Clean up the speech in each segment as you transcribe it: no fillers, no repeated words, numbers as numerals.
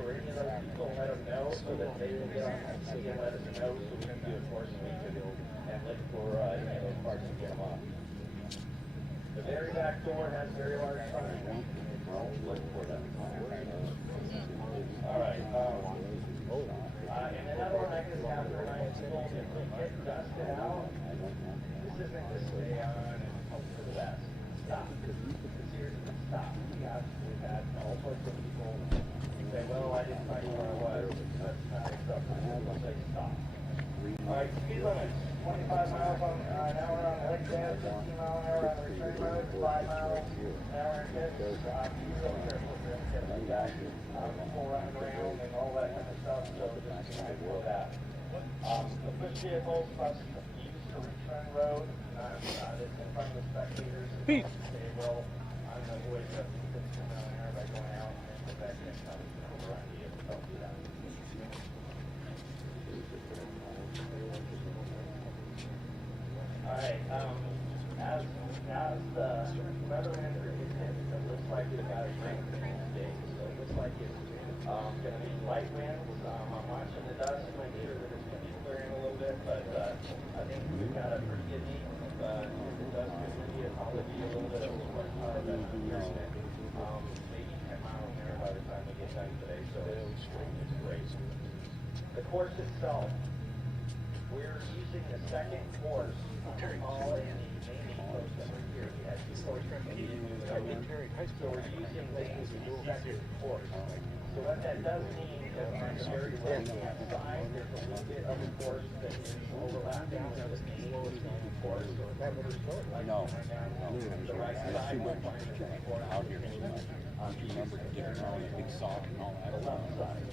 or any of those people, let them know so that they will get on SCTA and let us know so we can do a course week and look for any of those parts and get them off. The very back door has very large frontage. Look for them. All right. And another one I just have to remind people, if we get dusted out, this isn't to stay on and hope for the best. Stop. Seriously, stop. We've had all sorts of people say, well, I didn't find where I was. That's not acceptable. We'll say stop. All right, speed limits. 25 miles an hour on the lake bed, 15 miles an hour on the return road, 5 miles an hour in hits. Be real careful if you're going to get some guys. People running around and all that kind of stuff, so just be mindful of that. The push vehicles must use the return road, not that's in front of the spectators. They will avoid the 15 mile an hour by going out and then go back in and overrun you. Don't do that. All right, as the weatherman predicted, it looks like we've got a rain today, so it looks like it's going to be light winds. I'm watching the dust to make sure that it's going to be clearing a little bit, but I think we've got a pretty good need. If the dust continues, it'll probably be a little bit of a horsepower, but maybe 10 miles an hour by the time we get done today, so it's great. The course itself, we're using the second course all in the main course that we're here. We had two courses so we're using the second course. So what that does mean is on the very left-hand side, there's a little bit of a course that is overlapping with the main course. So if that was no. The right side will find the course out here. Remember to get around a big saw and all that. The left side.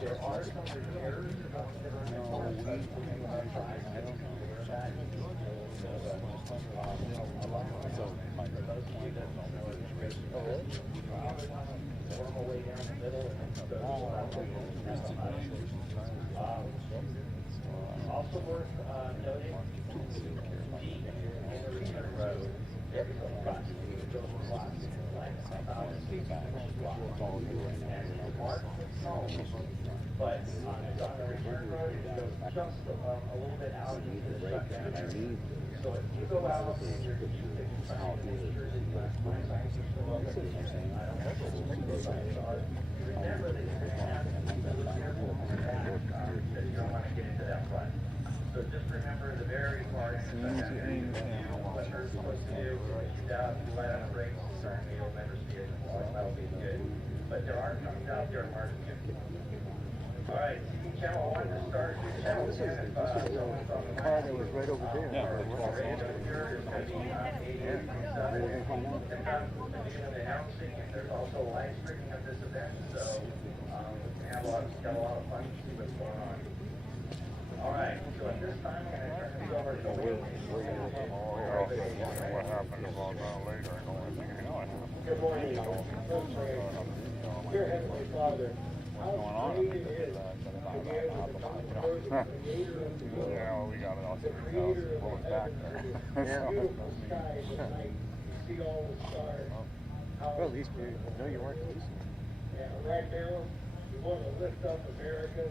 There are some repairs that are in the course, but we are trying to that. So my those of you that don't know it, work our way down the middle and also worth noting in the return road, everything got those lots but on the return road, it goes just a little bit out into the shutdown area. So if you go out and you're trying to make sure that you have my signs are still up, I don't know what those signs are. Remember that you're going to have to be really careful with that because you don't want to get into that front. So just remember the very far end of that area. What you're supposed to do is you down, you let on the brakes, and you'll never see it. That'll be good. But there are comes out there marking you. All right, channel 1 to start. Channel 2 if someone's on the car that was right over there. Yeah, right over here. It's going to be 88. Announcing, and there's also live streaming of this event, so we have got a lot of fun to see what's going on. All right, so at this time, I'm going to turn this over to Will. What happened about that later? I don't think I know what happened. Good morning. Dear Heavenly Father, how great it is to be able to come before the Creator of the world. Yeah, well, we got it all The Creator of the heavens, the beautiful skies at night. You see all the stars. Well, at least we know you weren't losing. Yeah, right now, we want to lift up America,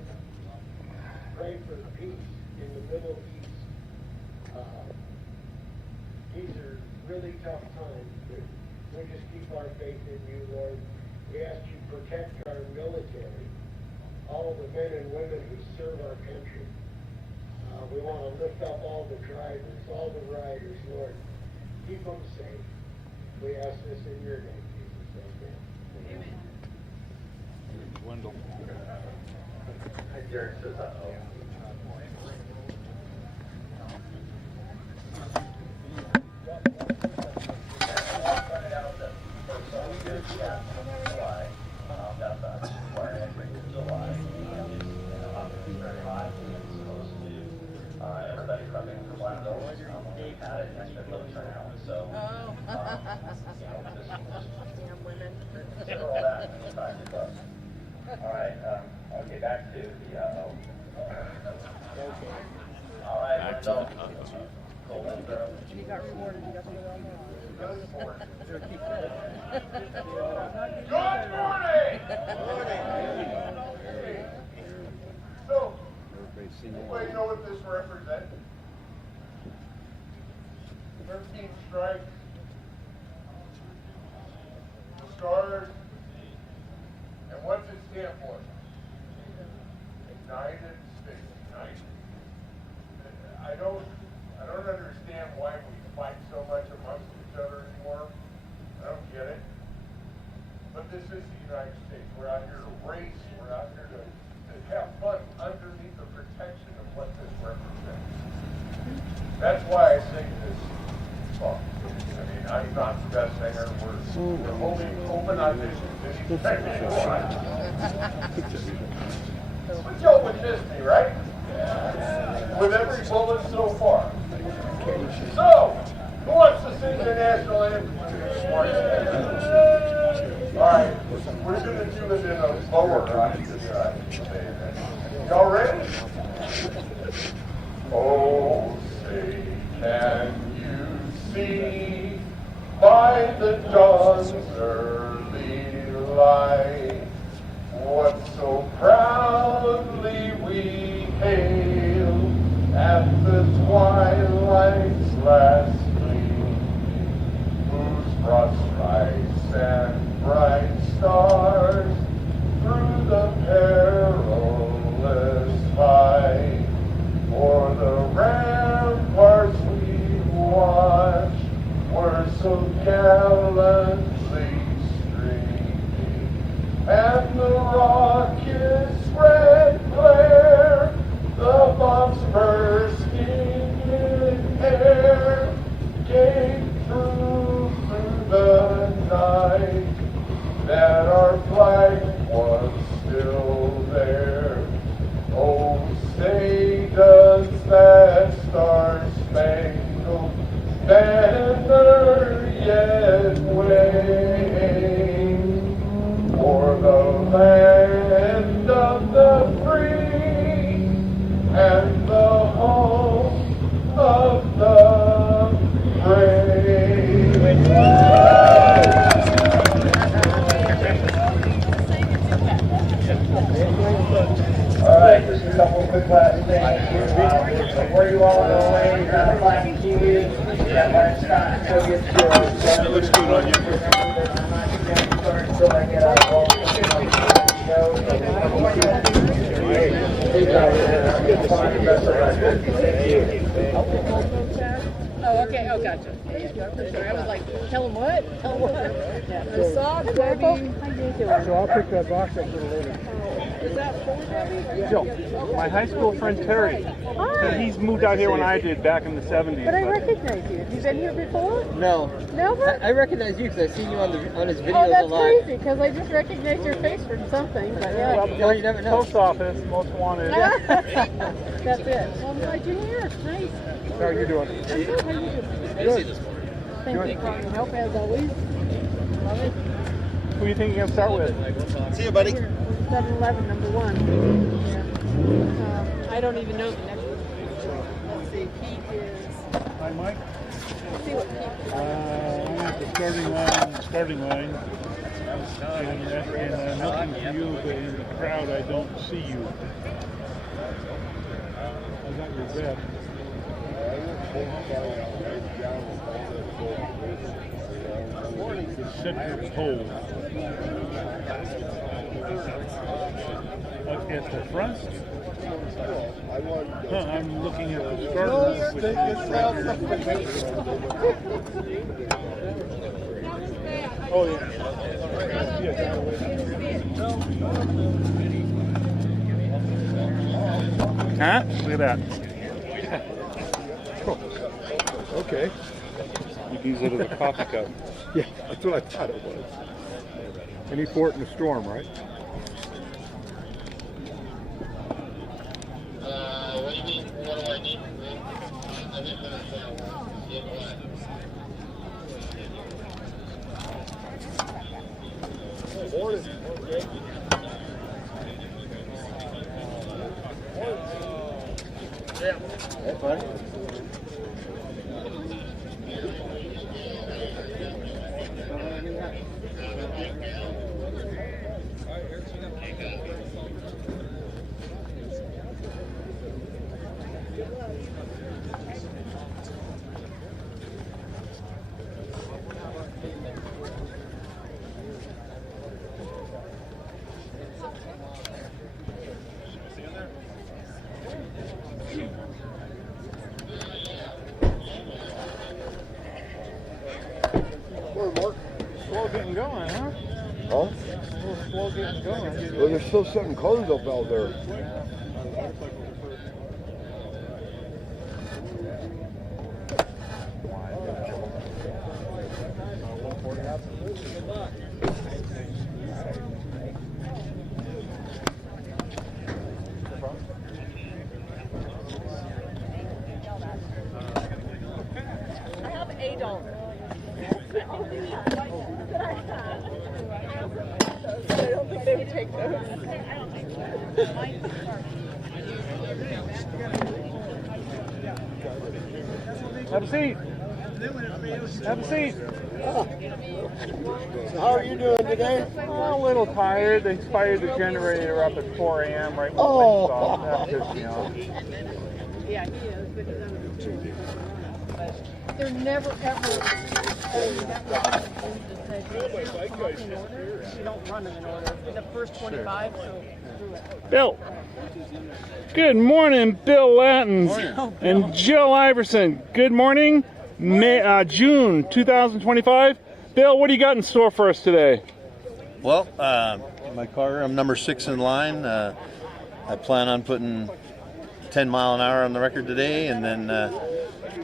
pray for peace in the Middle East. These are really tough times, but we just keep our faith in you, Lord. We ask you to protect our military, all the men and women who serve our country. We want to lift up all the drivers, all the riders, Lord. Keep them safe. We ask this in your name, Jesus. Amen. Wendell. Derek says, uh-oh. Everybody coming from Landville, we've had it, it's been low turnout, so. Give her all that, and time to go. All right, okay, back to the, all right, Wendell. Colton, girl. You got rewarded, you got to go on Good morning! Good morning! standpoint, United States, United. I don't understand why we fight so much amongst each other anymore. I don't get it. But this is the United States. We're out here to race. We're out here to have fun underneath the protection of what this represents. That's why I sing this song. I mean, I'm not the best singer. We're holding open auditions anytime you want. But y'all would miss me, right? With every bullet so far. So, who wants to sing the national anthem this morning? Alright, we're going to do it in a lower y'all ready? Oh, say, can you see by the dawn's early light what so proudly we hail at the twilight's last gleam, whose broad stripes and bright stars through the perilous fight for the ramparts we watch were so gallantly streaming, and the rockets' red glare, the bombs bursting in air, came through the night, that our flag was still there. Oh, say does that star-spangled banner yet wave for the land of the free and the home of the brave. All right, just a couple of quick last things. Where you all on the way, you're on the flying keys. That Landspeed still gets yours. It looks good on you. I'm not going to start until I get out of all the Oh, okay. Oh, gotcha. I was like, tell him what? Tell him what? I saw Debbie. How you doing? So I'll pick that box up a little later. Is that for Debbie? Joe, my high school friend Terry. Hi. He's moved out here when I did back in the 70s. But I recognize you. Have you been here before? No. Never? I recognize you because I've seen you on his videos Oh, a that's lot. crazy, because I just recognize your face from something, but yeah. Well, No, you never know. Post office, most wanted. That's it. Well, I'm glad you're here. Nice. How are you doing? I'm good. How you doing? Good. Thank you for all your help, as always. Love it. Who do you think you're going to start with? See you, buddy. 7-Eleven, number 1. Yeah. I don't even know the next one. Let's see. Pete is... Hi, Mike. Let's see what Pete is. I'm at the starting line. And I'm looking for you, but in the crowd I don't see you. I got your bed. It's set for pole. At the front? Huh, I'm looking at the start. Oh, yeah. Huh? Look at that. Cool. Okay. You can use it as a coffee cup. Yeah, that's what I thought it was. Any port in a storm, right? What do you mean? What do I need? I didn't understand. Morning. Yeah. Hey, buddy. Well, they're still setting cars up out there. I have $8. I don't think they would take those. Have a seat. Have a seat. So how are you doing today? A little tired. They fired the generator up at 4 a.m. right when Oh. the lights off. That pissed me off. Yeah, he is, but he's under the tree. But they're never ever. You don't run them in order. In the first 25, so screw it. Bill. Good morning, Bill Lattins and Jill Iverson. Good morning, June 2025. Bill, what do you got in store for us today? Well, my car, I'm number 6 in line. I plan on putting 10 mile an hour on the record today, and then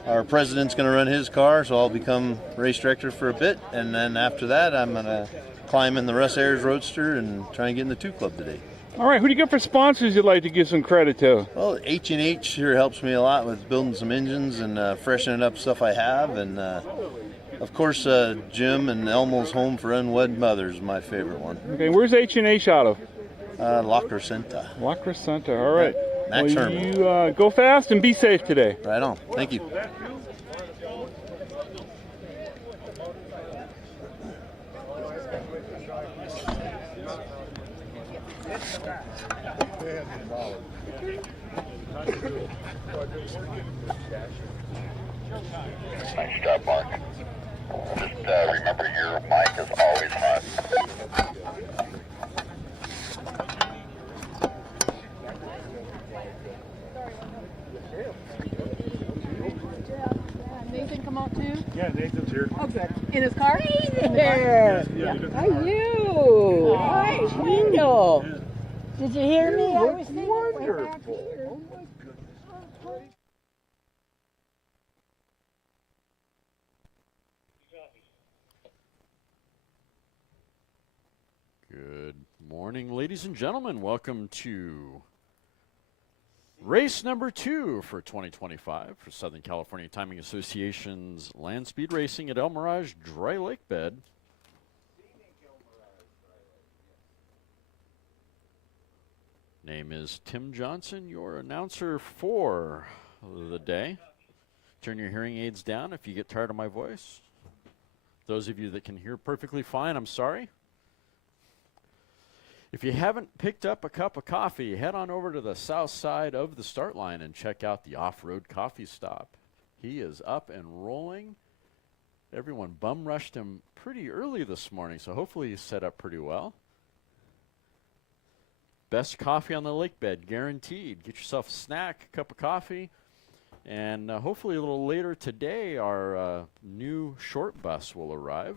our president's going to run his car, so I'll become race director for a bit, and then after that I'm going to climb in the Russ Ayers Roadster and try and get in the 2 Club today. All right, who do you got for sponsors you'd like to give some credit to? Well, H&H here helps me a lot with building some engines and freshening up stuff I have, and of course Jim and Elmo's Home for Unwed Mothers is my favorite one. Okay, where's H&H out of? La Crescenta. La Crescenta, all right. Max Well, Herman. you go fast and be safe today. Right on. Thank you. Nice job, Mark. Just remember your mic is always hot. Nathan come out too? Yeah, Nathan's here. Oh, good. In his car? There. Yeah. How are you? Hi, Wendell. Did you hear me? I was thinking way back here. Good morning, ladies and gentlemen. Welcome to race number 2 for 2025 for Southern California Timing Association's Landspeed Racing at El Mirage Dry Lake Bed. Name is Tim Johnson, your announcer for the day. Turn your hearing aids down if you get tired of my voice. Those of you that can hear perfectly fine, I'm sorry. If you haven't picked up a cup of coffee, head on over to the south side of the start line and check out the Off-Road Coffee Stop. He is up and rolling. Everyone bum rushed him pretty early this morning, so hopefully he's set up pretty well. Best coffee on the lake bed, guaranteed. Get yourself a snack, a cup of coffee, and hopefully a little later today our new short bus will arrive.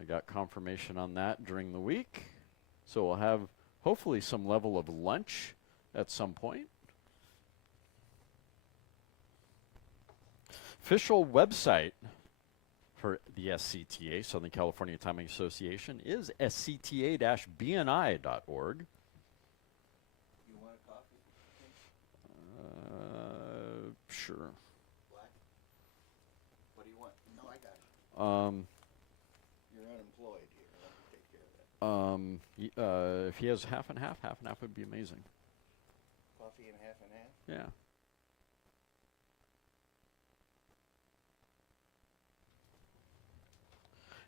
I got confirmation on that during the week. So we'll have hopefully some level of lunch at some point. Official website for the SCTA, Southern California Timing Association, is scta-bni.org. You want a coffee? Sure. Black? What do you want? No, I got it. You're unemployed here. I'll have to take care of that. If he has half and half would be amazing. Coffee and half and half? Yeah.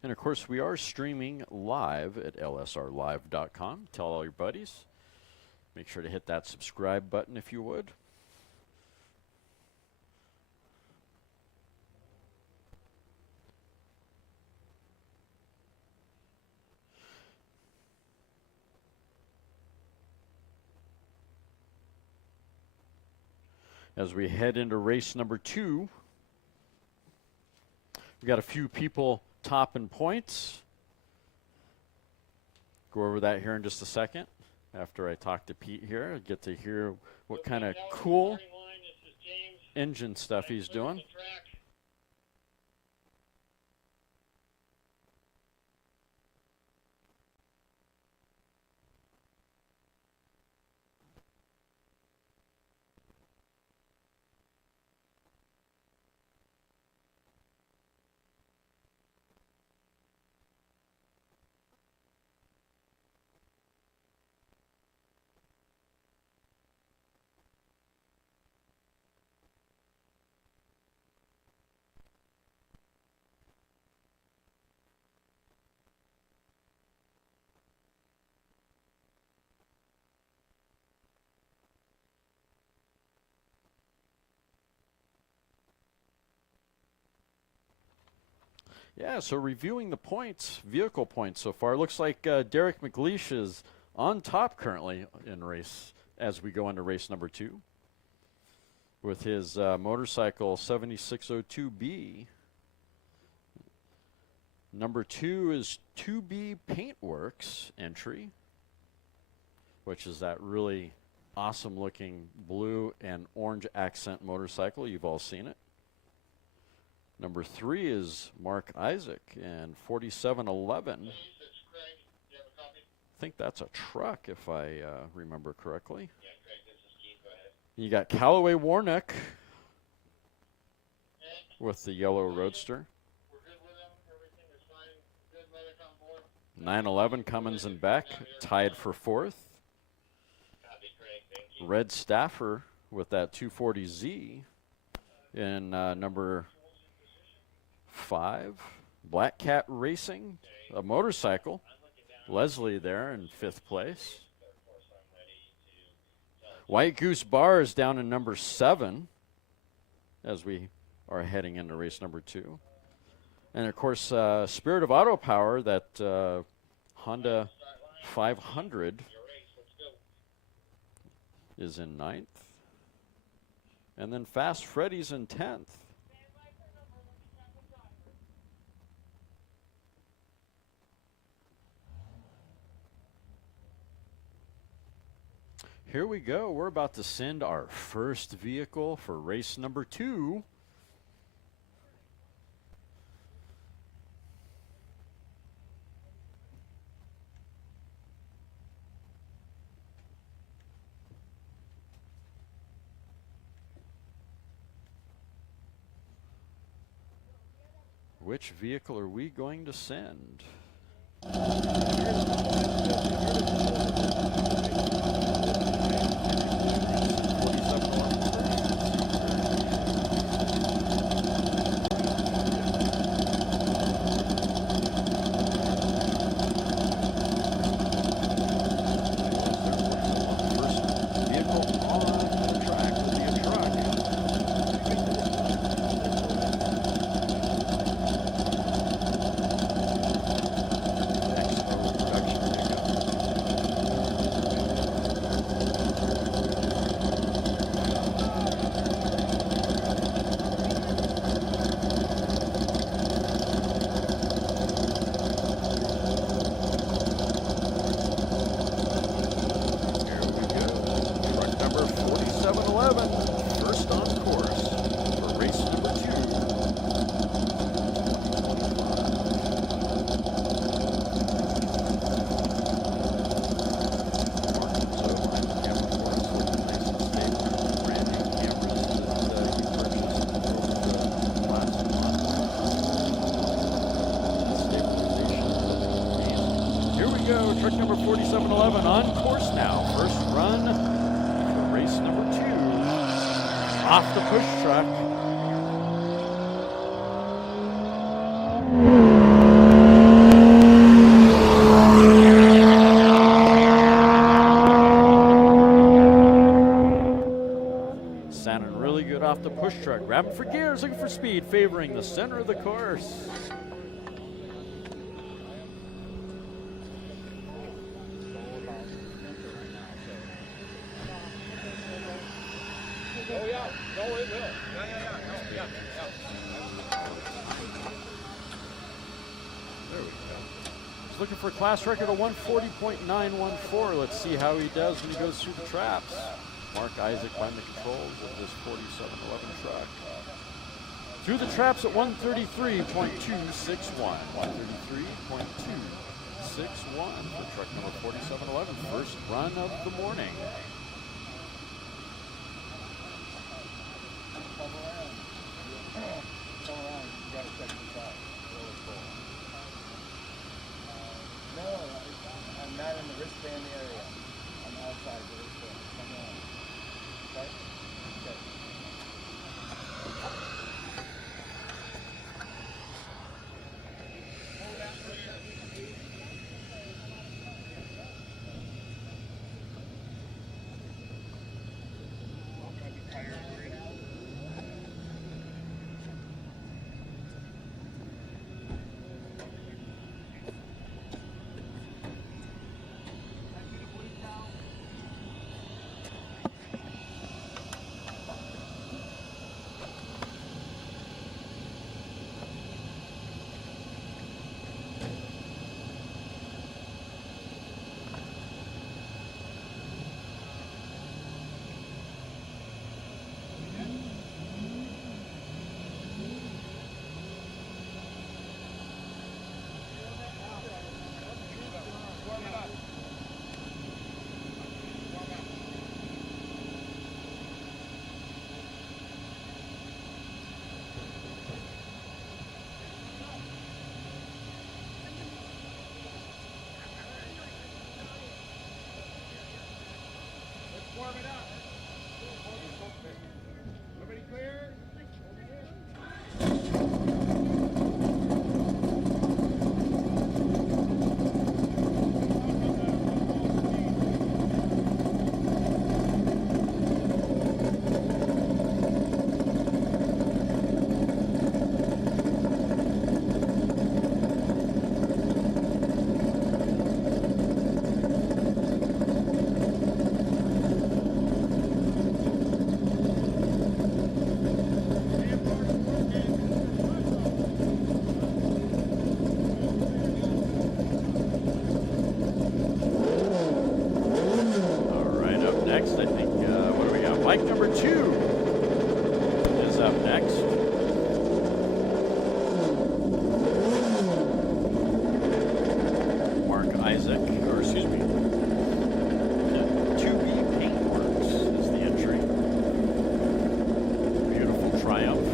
And of course, we are streaming live at lsrlive.com. Tell all your buddies. Make sure to hit that subscribe button if you would. As we head into race number 2, we've got a few people topping points. go over that here in just a second. After I talk to Pete here, I get to hear what kind of cool engine stuff he's doing. Yeah, so reviewing the points, vehicle points so far, looks like Derek McLeish is on top currently in race as we go into race number 2 with his motorcycle 7602B. Number 2 is 2B Paintworks entry, which is that really awesome looking blue and orange accent motorcycle. You've all seen it. Number 3 is Mark Isaac and 4711. I think that's a truck if I remember correctly. Yeah, Craig, this is Keith. Go ahead. You got Callaway Warnock with the yellow Roadster. We're good with them. Everything is fine. Good medic on board. 911 Cummins and Beck tied for 4th. Copy, Craig. Thank you. Red Staffer with that 240Z in number 5. Black Cat Racing, a motorcycle. Leslie there in 5th place. White Goose Bar is down in number 7 as we are heading into race number 2. And of course, Spirit of Auto Power, that Honda 500 is in 9th. And then Fast Freddy's in 10th. Here we go. We're about to send our first vehicle for race number 2. Which vehicle are we going to send? Truck number 4711 on course now. First run for race number 2. Off the push truck. Sounding really good off the push truck. Grabbing for gears, looking for speed, favoring the center of the course. looking for a class record of 140.914. Let's see how he does when he goes through the traps. Mark Isaac behind the controls of this 4711 truck. Through the traps at 133.261. 133.261 for truck number 4711. First run of the morning. No, I'm not in the wristband area. I'm outside the wristband. Come on. Okay? Okay. Bike number 2 is up next. Mark Isaac, or excuse me, 2B Paintworks is the entry. Beautiful Triumph.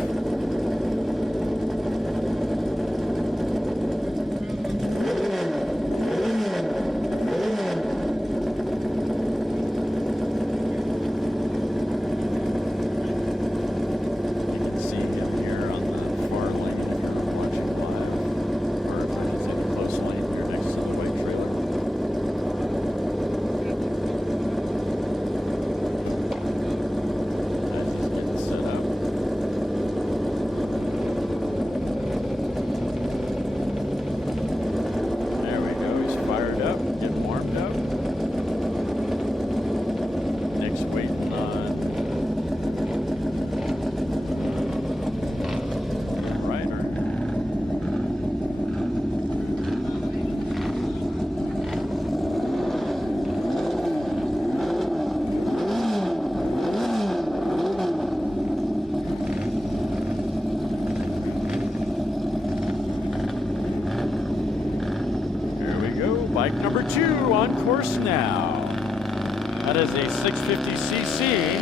Bike number 2 on course now. That is a 650cc.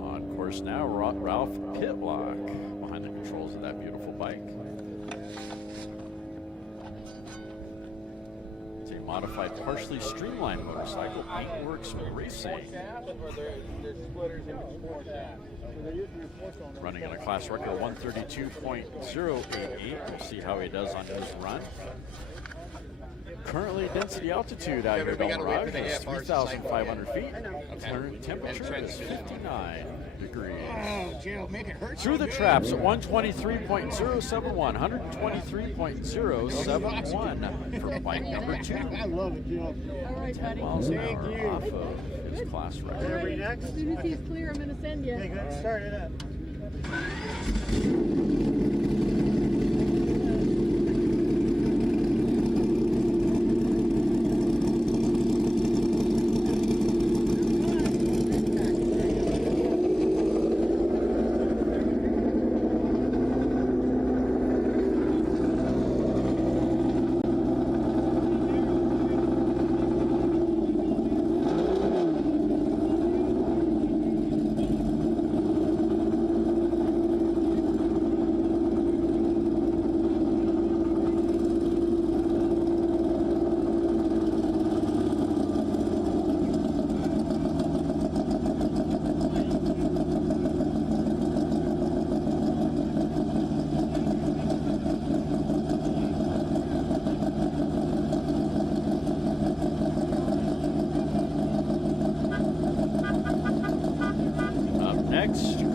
On course now, Ralph Pitlock behind the controls of that beautiful bike. Modified, partially streamlined motorcycle, Paintworks Racing. Running on a class record of 132.088. We'll see how he does on his run. Currently density altitude out here at Mirage is 3,500 feet. Current temperature is 59 degrees. Through the traps at 123.071, 123.071 for bike number 2. I love it, Jill. All right, 10 miles an hour off of his class record. As soon as he's clear, I'm going to send you. Start it up.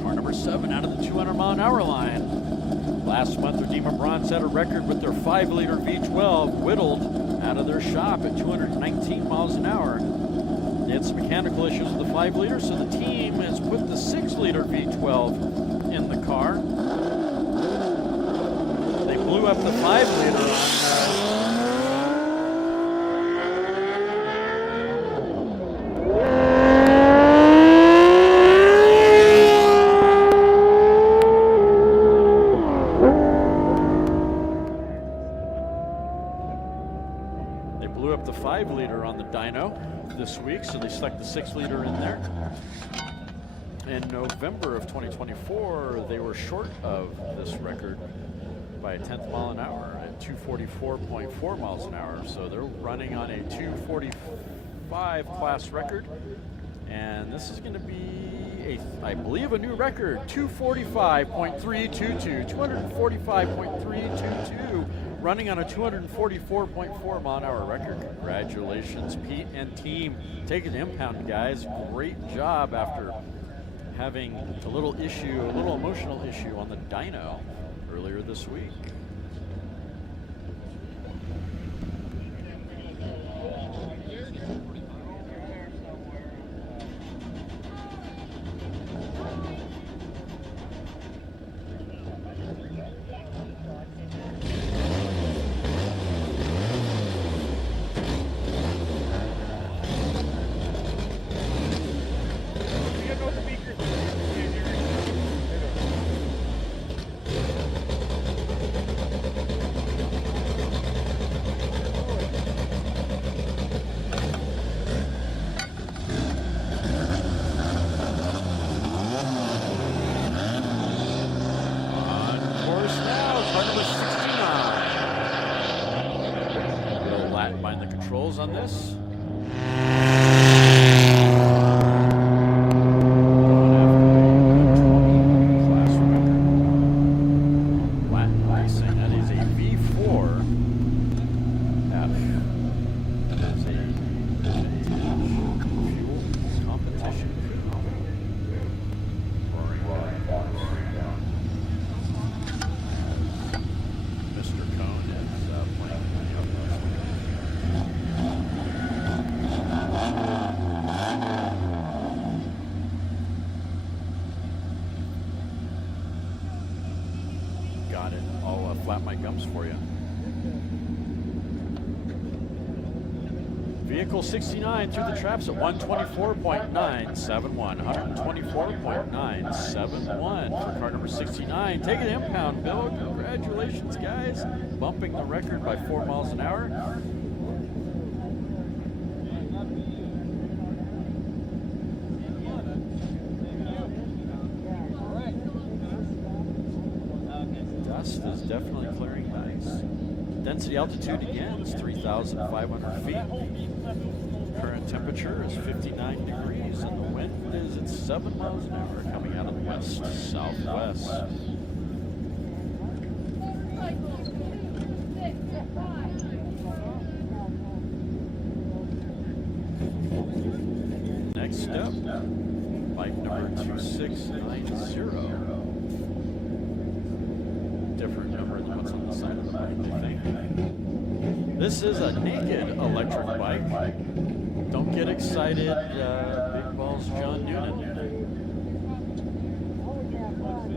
Car number 7 out of the 200-mile-an-hour line. Last month, Redeemer Braun set a record with their 5-liter V12 whittled out of their shop at 219 miles an hour. They had some mechanical issues with the 5-liter, so the team has put the 6-liter V12 in the car. They blew up the 5-liter on the 5-liter on the dyno this week, so they stuck the 6-liter in there. In November of 2024, they were short of this record by a 10th mile an hour at 244.4 miles an hour. So they're running on a 245 class record, and this is going to be I believe a new record, 245.322, 245.322. Running on a 244.4 mile an hour record. Congratulations, Pete and team. Taking the impound, guys. Great job after having a little emotional issue on the dyno earlier this week. Behind the controls on this. Class record. Flat racing. That is a V4 F. That is a fuel competition. Mr. Cohn is playing. Got it. I'll flap my gums for you. Vehicle 69 through the traps at 124.971. 124.971 for car number 69. Take it impound, Bill. Congratulations, guys. Bumping the record by 4 miles an hour. Dust is definitely clearing nice. Density altitude again is 3,500 feet. Current temperature is 59 degrees and the wind is at 7 miles an hour coming out of the west-southwest. Next up, bike number 2690. Different number than what's on the side of the bike, I think. This is a naked electric bike. Don't get excited, Big Balls John Noonan.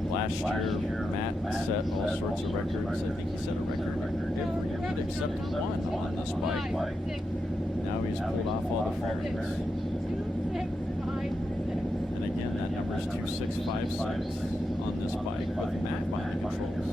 Last year, Matt set all sorts of records. I think he set a record every except one on this bike. Now he's pulled off all the fairings. And again, that number is 2656 on this bike with Matt behind the controls.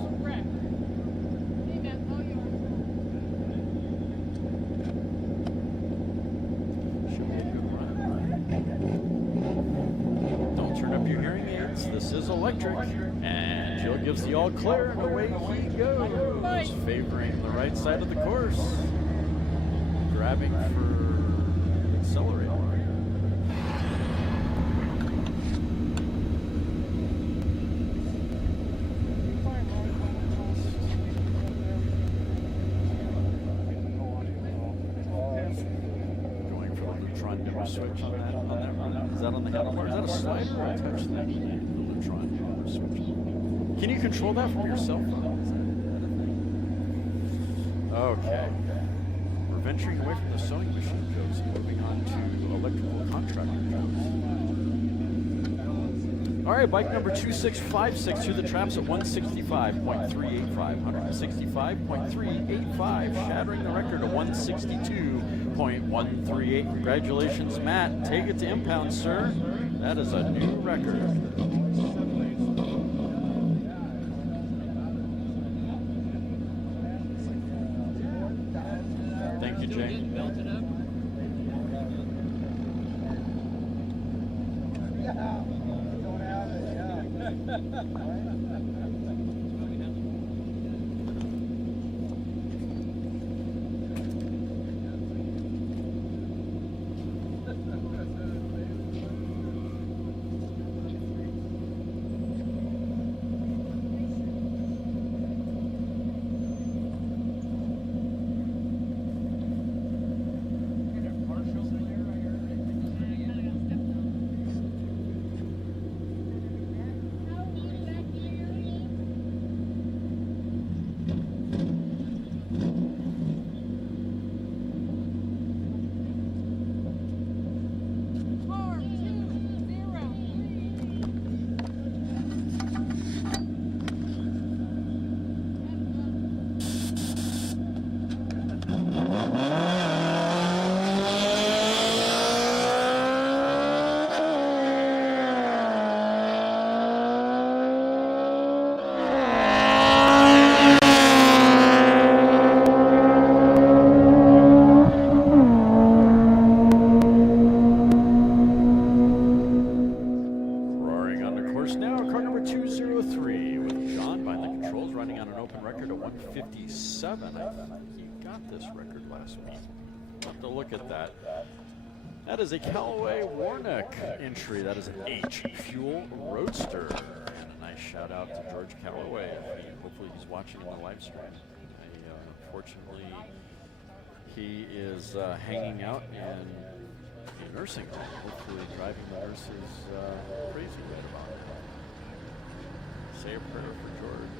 Don't turn up your hearing aids. This is electric. And Jill gives the all clear, and away he goes, favoring the right side of the course, grabbing for the accelerator. Going for the Lutron dimmer switch on that run. Is that on the handlebar? Is that a slider or a touch thing? The Lutron dimmer switch. Can you control that from your cell phone? Okay. We're venturing away from the sewing machine codes and moving on to electrical contractor codes. All right, bike number 2656 through the traps at 165.385. 165.385, shattering the record of 162.138. Congratulations, Matt. Take it to impound, sir. That is a new record. Thank you, Jay. That is a Callaway Warnock entry. That is an H Fuel Roadster. And a nice shout out to George Callaway. Hopefully he's watching the live stream. Unfortunately, he is hanging out in a nursing home. Hopefully driving the nurses crazy right about it. Say a prayer for George.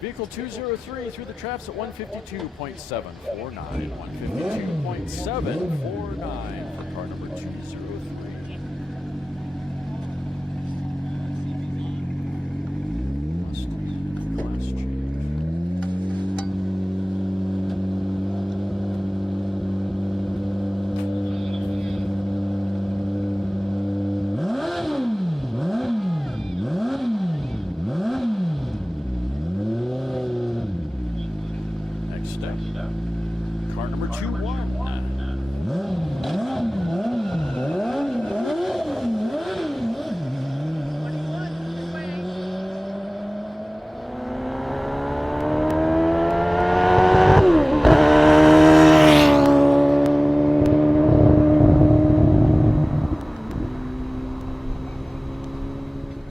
Vehicle 203 through the traps at 152.749. 152.749 for car number 203. Class change. Car number 21.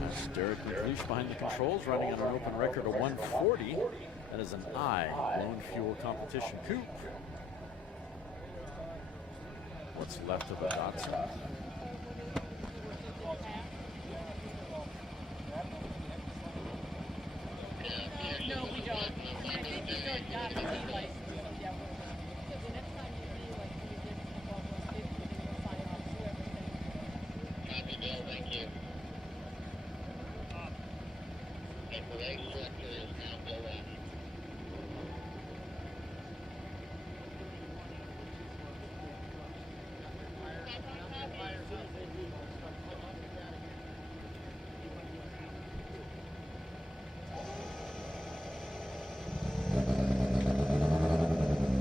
That's Derek McLeish behind the controls, running on an open record of 140. That is an I, Lone Fuel Competition Coupe. what's left of the Datsun. No, we don't. I think you still got a D license. Yeah, because the next time you be like when you get above 150, then you'll sign off to everything. Copy, Bill, thank you. The next sector is now Bill Latin.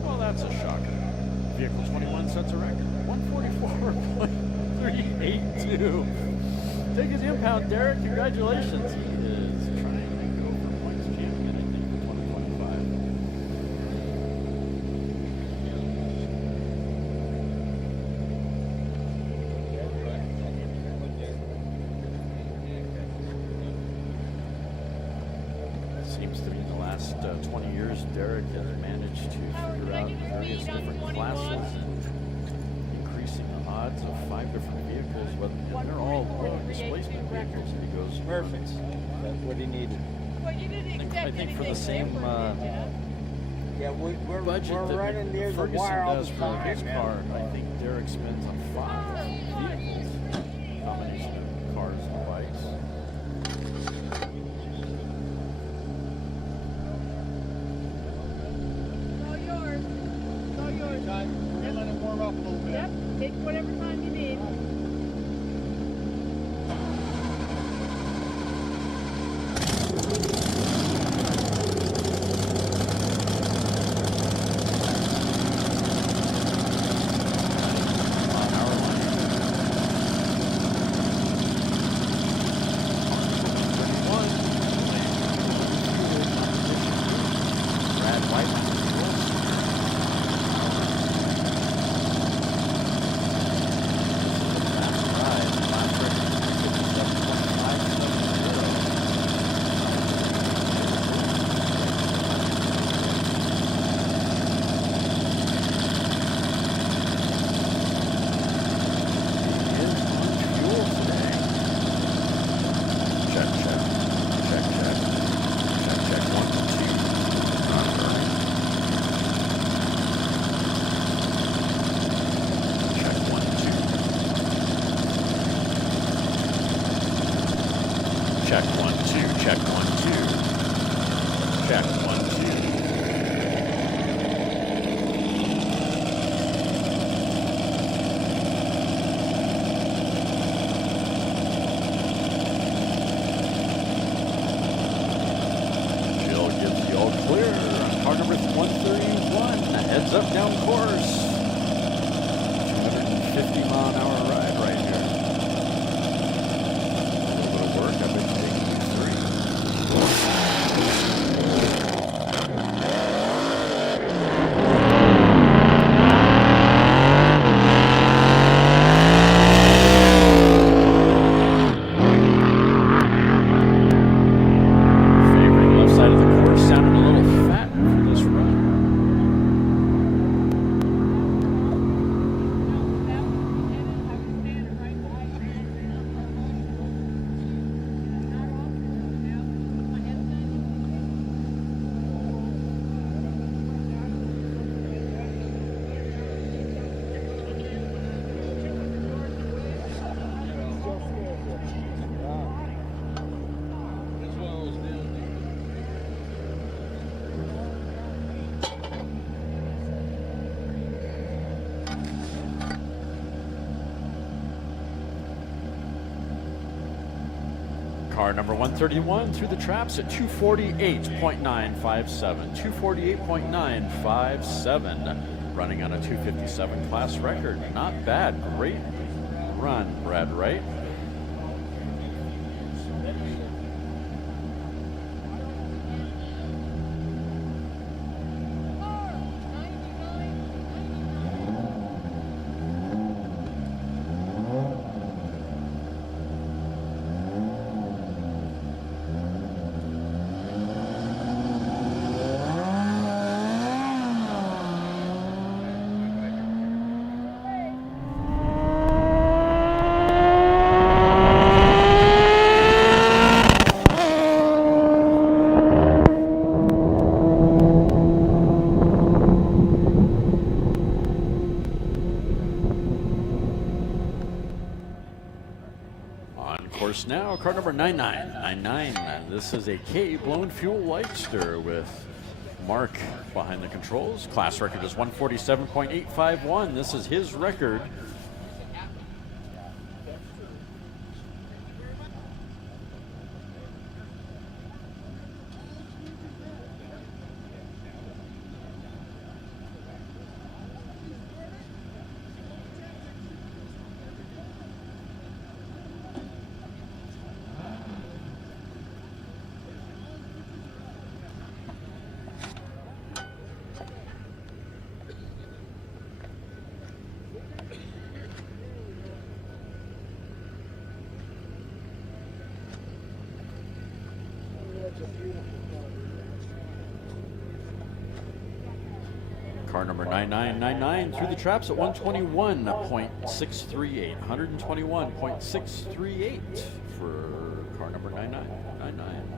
Well, that's a shocker. Vehicle 21 sets a record. 144.382. Take his impound, Derek. Congratulations. He is trying to go for points champion, I think, for 2025. Seems to be in the last 20 years, Derek has managed to figure out various different classes and increasing the odds of 5 different vehicles, and they're all low displacement vehicles. And he goes, Perfect. That's what he needed. I think for the same Yeah, we're budget running near that the Ferguson wire all does the for time, his man. car, I think Derek spends on 5 vehicles, combination of cars and bikes. It's all yours. It's all yours. Let it warm up a little bit. Yep. Take whatever time you need. Check 1, 2. Check 1, 2. Check 1, 2. Jill gives the all clear on car number 131. Heads up down course. 250-mile-an-hour ride right here. A little bit of work. I've been taking you 3. Favoring left side of the course, sounding a little fat for this run. Car number 131 through the traps at 248.957. 248.957. Running on a 257 class record. Not bad. Great run, Brad Wright. now, car number 9999. This is a K blown fuel lightster with Mark behind the controls. Class record is 147.851. This is his record. Car number 9999 through the traps at 121.638. 121.638 for car number 9999.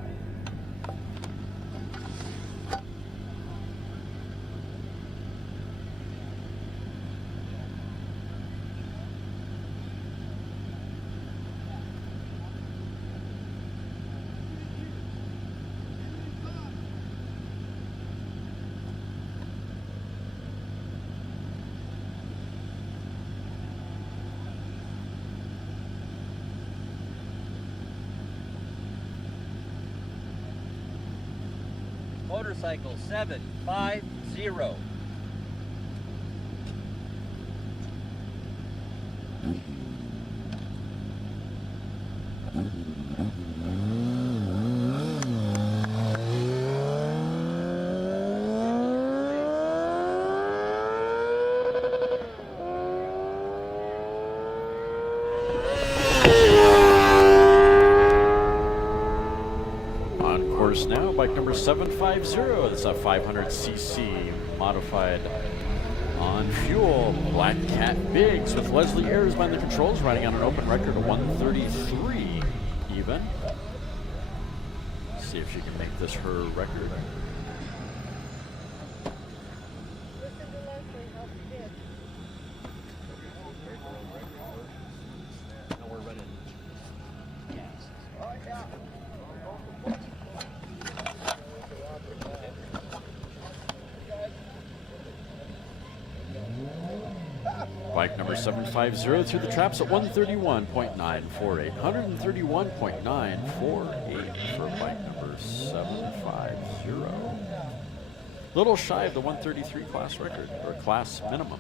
Motorcycle 750. Now, bike number 750. That's a 500cc modified on fuel Black Cat Biggs with Leslie Ayers behind the controls, riding on an open record of 133 even. See if she can make this her record. Bike number 750 through the traps at 131.948. 131.948 for bike number 750. Little shy of the 133 class record, or class minimum.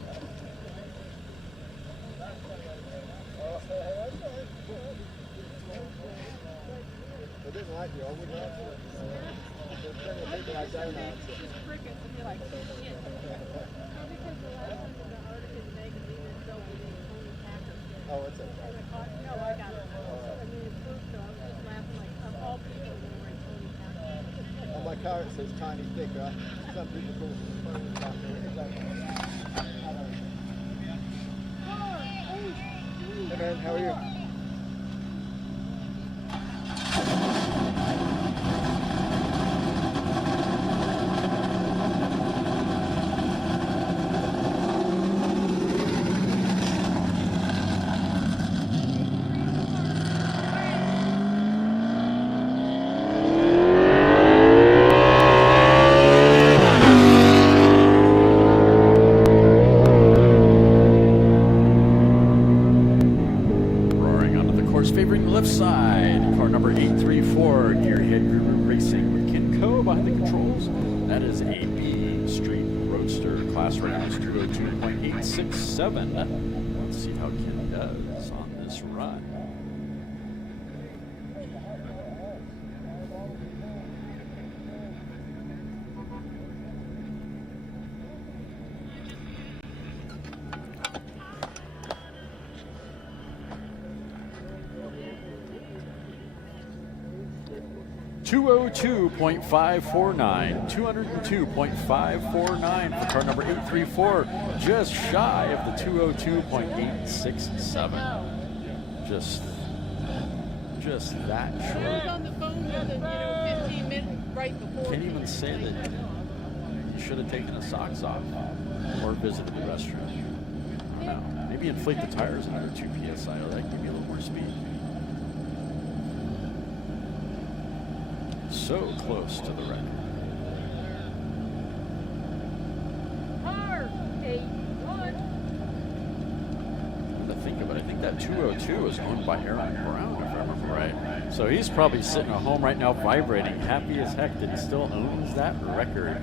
Oh, it's okay. No, I got it. I mean, it's food, so I was just laughing like, of all people, they were in Tony Packer. On my car it says tiny thick, right? Some people call it phone back there. Hey man, how are you? Favoring the left side, car number 834, Gearhead Guru Racing with Ken Co behind the controls. That is a B Street Roadster. Class record is 202.867. Let's see how Ken does on this run. $202.549 for car number 834, just shy of the 202.867. Just that short. I was on the phone with him, 15 minutes right before. Can't even say that you should have taken the socks off or visited the restroom. I don't know. Maybe inflate the tires another 2 psi. That give you a little more speed. So close to the record. Car 81. To think of it, I think that 202 is owned by Aaron Brown, if I remember right. So he's probably sitting at home right now vibrating, happy as heck that he still owns that record.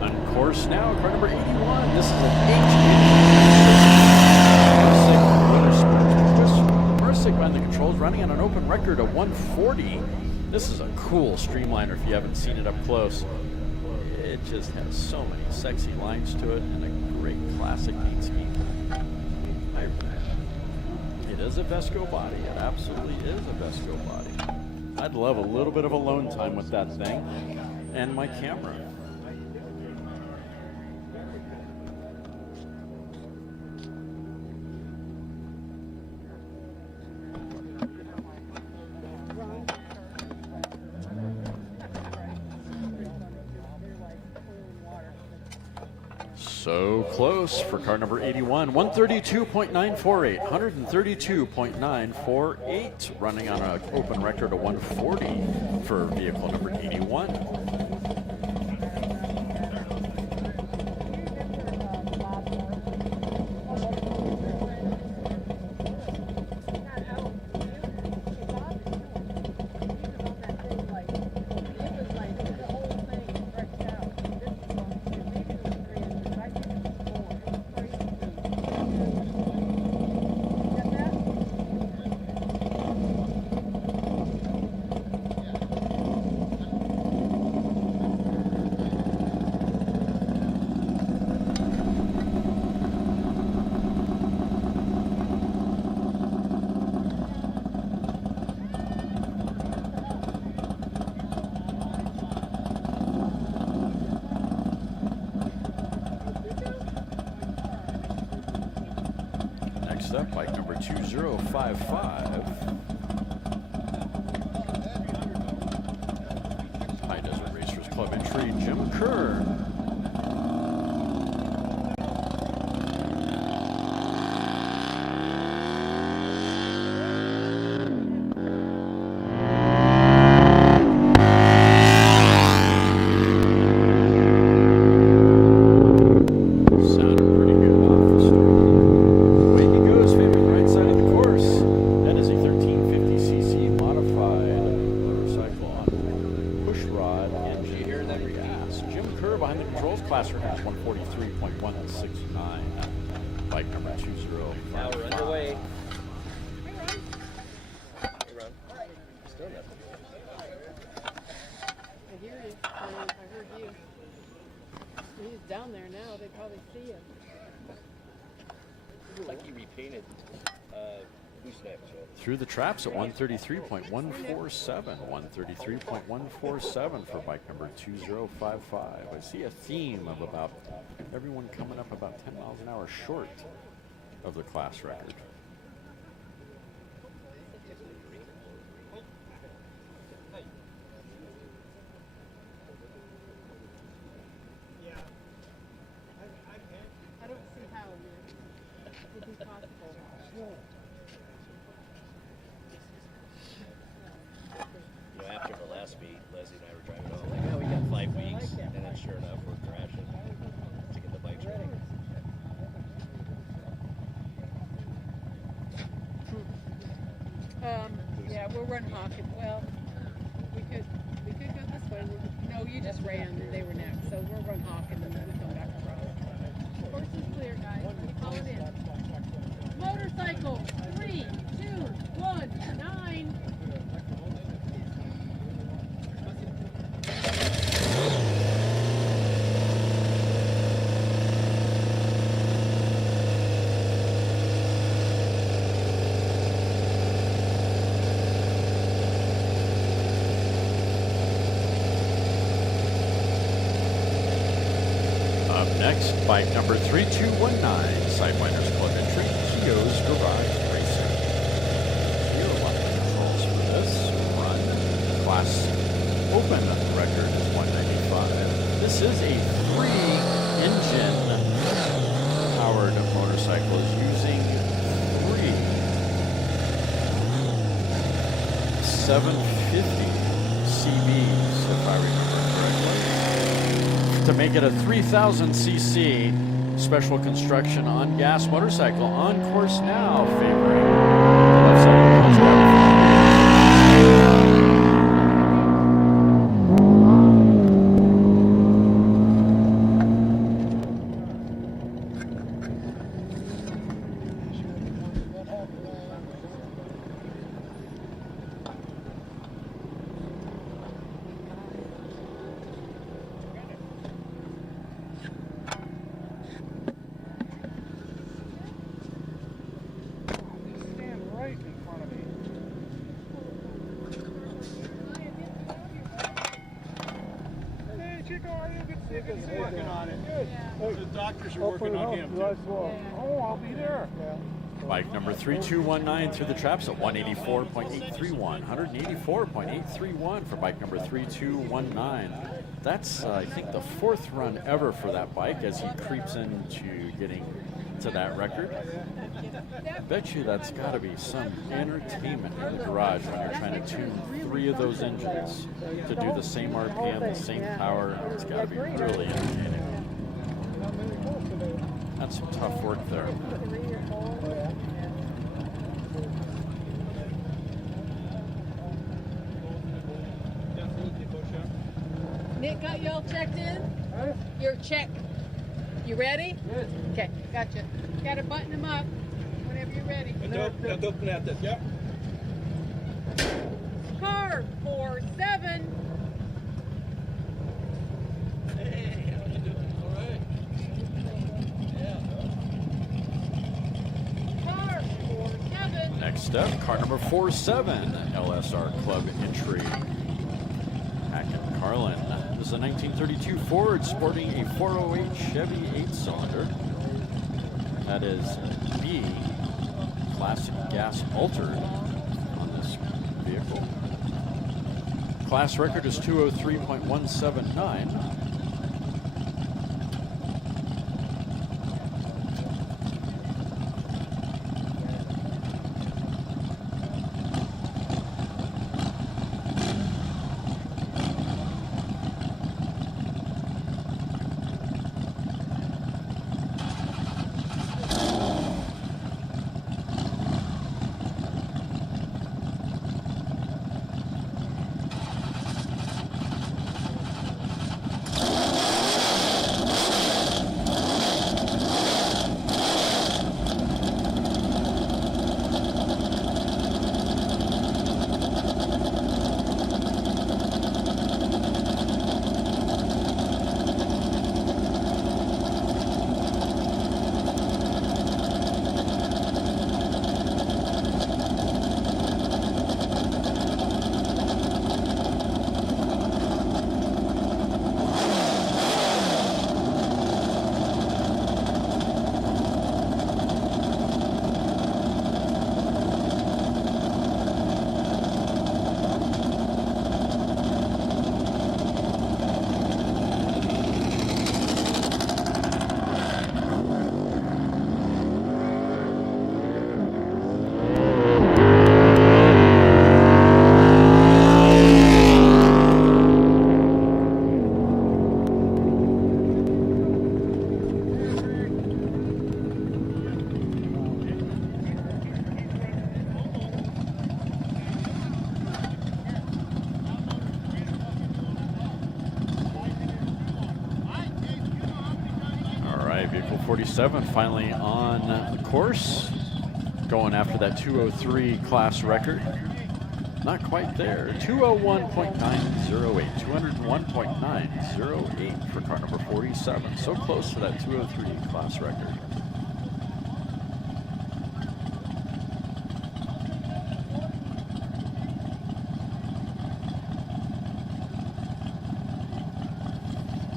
On course now, car number 81. This is an Mersic behind the controls, running on an open record of 140. This is a cool streamliner if you haven't seen it up close. It just has so many sexy lines to it and a great classic paint scheme. It is a Vesco body. It absolutely is a Vesco body. I'd love a little bit of alone time with that thing and my camera. So close for car number 81, 132.948, 132.948, running on an open record of 140 for vehicle number 81. Next up, bike number 2055. High Desert Racers Club entry, Jim Kerr. Class record is 143.169. Bike number 20. Now we're underway. I hear you. I heard you. He's down there now. They probably see him. Like he repainted gooseneck. Through the traps at 133.147. 133.147 for bike number 2055. I see a theme of about everyone coming up about 10 miles an hour short of the class record. I don't see how it would be possible. After the last meet, Leslie and I were driving home. Like, oh, we got 5 weeks, and then sure enough, we're crashing to get the bikes ready. Yeah, we'll run Hawkins. Well, we could go this way. No, you just ran, and they were next. So we'll run Hawkins, and then we'll come back across. Course is clear, guys. Call it in. Motorcycle 3, 2, 1, 9. Up next, bike number 3219, Sidewinders Club entry, Keo's Garage Racing. Keo on the controls for this run, Class C. open record is 195. This is a 3-engine powered motorcycle using 3 750 CBs, if I remember correctly, to make it a 3,000cc special construction on gas motorcycle on course now, favoring the left side of the course. Working on it. Good. The doctors are working on him. Oh, I'll be there. Bike number 3219 through the traps at 184.831. 184.831 for bike number 3219. That's, I think, the 4th run ever for that bike as he creeps into getting to that record. I bet you that's got to be some entertainment in the garage when you're trying to tune 3 of those engines to do the same RPM, the same power. It's got to be really entertaining. That's some tough work there. Nick got y'all checked in? You're checked. You ready? Yes. Okay, gotcha. Gotta button them up whenever you're ready. Yep. Car 47. Hey, how you doing? All right. Yeah. Car 47. Next up, car number 47, LSR Club entry. Hackett Carlin. This is a 1932 Ford sporting a 408 Chevy 8-cylinder. That is B, classic gas altered on this vehicle. Class record is 203.179. Vehicle 47 finally on the course, going after that 203 class record. Not quite there. 201.908. 201.908 for car number 47. So close to that 203 class record.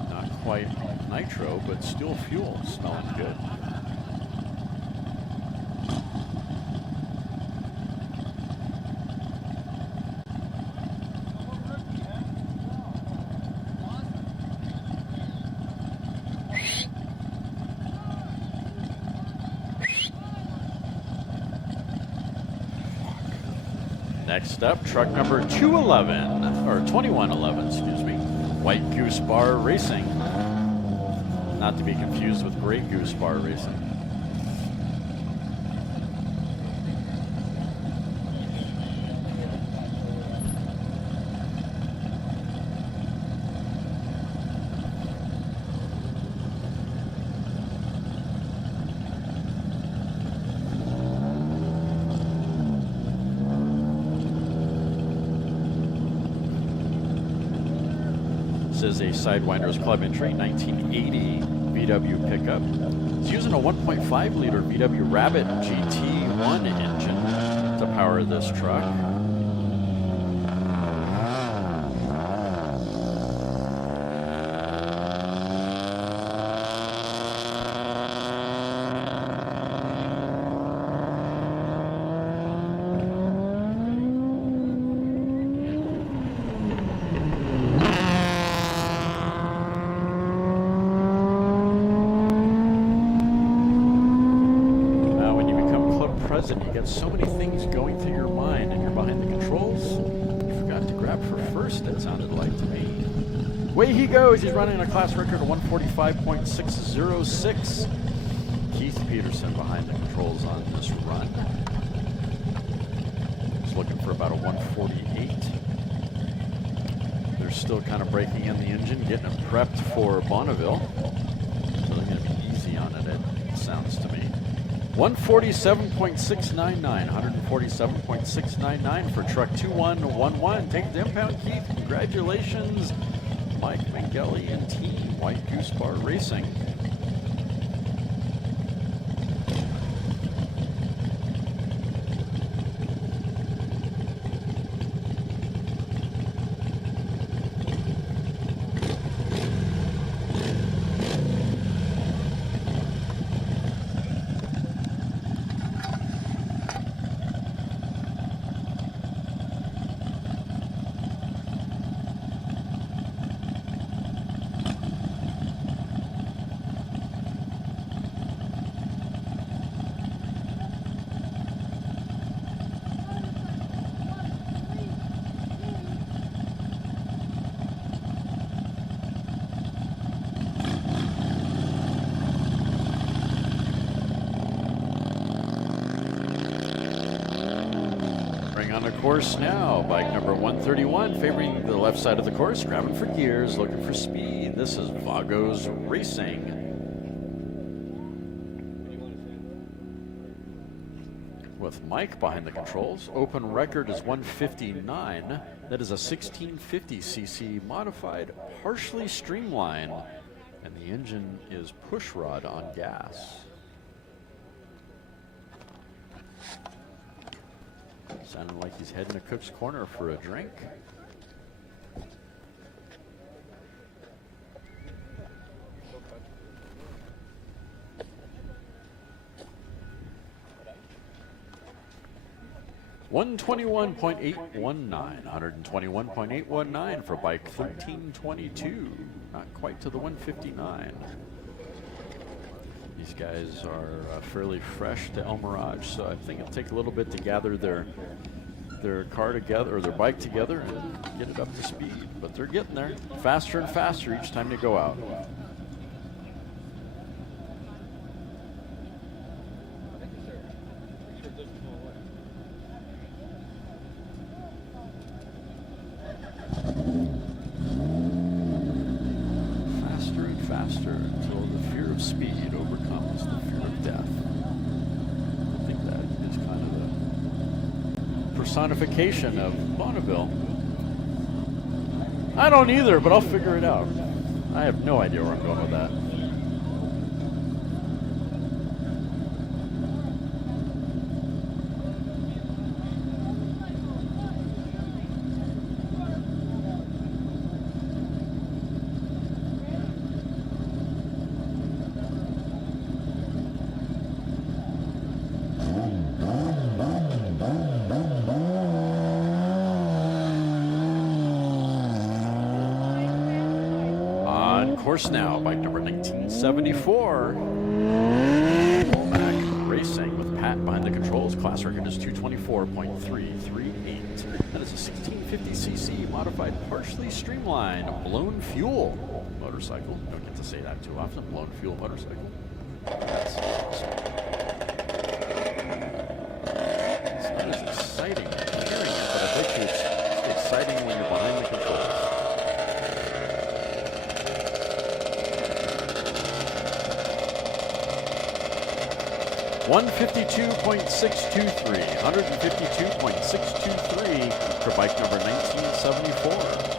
Not quite nitro, but still fuel, smelling good. Next up, truck number 211, or 2111, excuse me, White Goose Bar Racing. Not to be confused with Grey Goose Bar Racing. Is a Sidewinders Club entry, 1980 VW pickup. It's using a 1.5 liter VW Rabbit GT1 engine to power this truck. So many things going through your mind and you're behind the controls. You forgot to grab for first, it sounded like to me. Way he goes, he's running a class record of 145.606. Keith Peterson behind the controls on this run. He's looking for about a 148. They're still kind of breaking in the engine, getting it prepped for Bonneville. So they're going to be easy on it, it sounds to me. 147.699, 147.699 for truck 2111. Take the impound, Keith. Congratulations, Mike Mangeli and team White Goose Bar Racing. On the course now, bike number 131, favoring the left side of the course, grabbing for gears, looking for speed. This is Vagos Racing. With Mike behind the controls, open record is 159. That is a 1650cc modified, partially streamlined, and the engine is push rod on gas. Sounding like he's heading to Cook's Corner for a drink. $121.819 for bike 1322. Not quite to the 159. These guys are fairly fresh to El Mirage, so I think it'll take a little bit to gather their car together, or their bike together, and get it up to speed. But they're getting there, faster and faster each time they go out. Faster and faster until the fear of speed overcomes the fear of death. I think that is kind of the personification of Bonneville. I don't either, but I'll figure it out. I have no idea where I'm going with that. Course now, bike number 1974. Fullback Racing with Pat behind the controls. Class record is 224.338. That is a 1650cc modified, partially streamlined, blown fuel motorcycle. Don't get to say that too often. Blown fuel motorcycle. That's awesome. It's not as exciting hearing it, but I bet you it's exciting when you're behind the controls. 152.623, 152.623 for bike number 1974.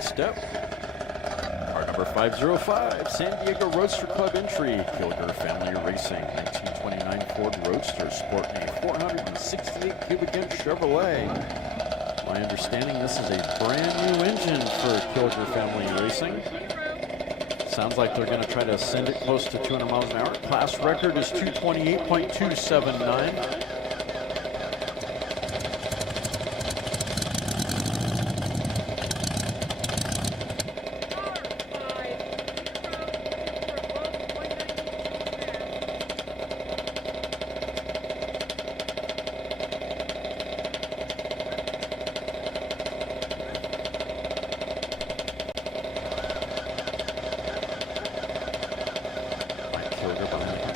Step. Car number 505, San Diego Roadster Club entry, Kilger Family Racing, 1929 Ford Roadster, sporting a 468 cubic inch Chevrolet. My understanding, this is a brand new engine for Kilger Family Racing. Sounds like they're going to try to send it close to 200 miles an hour. Class record is 228.279.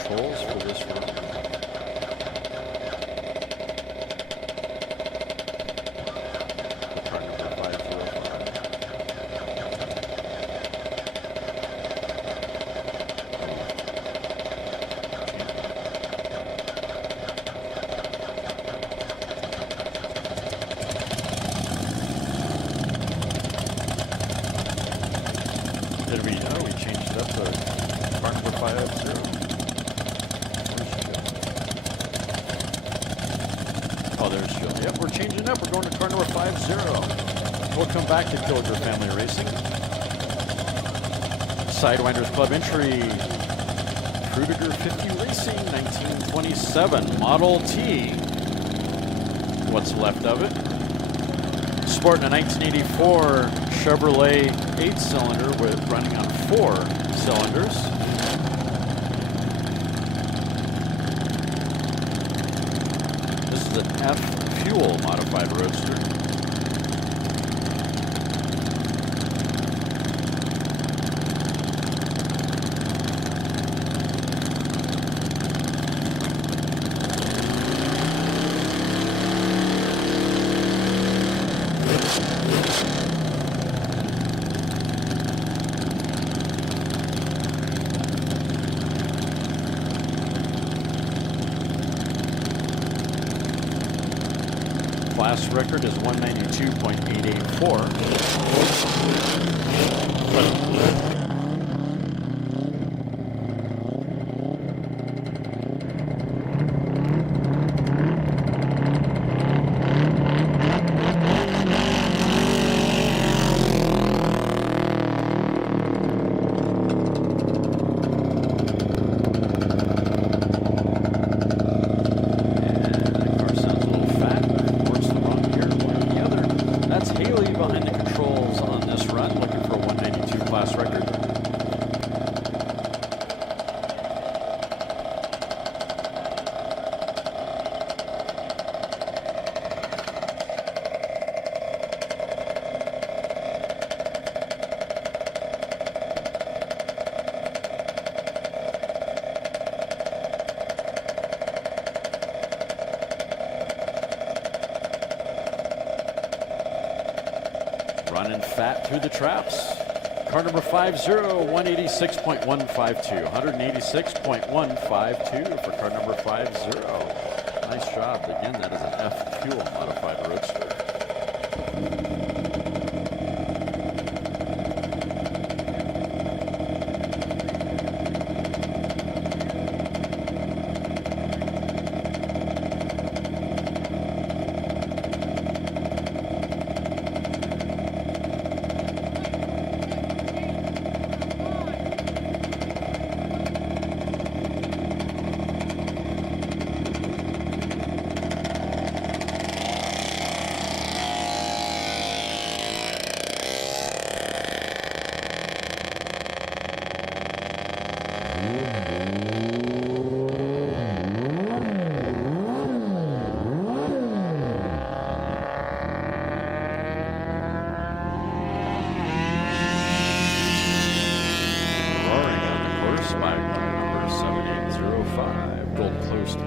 Controls for this run. Car number 505. Did we know we changed it up to car number 550? Oh, there's Jill. Yep, we're changing up. We're going to car number 50. We'll come back to Kilger Family Racing. Sidewinders Club entry. Krudiger 50 Racing, 1927. Model T. What's left of it. Sporting a 1984 Chevrolet 8-cylinder with running on 4 cylinders. An F Fuel modified roadster. Class record is 192.884. Behind the controls on this run, looking for a 192 class record. running fat through the traps. Car number 50, 186.152. 186.152 for car number 50. Nice job. Again, that is an F Fuel modified roadster.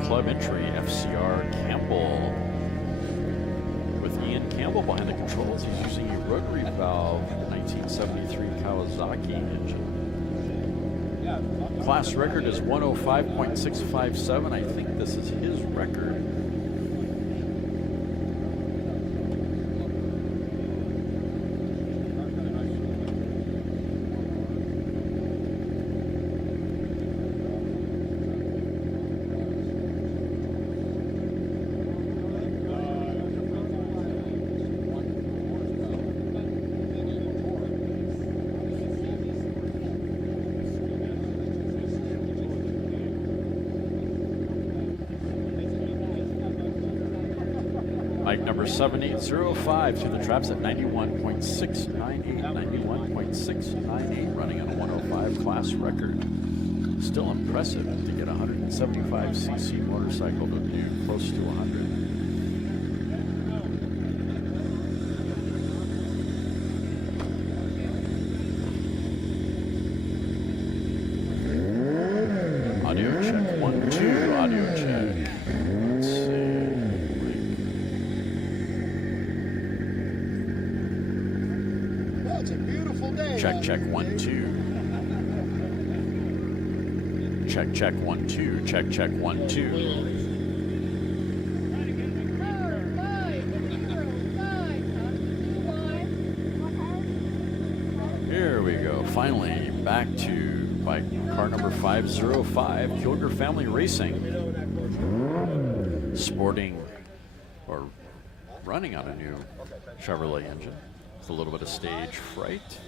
Club entry, FCR Campbell. With Ian Campbell behind the controls, he's using a rotary valve 1973 Kawasaki engine. Class record is 105.657. I think this is his record. Bike number 7805 through the traps at 91.698, 91.698, running on a 105 class record. Still impressive to get a 175cc motorcycle to do close to 100. Audio check, 1, 2, audio check. Let's see. It's a beautiful day. Check, check, 1, 2. Check, check, 1, 2. Check, check, 1, 2. Here we go. Finally, back to bike car number 505, Kilger Family Racing. Sporting or running on a new Chevrolet engine. With a little bit of stage fright.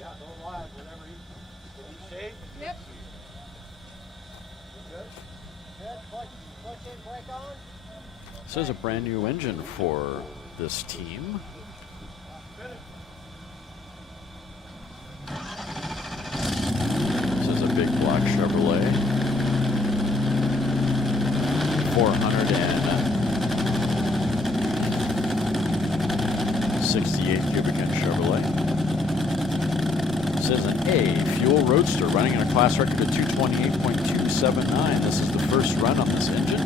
Yep. This is a brand new engine for this team. This is a big block Chevrolet. 468 cubic inch Chevrolet. This is an A fuel roadster running in a class record of 228.279. This is the first run on this engine.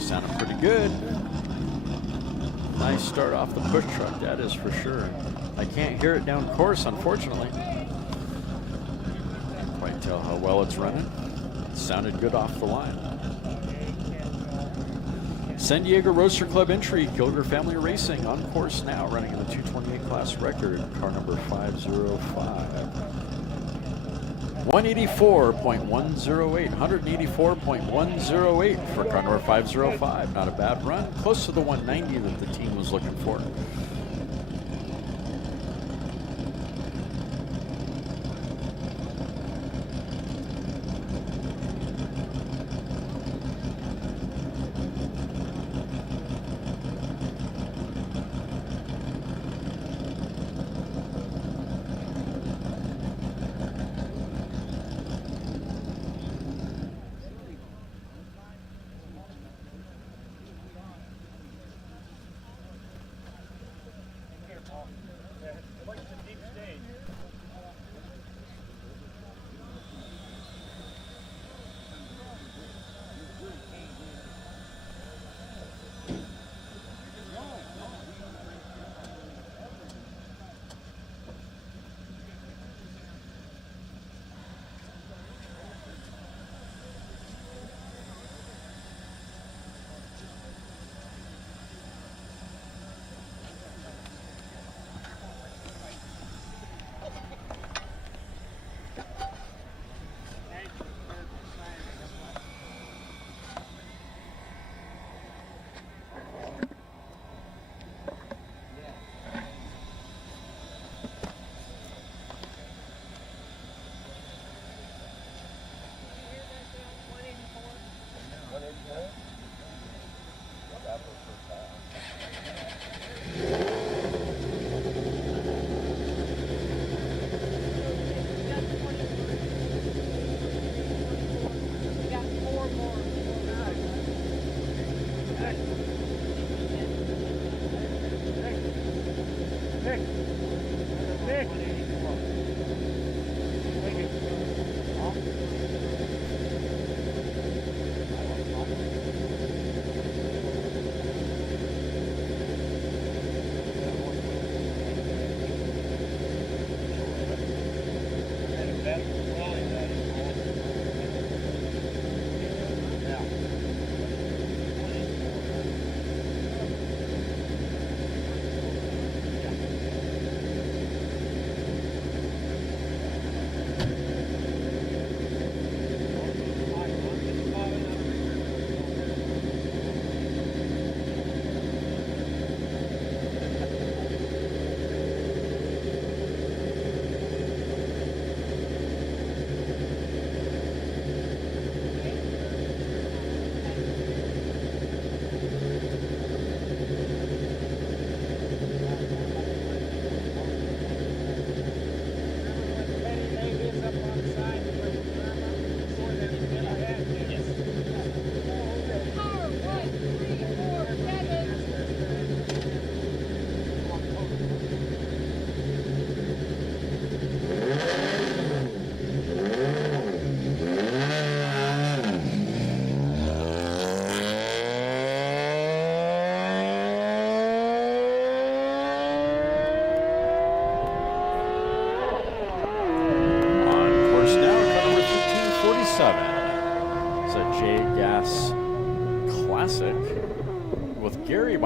Sounding pretty good. Nice start off the push truck, that is for sure. I can't hear it down course, unfortunately. Can't quite tell how well it's running. It sounded good off the line. San Diego Roadster Club entry, Kilger Family Racing on course now, running in the 228 class record, car number 505. 184.108, 184.108 for car number 505. Not a bad run. Close to the 190 that the team was looking for.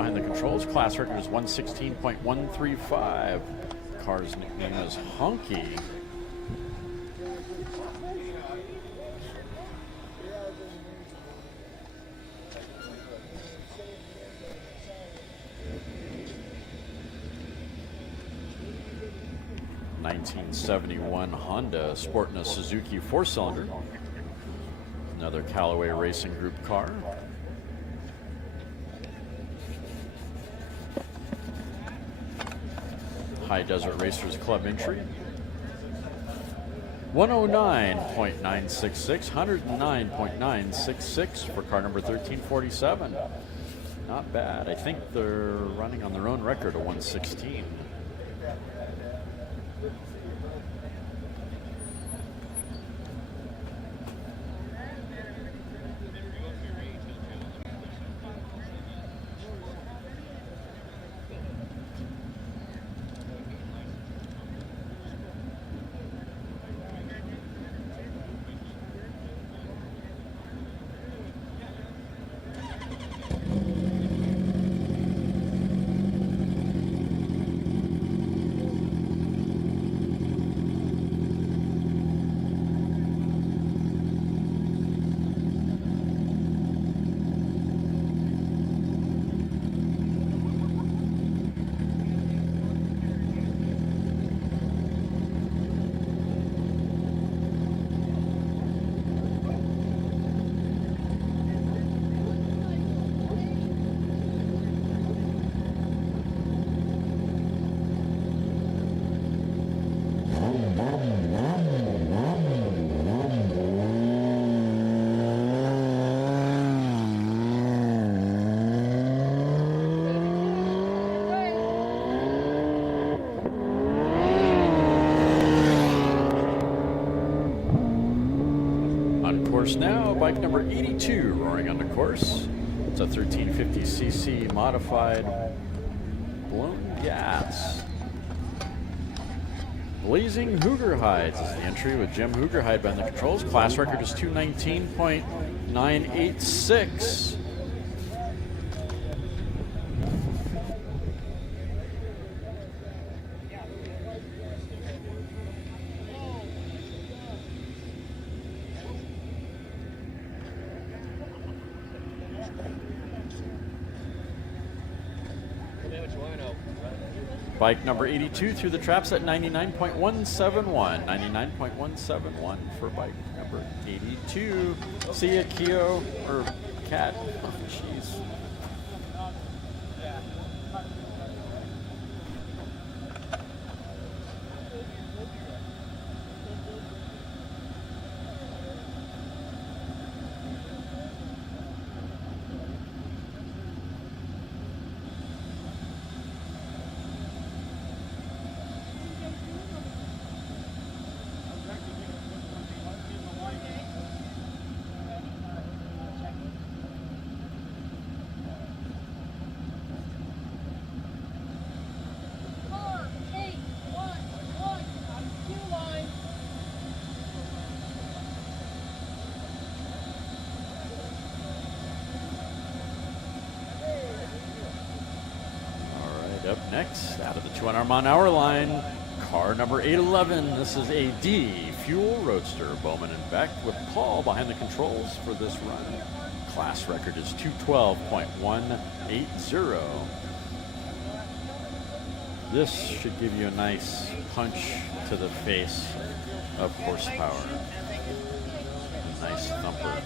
behind the controls. Class record is 116.135. Car's nickname is Honky. '71 Honda sporting a Suzuki 4-cylinder. Another Callaway Racing Group car. High Desert Racers Club entry. 109.966, 109.966 for car number 1347. Not bad. I think they're running on their own record of 116. Now, bike number 82 roaring on the course. It's a 1350cc modified blown gas. Blazing Hoogerhides is the entry with Jim Hoogerhide behind the controls. Class record is 219.986. Bike number 82 through the traps at 99.171. 99.171 for bike number 82. See ya, Keo, or Cat. Oh, jeez. Up next, out of the 200-mile-an-hour line, car number 811. This is a D Fuel Roadster, Bowman and Beck, with Paul behind the controls for this run. Class record is 212.180. This should give you a nice punch to the face of horsepower. Nice thumper.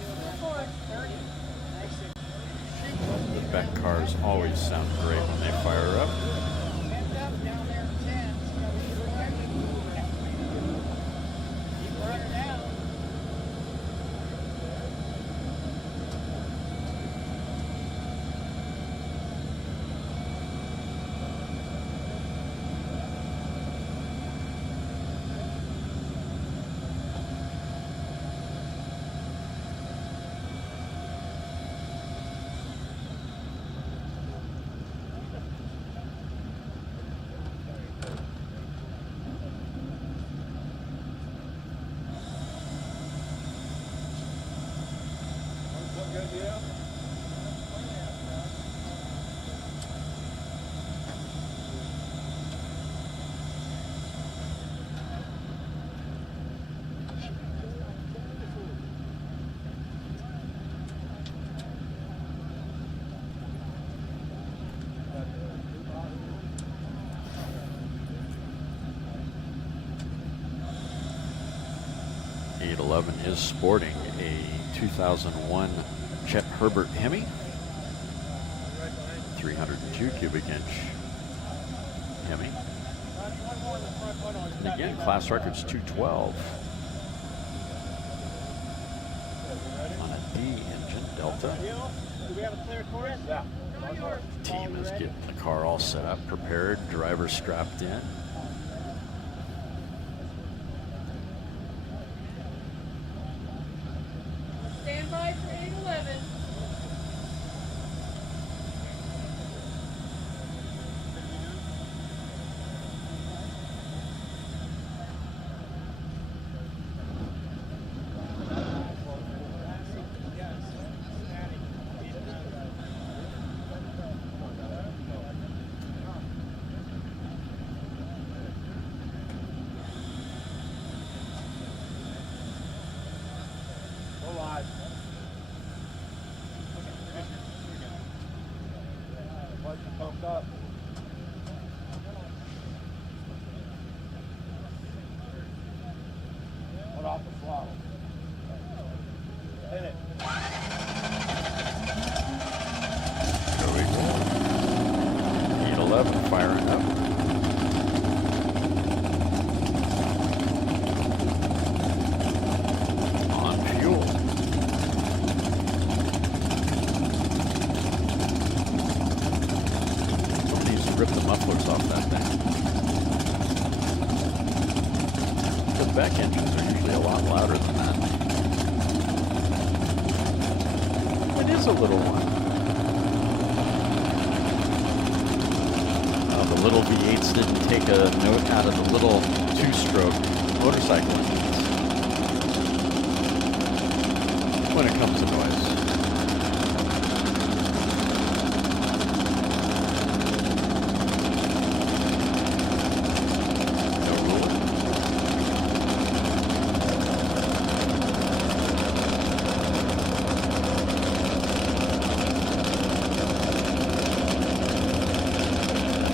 The Beck cars always sound great when they fire up. 811 is sporting a 2001 Chet Herbert Hemi, 302 cubic inch Hemi. And again, class record's 212 on a D engine Delta. Do we have a clear course? Yeah. Team is getting the car all set up, prepared, driver strapped in. Stand by for 811. Pumped up. Put off the throttle. Hit it. There we go. 811 firing up. On fuel. Somebody needs to rip the mufflers off that thing. The back engines are usually a lot louder than that. It is a little one. The little V8s didn't take a note out of the little two-stroke motorcycle engines when it comes to noise. No ruler.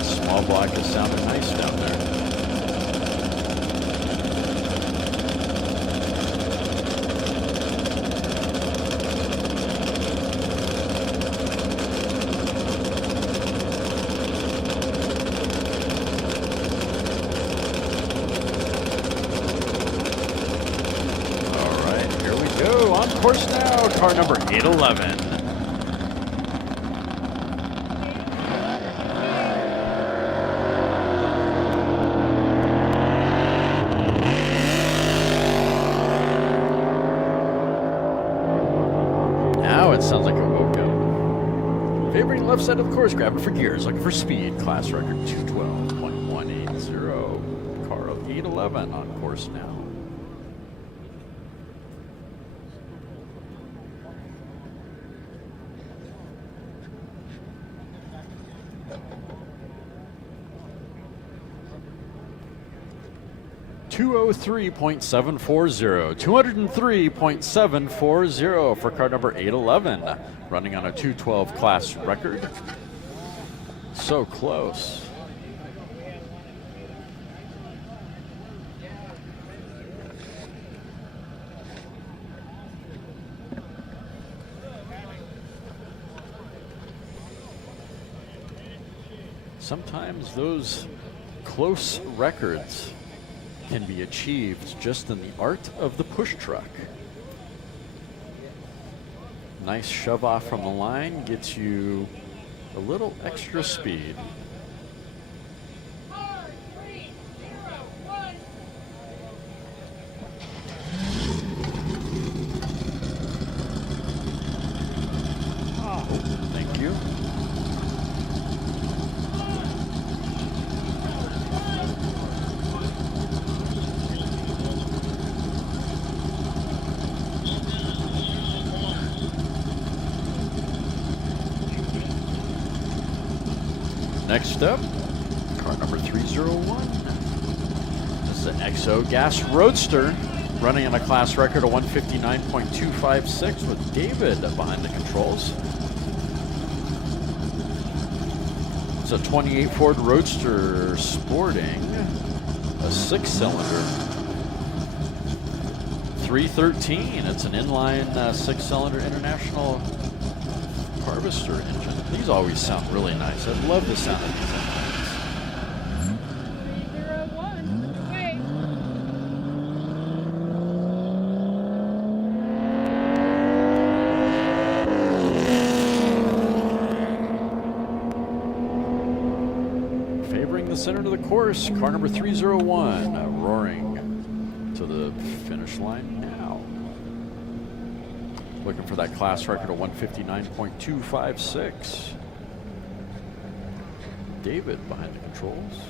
Small block is sounding nice down there. All right, here we go. On course now, car number 811. Sounds like it woke up. Favoring left side of the course, grabbing for gears, looking for speed. Class record 212.180. Car of 811 on course now. $203.740 for car number 811, running on a 212 class record. So close. Sometimes those close records can be achieved just in the art of the push truck. Nice shove off from the line gets you a little extra speed. Oh, thank you. Next up, car number 301. This is an XO gas roadster running on a class record of 159.256 with David behind the controls. It's a 28 Ford Roadster sporting a 6-cylinder 313. It's an inline 6-cylinder International harvester engine. These always sound really nice. I love the sound of these engines. 301. Wait. Favoring the center of the course, car number 301, roaring to the finish line now. Looking for that class record of 159.256. David behind the controls.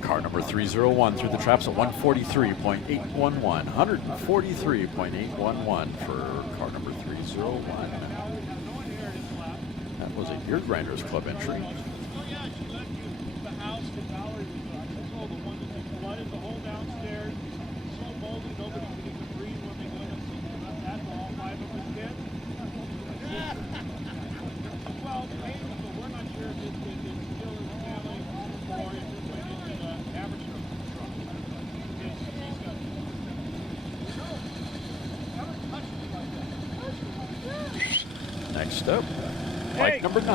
Car number 301 through the traps at 143.811. 143.811 for car number 301. That was a Gear Grinders Club entry. Next up, bike number 9.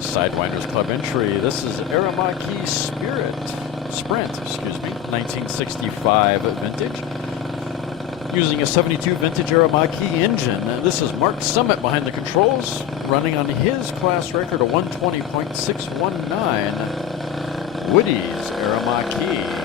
Sidewinders Club entry. This is Aramaki Sprint, 1965 vintage. Using a 72 vintage Aramaki engine. This is Mark Summit behind the controls, running on his class record of 120.619. Woody's Aramaki.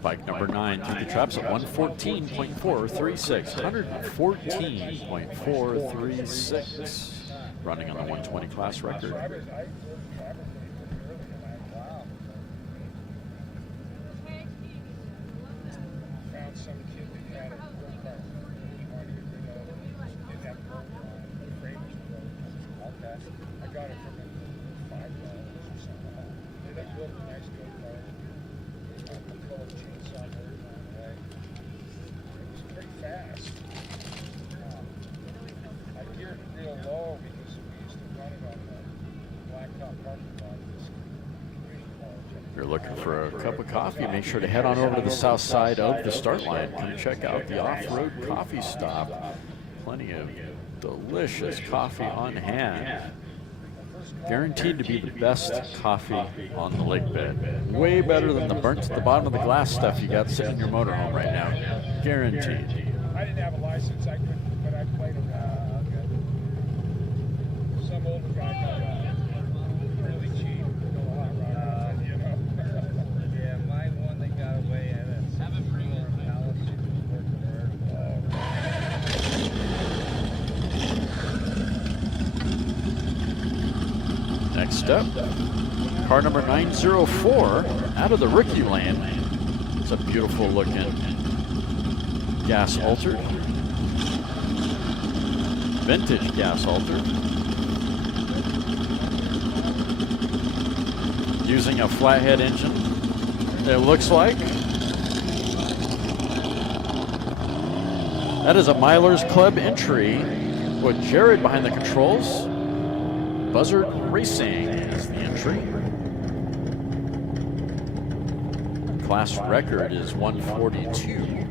Bike number 9 through the traps at 114.436. 114.436. Running on the 120 class record. You're looking for a cup of coffee, make sure to head on over to the south side of the start line. Come check out the off-road coffee stop. Plenty of delicious coffee on hand. Guaranteed to be the best coffee on the lake bed. Way better than the burnt at the bottom of the glass stuff you got sitting in your motorhome right now. Guaranteed. I didn't have a license, I couldn't, but I played around. Some older guy got really cheap, no hot rod, you know. Yeah, mine one they got away at it. Have it bring it. Next up, car number 904 out of the rookie lane. It's a beautiful looking gas altered, vintage gas altered. using a flathead engine, it looks like. That is a Milers Club entry with Jared behind the controls. Buzzard Racing is the entry. Class record is 142.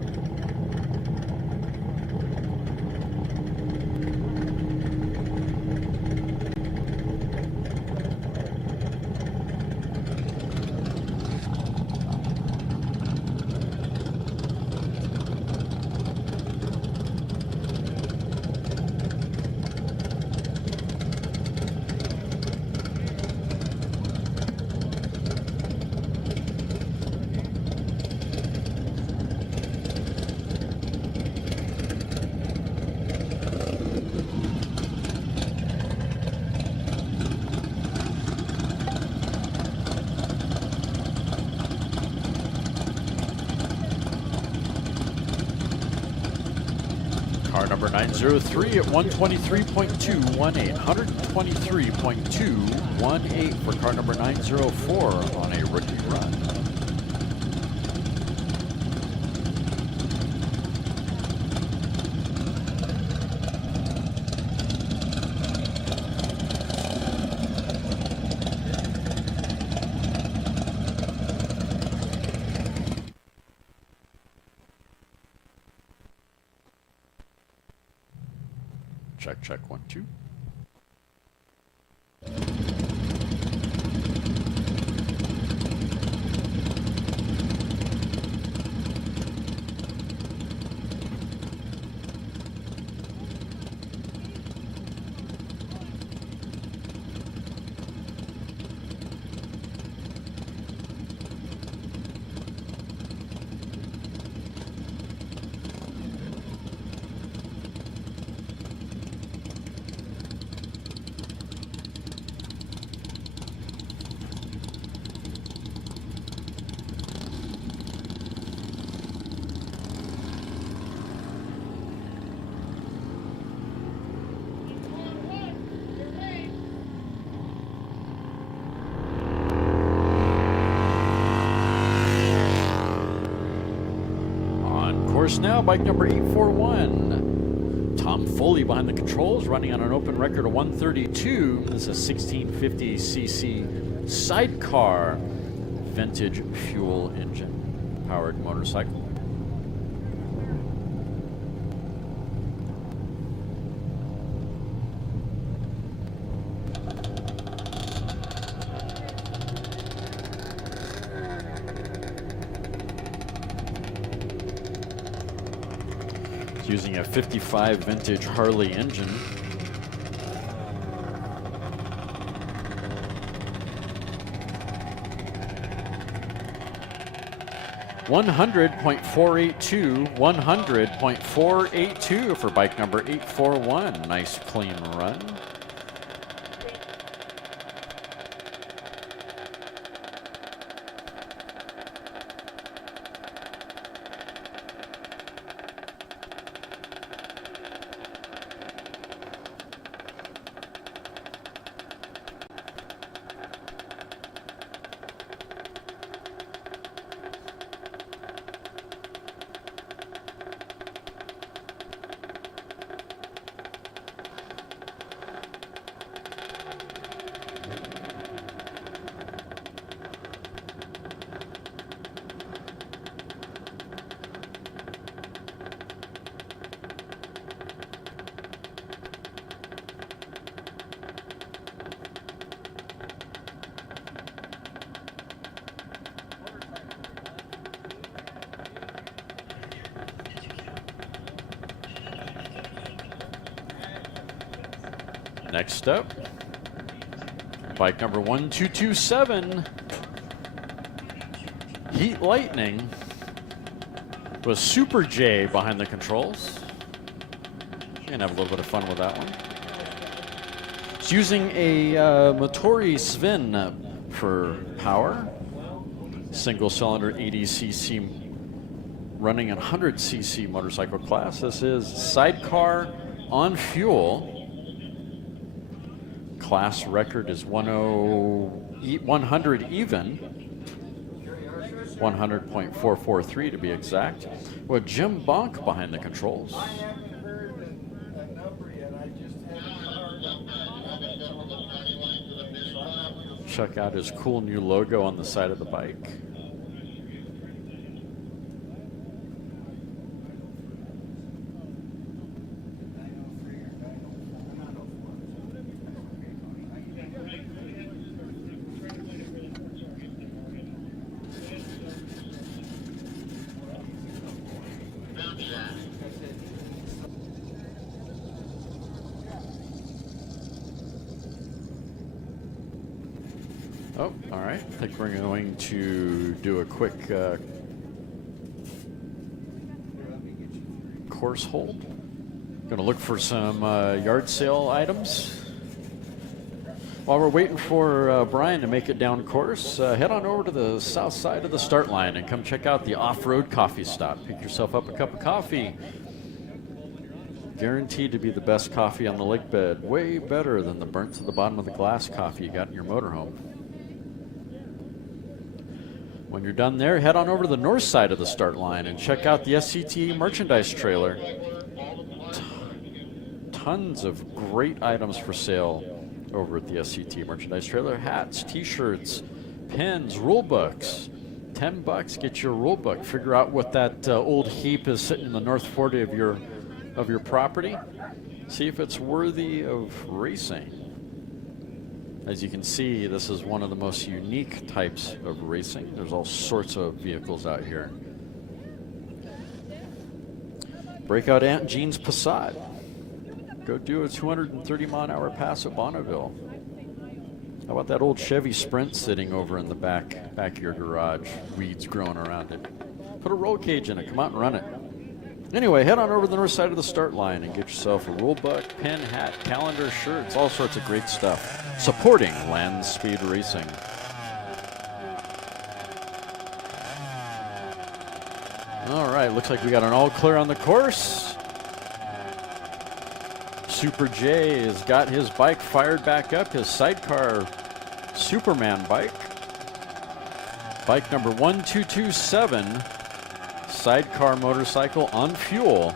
Car number 903 at 123.218. 123.218 for car number 904 on a rookie run. Check, check, 1, 2. Now, bike number 841. Tom Foley behind the controls, running on an open record of 132. This is a 1650cc sidecar vintage fuel engine powered motorcycle. Using a 55 vintage Harley engine. $100.482 for bike number 841. Nice clean run. Next up, bike number 1227, Heat Lightning, with Super J behind the controls. Gonna have a little bit of fun with that one. It's using a Motori Sven for power, single cylinder 80cc, running a 100cc motorcycle class. This is sidecar on fuel. class record is 100 even. 100.443 to be exact. With Jim Bonk behind the controls. I haven't heard a number yet. I just haven't. Check out his cool new logo on the side of the bike. Oh, all right. I think we're going to do a quick course hold. Going to look for some yard sale items. While we're waiting for Brian to make it down course, head on over to the south side of the start line and come check out the off-road coffee stop. Pick yourself up a cup of coffee. Guaranteed to be the best coffee on the lake bed. Way better than the burnt to the bottom of the glass coffee you got in your motorhome. When you're done there, head on over to the north side of the start line and check out the SCTA merchandise trailer. Tons of great items for sale over at the SCTA merchandise trailer. Hats, t-shirts, pens, rule books. $10, get your rule book. Figure out what that old heap is sitting in the north 40 of your property. See if it's worthy of racing. As you can see, this is one of the most unique types of racing. There's all sorts of vehicles out here. Break out Aunt Jean's Passat. Go do a 230-mile-an-hour pass at Bonneville. How about that old Chevy Sprint sitting over in the back of your garage, weeds growing around it? Put a roll cage in it. Come out and run it. Anyway, head on over to the north side of the start line and get yourself a rule book, pen, hat, calendar, shirts, all sorts of great stuff. Supporting Landspeed Racing. All right, looks like we got an all clear on the course. Super J has got his bike fired back up, his sidecar Superman bike. Bike number 1227. Sidecar motorcycle on fuel.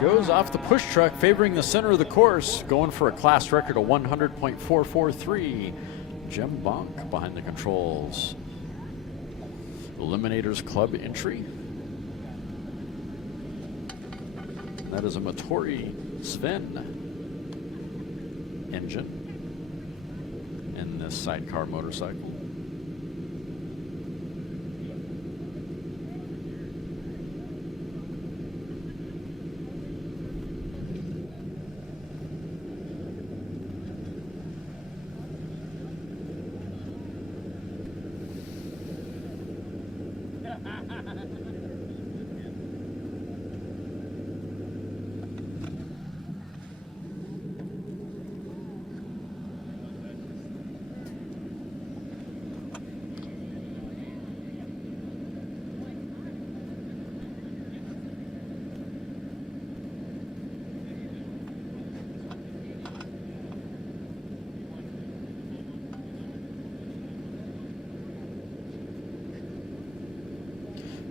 Goes off the push truck, favoring the center of the course, going for a class record of 100.443. Jim Bonk behind the controls. Eliminators Club entry. That is a Motori Sven engine in this sidecar motorcycle.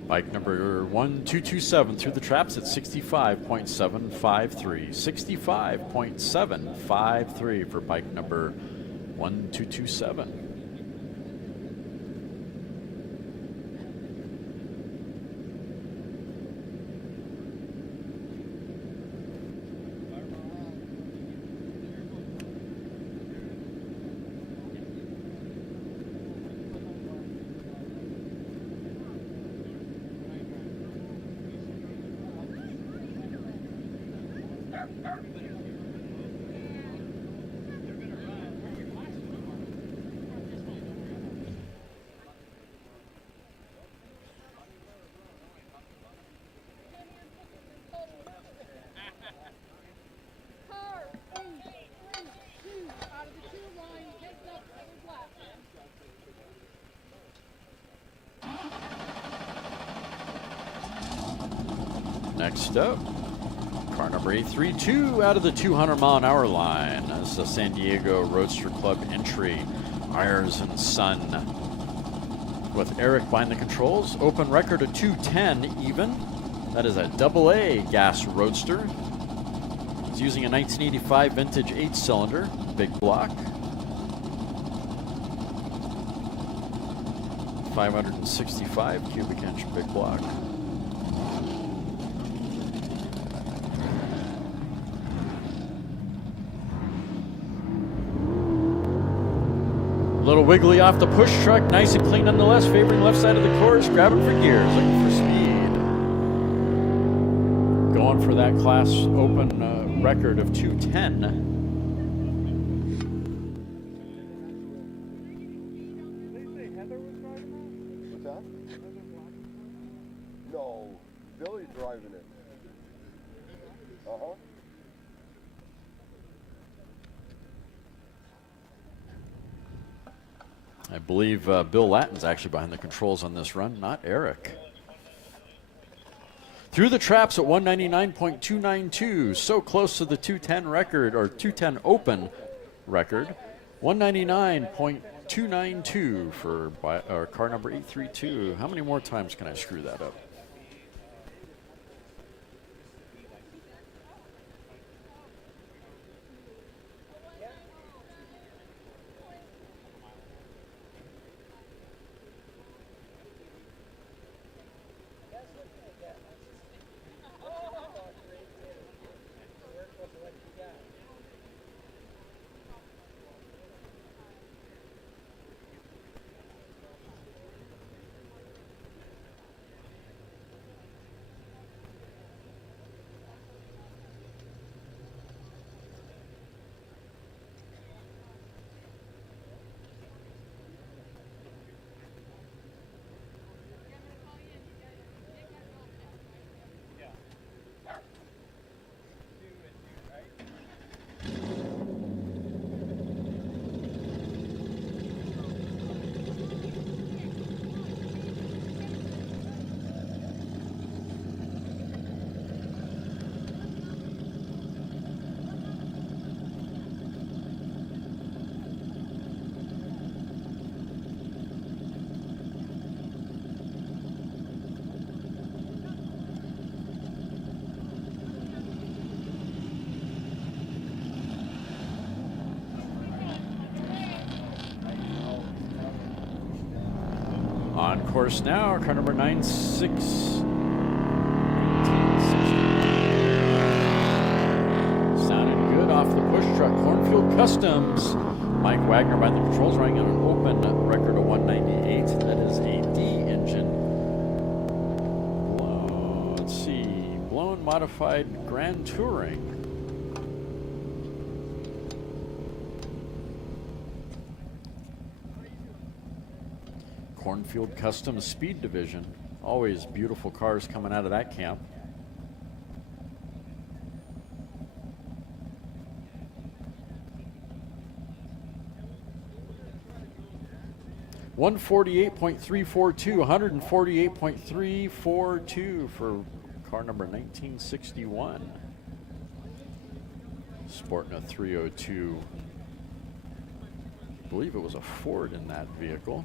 Bike number 1227 through the traps at 65.753. 65.753 for bike number 1227. Next up, car number 832 out of the 200-mile-an-hour line. This is a San Diego Roadster Club entry, Myers and Son. With Eric behind the controls, open record of 210 even. That is a AA gas roadster. He's using a 1985 vintage 8-cylinder, big block. 565 cubic inch big block. A little wiggly off the push truck, nice and clean nonetheless, favoring left side of the course, grabbing for gears, looking for speed. Going for that class open record of 210. What's that? No, Billy's driving it. Uh-huh. I believe Bill Latton's actually behind the controls on this run, not Eric. Through the traps at 199.292, so close to the 210 record, or 210 open record. 199.292 for car number 832. How many more times can I screw that up? On course now, car number 96. Sounding good off the push truck. Cornfield Customs. Mike Wagner by the controls, running on an open record of 198. That is a D engine. Let's see. Blown modified Grand Touring. Cornfield Customs Speed Division. Always beautiful cars coming out of that camp. $148.342, $148.342 for car number 1961. Sporting a 302. I believe it was a Ford in that vehicle.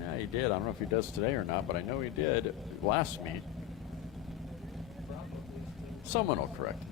Yeah, he did. I don't know if he does today or not, but I know he did last meet. Someone will correct me.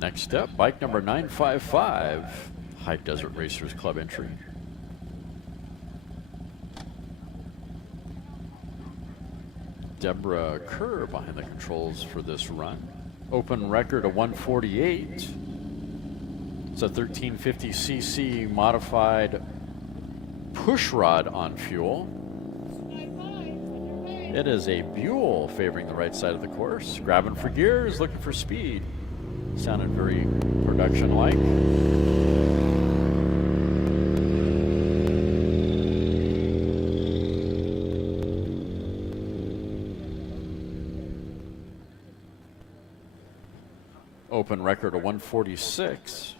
Next up, bike number 955, High Desert Racers Club entry. Deborah Kerr behind the controls for this run. Open record of 148. It's a 1350cc modified push rod on fuel. It is a Buell favoring the right side of the course. Grabbing for gears, looking for speed. Sounded very production-like. Open record of 146.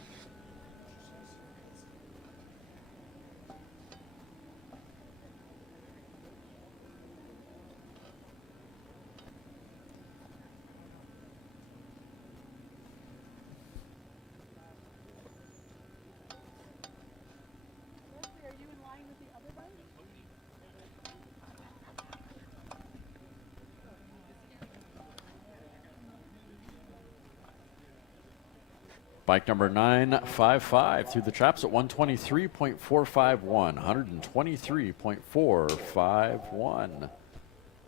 Bike number 955 through the traps at 123.451. 123.451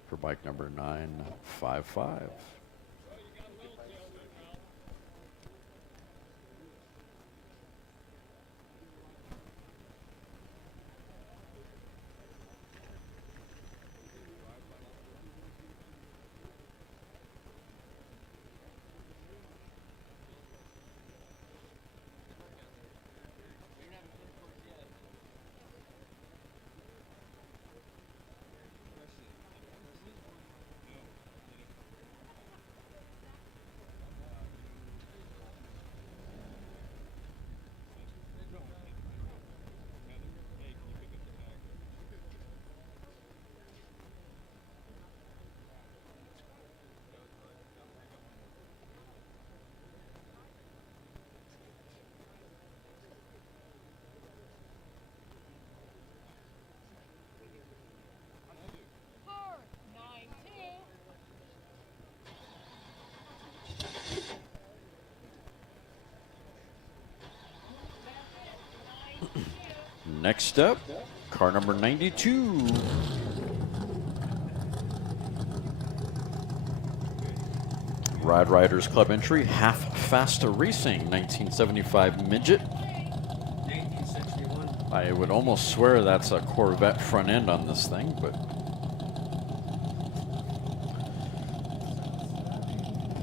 for bike number 955. Next up, car number 92. Ride Riders Club entry, Half Fasta Racing, 1975 midget. 1961. I would almost swear that's a Corvette front end on this thing, but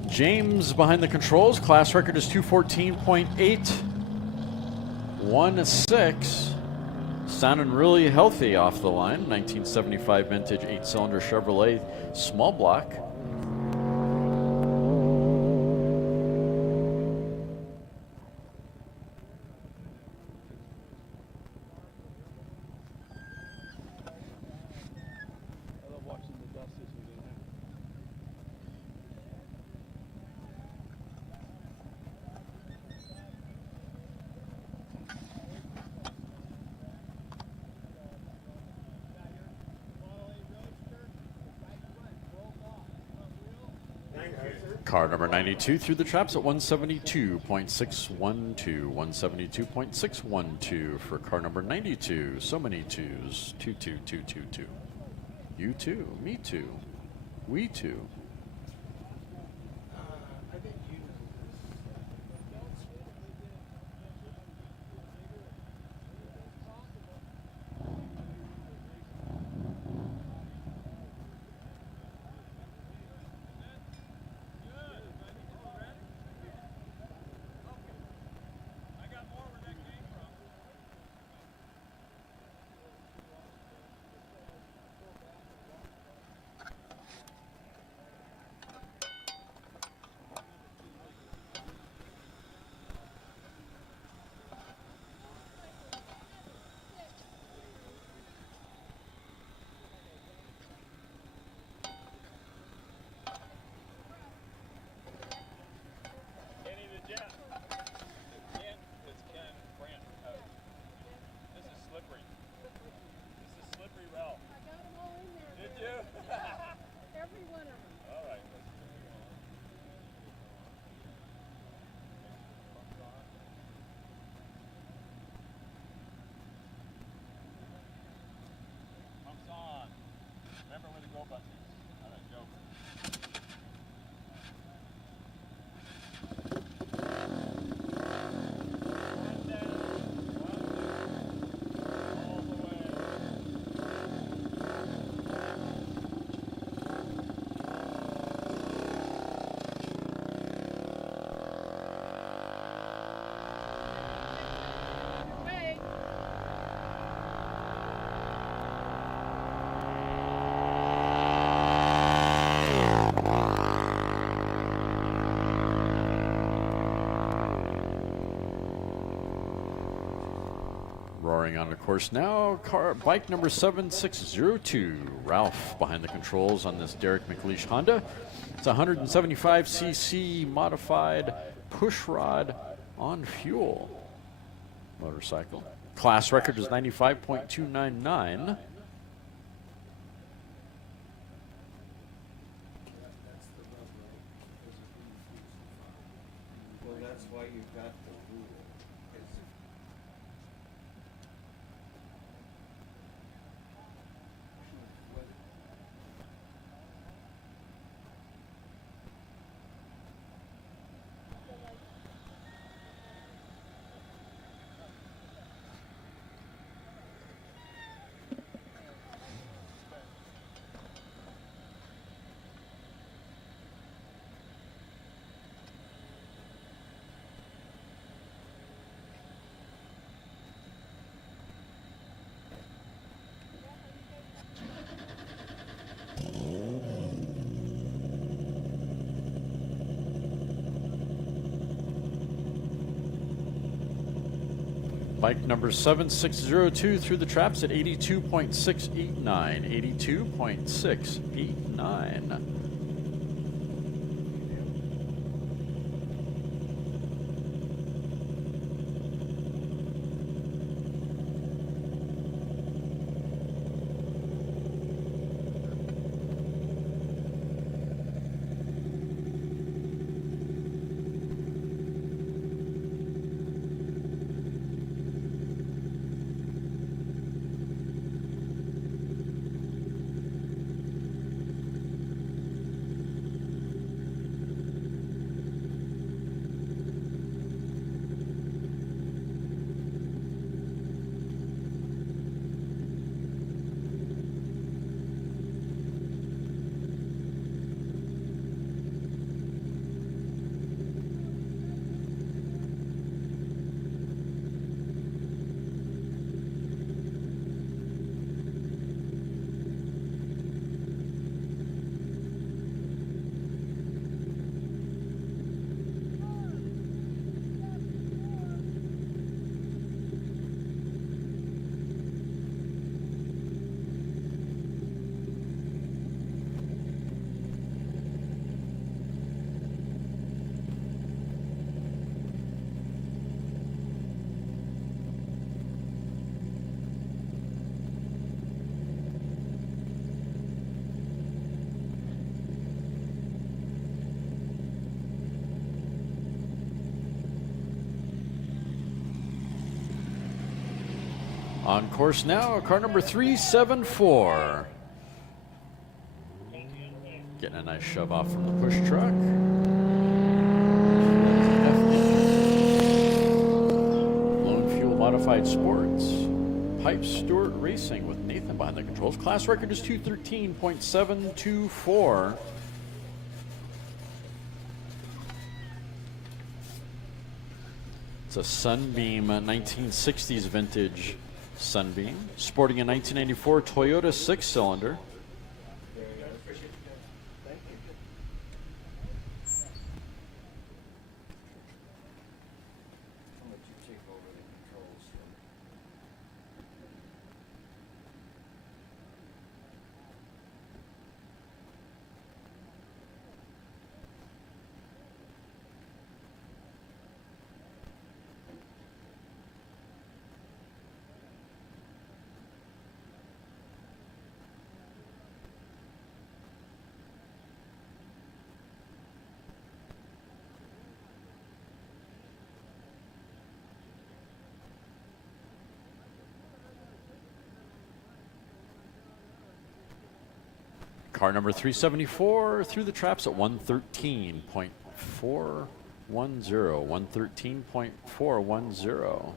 James behind the controls. Class record is 214.816. Sounding really healthy off the line. 1975 vintage 8-cylinder Chevrolet small block. Car number 92 through the traps at 172.612. 172.612 for car number 92. So many twos. 22222. You too. Me too. We too. Pouring on the course now, bike number 7602, Ralph behind the controls on this Derek McLeish Honda. It's a 175cc modified push rod on fuel motorcycle. Class record is 95.299. Well, that's why you got the rule. Bike number 7602 through the traps at 82.689. 82.689. On course now, car number 374. Getting a nice shove off from the push truck. Lone Fuel Modified Sports. Pipe Stewart Racing with Nathan behind the controls. Class record is 213.724. It's a Sunbeam 1960s vintage Sunbeam, sporting a 1994 Toyota 6-cylinder. Car number 374 through the traps at 113.410. 113.410.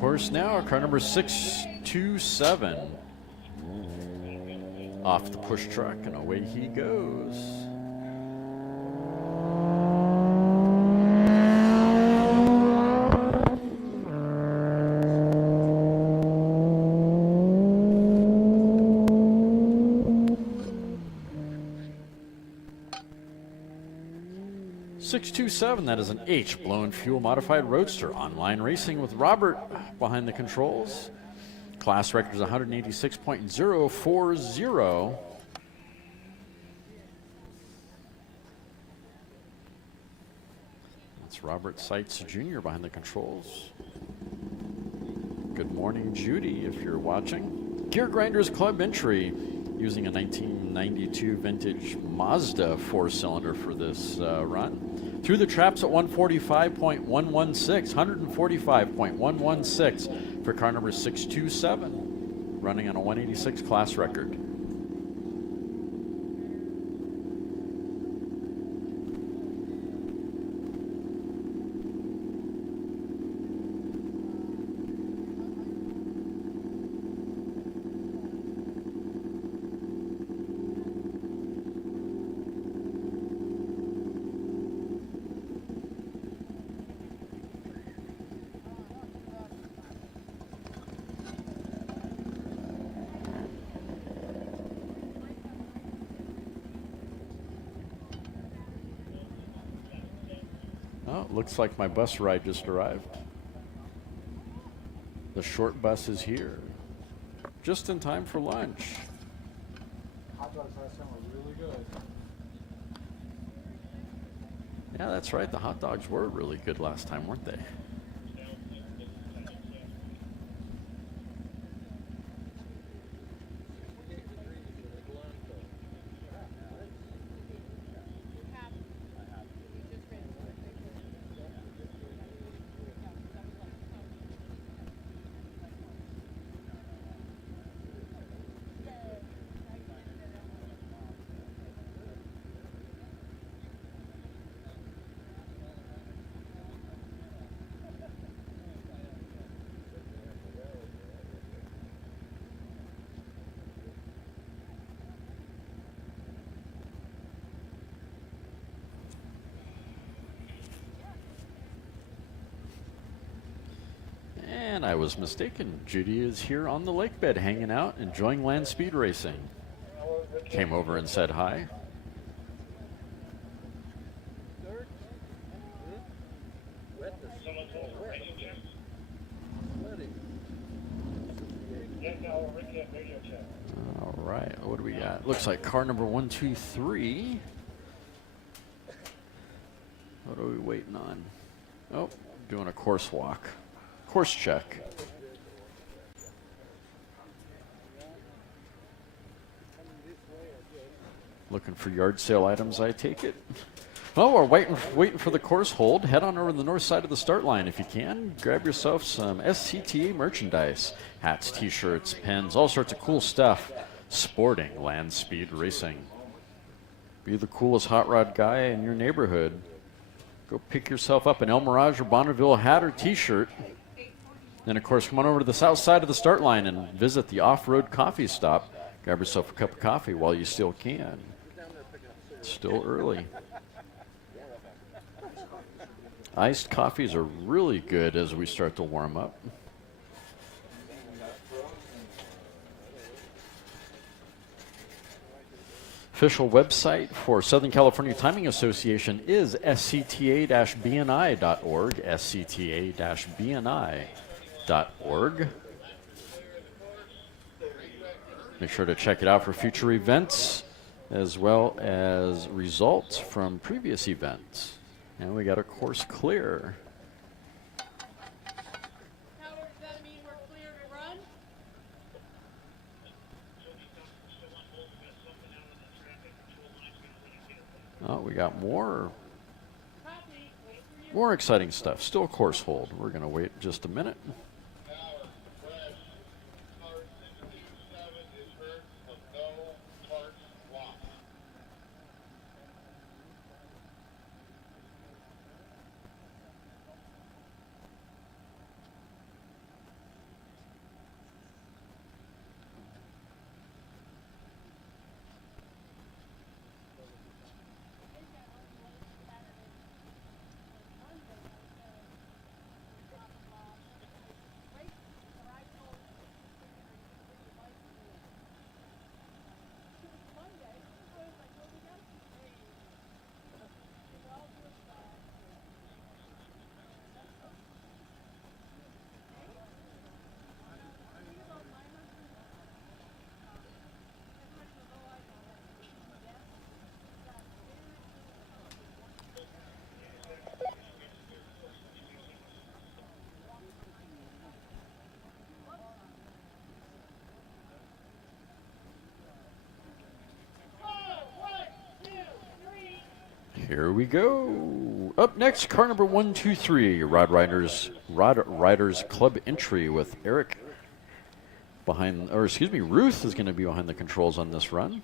course now, car number 627. Off the push truck and away he goes. .627, that is an H blown fuel modified roadster. Online racing with Robert behind the controls. Class record is 186.040. That's Robert Seitz Jr. behind the controls. Good morning, Judy, if you're watching. Gear Grinders Club entry using a 1992 vintage Mazda 4-cylinder for this run. Through the traps at 145.116, 145.116 for car number 627, running on a 186 class record. Oh, looks like my bus ride just arrived. The short bus is here. Just in time for lunch. Hot dogs last time were really good. Yeah, that's right. The hot dogs were really good last time, weren't they? And I was mistaken. Judy is here on the lake bed hanging out, enjoying Landspeed racing. Came over and said hi. All right, what do we got? Looks like car number 123. What are we waiting on? Oh, doing a course walk. Course check. Looking for yard sale items, I take it. Well, we're waiting for the course hold. Head on over to the north side of the start line if you can. Grab yourself some SCTA merchandise. Hats, t-shirts, pens, all sorts of cool stuff. Sporting Landspeed racing. Be the coolest hot rod guy in your neighborhood. Go pick yourself up an El Mirage or Bonneville hat or t-shirt. Then, of course, come on over to the south side of the start line and visit the off-road coffee stop. Grab yourself a cup of coffee while you still can. It's still early. Iced coffees are really good as we start to warm up. Official website for Southern California Timing Association is scta-bni.org, scta-bni.org. Make sure to check it out for future events as well as results from previous events. And we got a course clear. Howard, does that mean we're clear to run? Oh, we got more exciting stuff. Still course hold. We're going to wait just a minute. Here we go. Up next, car number 123, Rod Riders Club Entry with Eric behind, or excuse me, Ruth is going to be behind the controls on this run.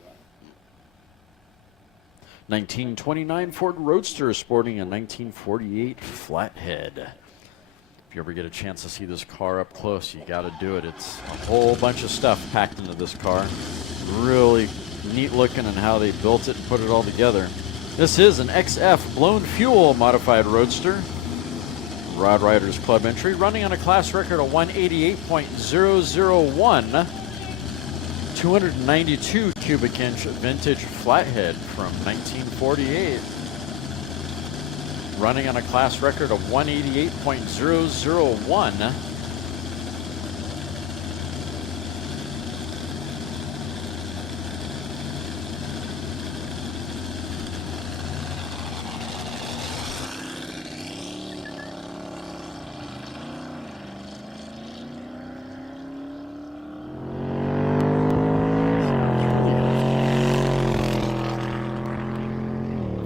1929 Ford Roadster sporting a 1948 flathead. If you ever get a chance to see this car up close, you got to do it. It's a whole bunch of stuff packed into this car. Really neat looking and how they built it and put it all together. This is an XF blown fuel modified Roadster. Rod Riders Club Entry, running on a class record of 188.001. 292 cubic inch vintage flathead from 1948. Running on a class record of 188.001.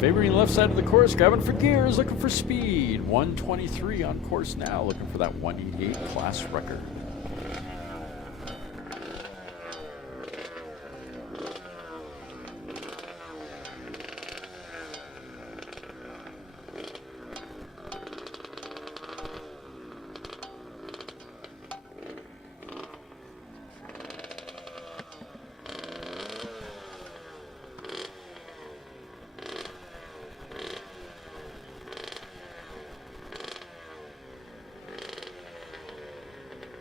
Favoring the left side of the course, grabbing for gears, looking for speed. 123 on course now, looking for that 188 class record.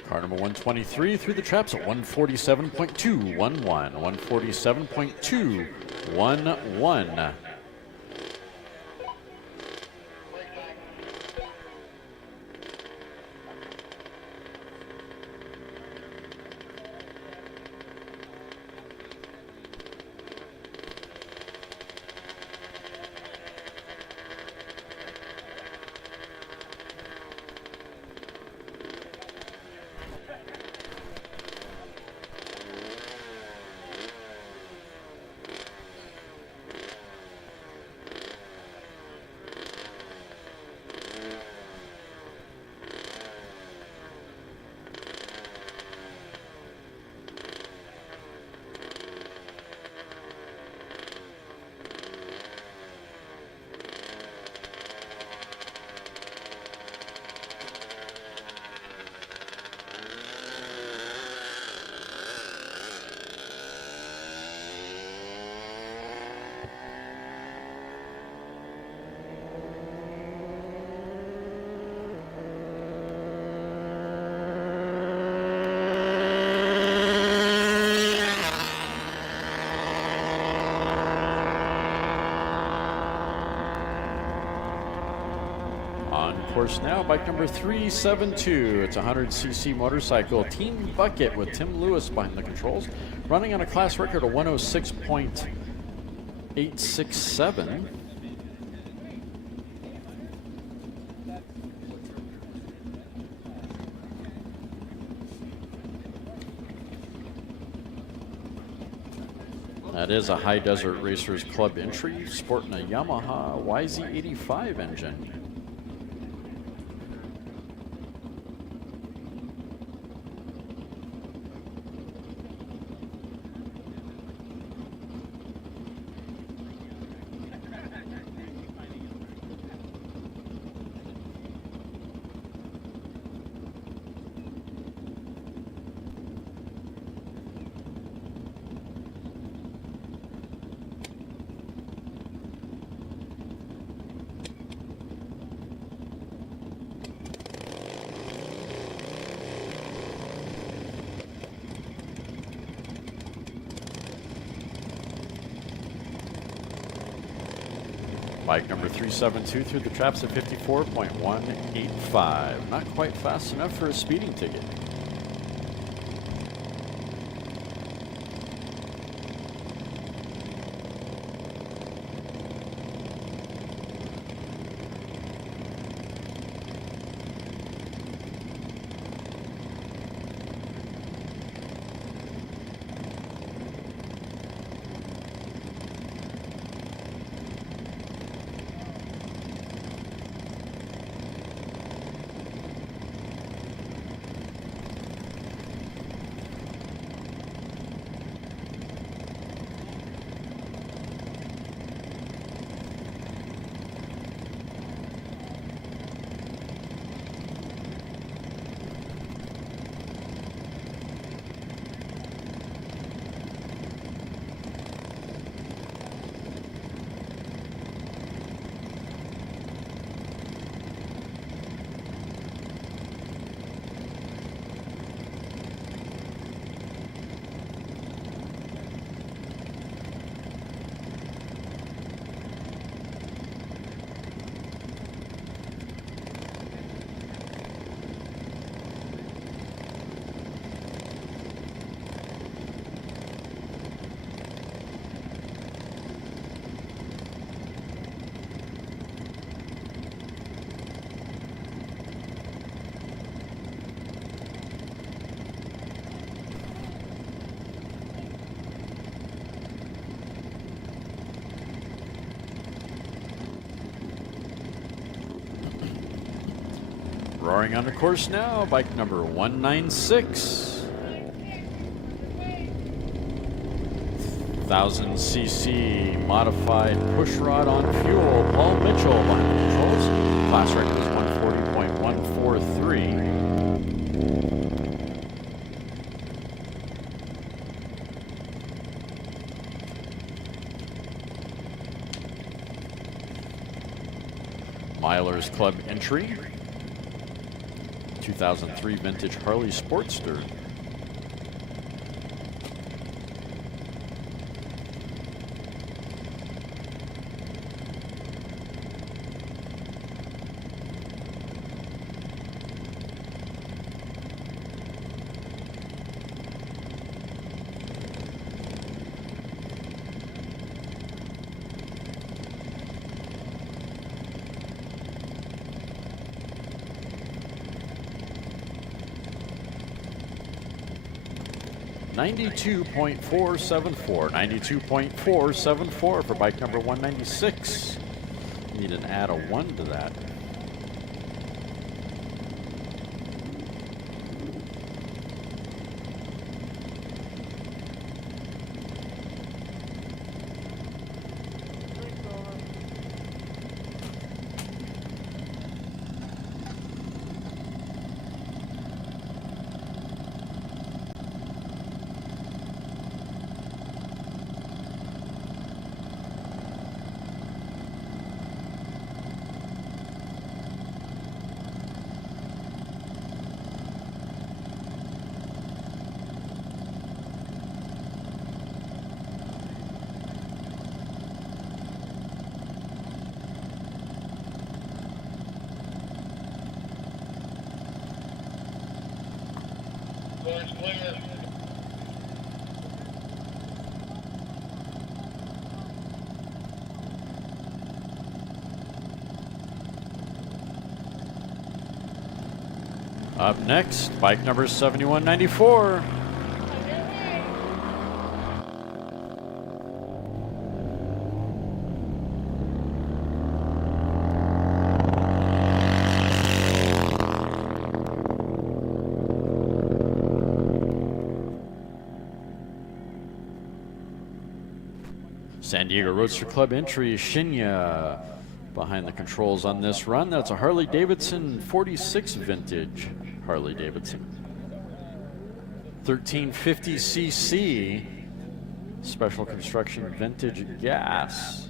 Car number 123 through the traps at 147.211. 147.211. Course now, bike number 372. It's a 100cc motorcycle, Team Bucket with Tim Lewis behind the controls, running on a class record of 106.867. That is a High Desert Racers Club Entry, sporting a Yamaha YZ85 engine. Bike number 372 through the traps at 54.185. Not quite fast enough for a speeding ticket. Roaring on the course now, bike number 196. 1000cc modified push rod on fuel. Paul Mitchell behind the controls. Class record is 140.143. Milers Club entry. 2003 vintage Harley Sportster. $92.474 for bike number 196. Need an add a 1 to that. Up next, bike number 7194. San Diego Roadster Club entry, Shinya behind the controls on this run. That's a Harley Davidson 46 vintage Harley Davidson. 1350cc special construction vintage gas.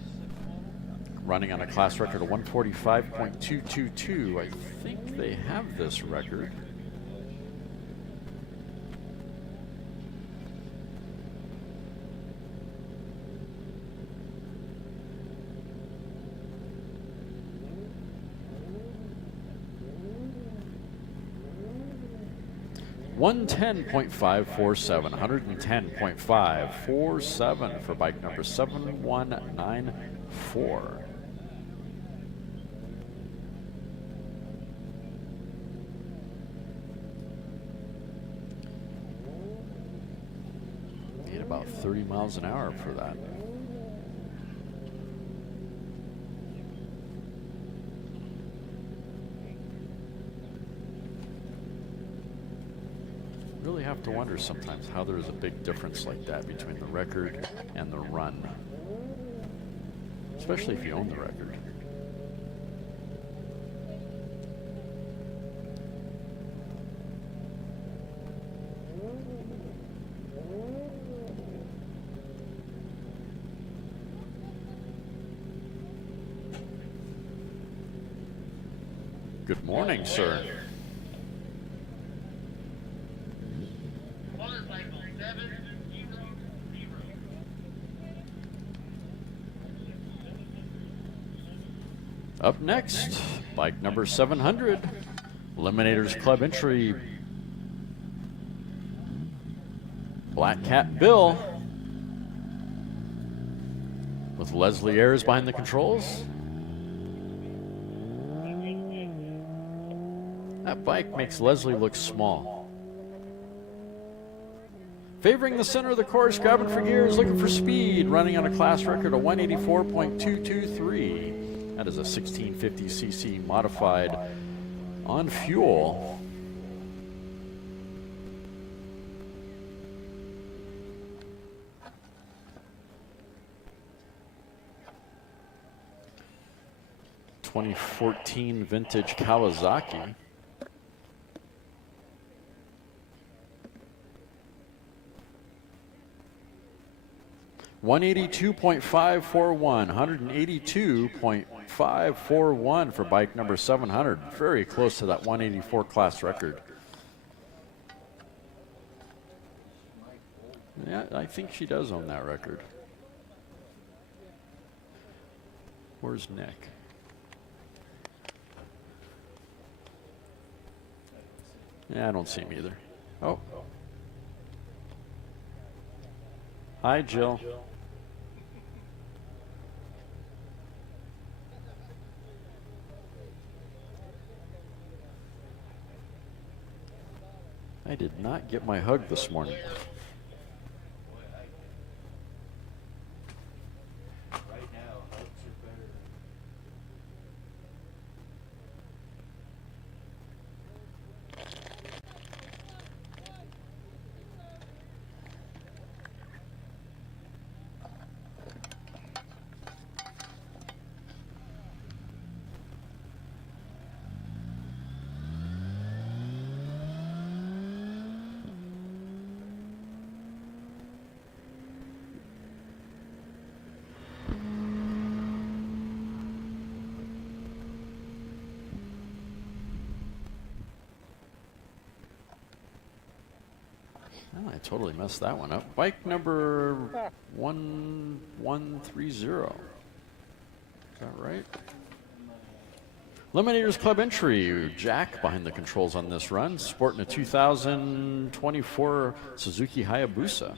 Running on a class record of 145.222. I think they have this record. $110.547, $110.547 for bike number 7194. Need about 30 miles an hour for that. Really have to wonder sometimes how there is a big difference like that between the record and the run, especially if you own the record. Good morning, sir. Up next, bike number 700, Eliminators Club entry, Black Cat Bill, with Leslie Ayres behind the controls. That bike makes Leslie look small. Favoring the center of the course, grabbing for gears, looking for speed, running on a class record of 184.223. That is a 1650cc modified on fuel. '14 vintage Kawasaki. $182.541, $182.541 for bike number 700. Very close to that 184 class record. Yeah, I think she does own that record. Where's Nick? Yeah, I don't see him either. Oh. Hi, Jill. I did not get my hug this morning. Oh, I totally messed that one up. Bike number 1130. Is that right? Eliminators Club entry. Jack behind the controls on this run, sporting a 2024 Suzuki Hayabusa.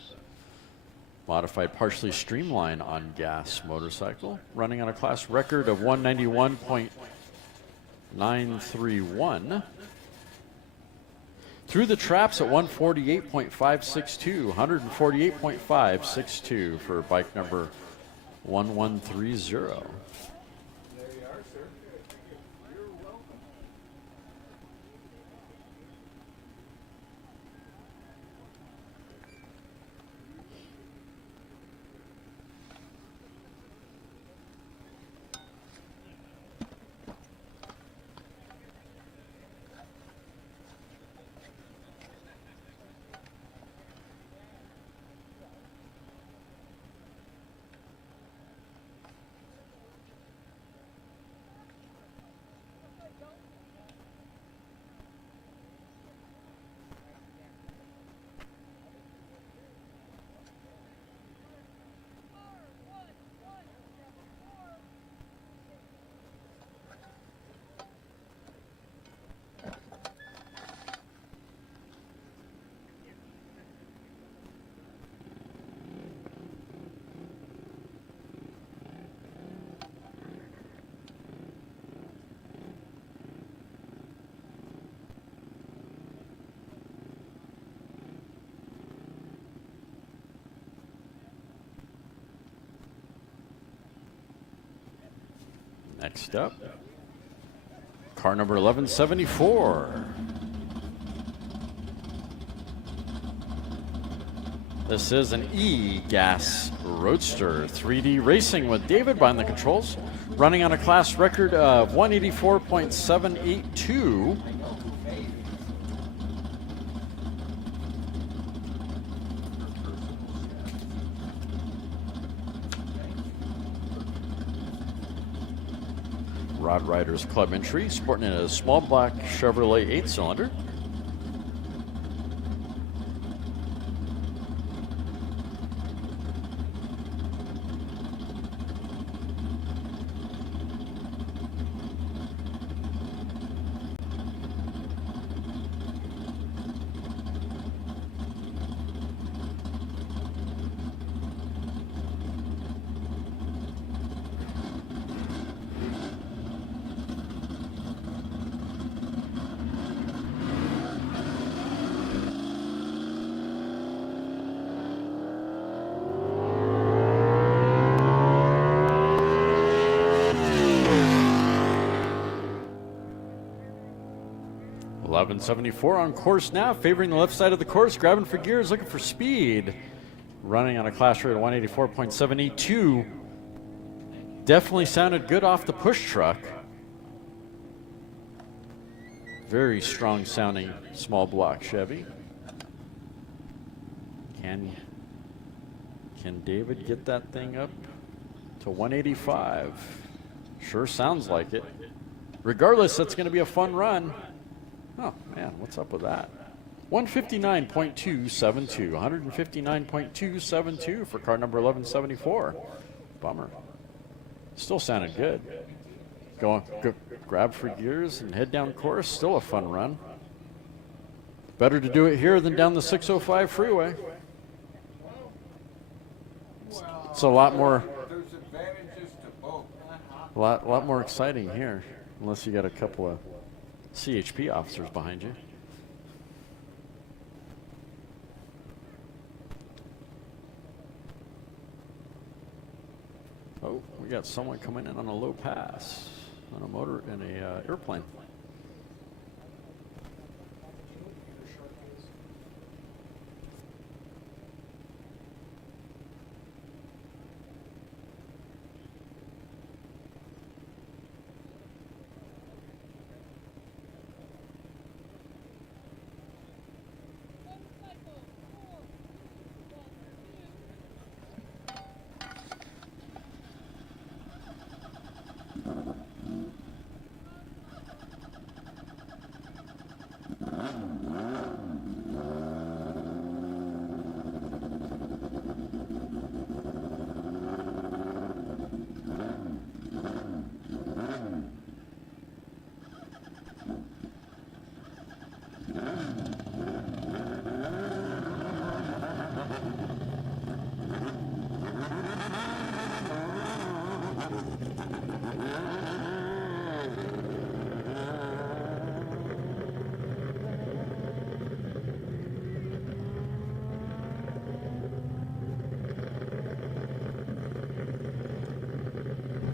Modified partially streamlined on gas motorcycle, running on a class record of 191.931. Through the traps at 148.562, 148.562 for bike number 1130. Next up, car number 1174. This is an E-Gas Roadster 3D Racing with David behind the controls, running on a class record of 184.782. Rod Riders Club entry, sporting a small black Chevrolet 8-cylinder. 1174 on course now, favoring the left side of the course, grabbing for gears, looking for speed. Running on a class rate of 184.782. Definitely sounded good off the push truck. Very strong sounding small block Chevy. Can David get that thing up to 185? Sure sounds like it. Regardless, that's going to be a fun run. Oh, man, what's up with that? 159.272. 159.272 for car number 1174. Bummer. Still sounded good. Go grab for gears and head down course. Still a fun run. Better to do it here than down the 605 freeway. It's a lot more. There's advantages to both. A lot more exciting here, unless you got a couple of CHP officers behind you. Oh, we got someone coming in on a low pass on a motor in a airplane.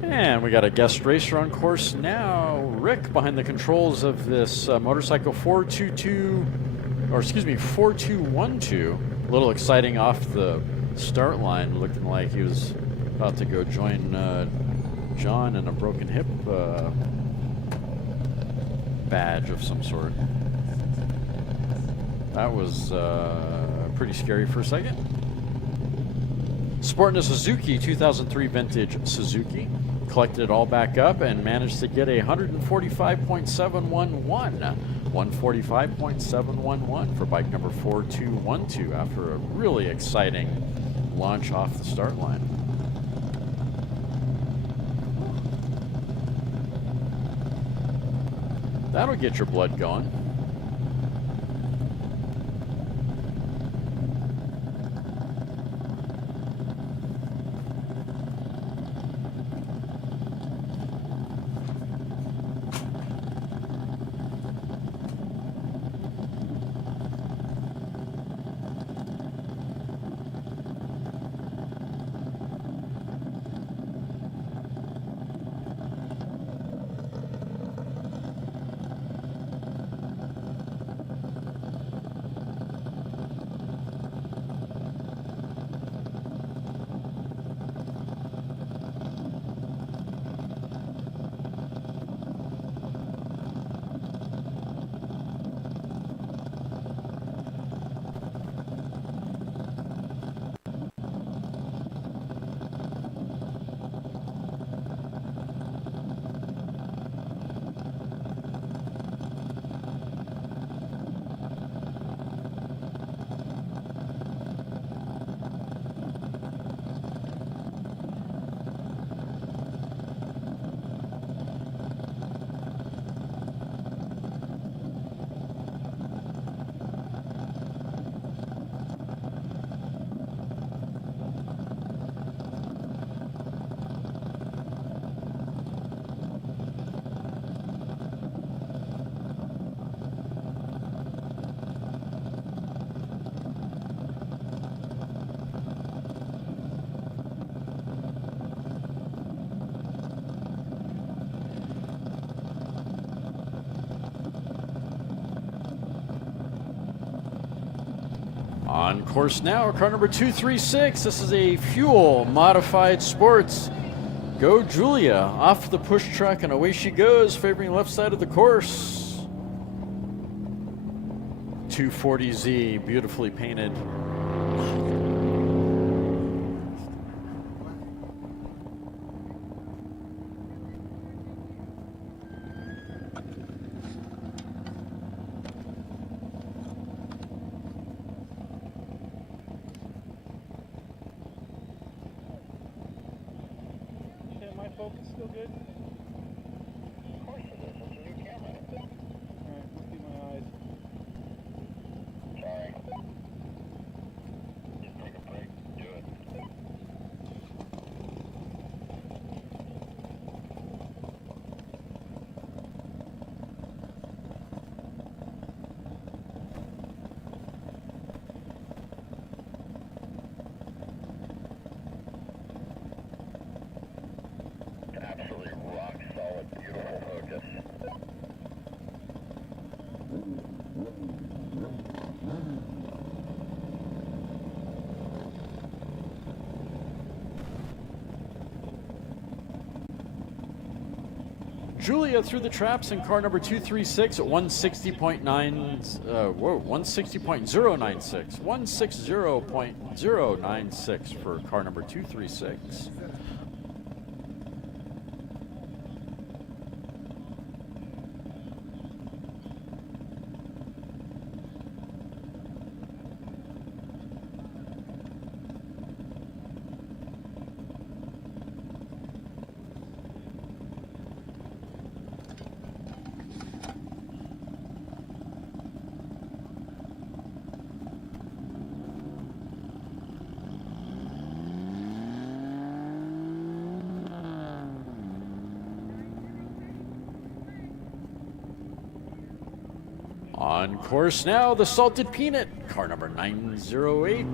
And we got a guest racer on course now. Rick behind the controls of this motorcycle 4212. A little exciting off the start line, looking like he was about to go join John in a broken hip badge of some sort. That was pretty scary for a second. Sporting a Suzuki 2003 vintage Suzuki. Collected it all back up and managed to get a 145.711. 145.711 for bike number 4212 after a really exciting launch off the start line. That'll get your blood going. On course now, car number 236. This is a fuel modified sports. Go Julia, off the push truck, and away she goes, favoring left side of the course. 240Z, beautifully painted. Focus still good? Of course it is. It's a new camera. Alright, must be my eyes. Sorry. Just take a break. Do it. Absolutely rock solid, beautiful focus. Julia through the traps in car number 236 at 160.9, 160.096, 160.096 for car number 236. On course now, the Salted Peanut, car number 908.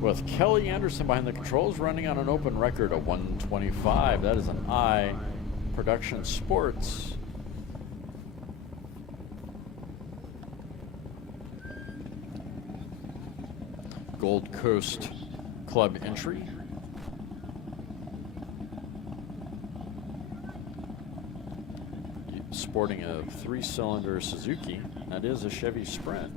With Kelly Anderson behind the controls, running on an open record of 125. That is an I Production Sports. Gold Coast Club entry. Sporting a 3-cylinder Suzuki. That is a Chevy Sprint.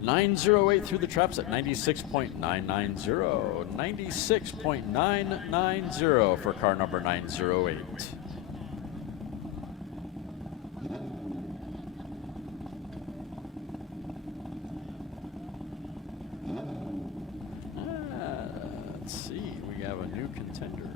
.908 through the traps at 96.990. 96.990 for car number 908. Let's see, we have a new contender.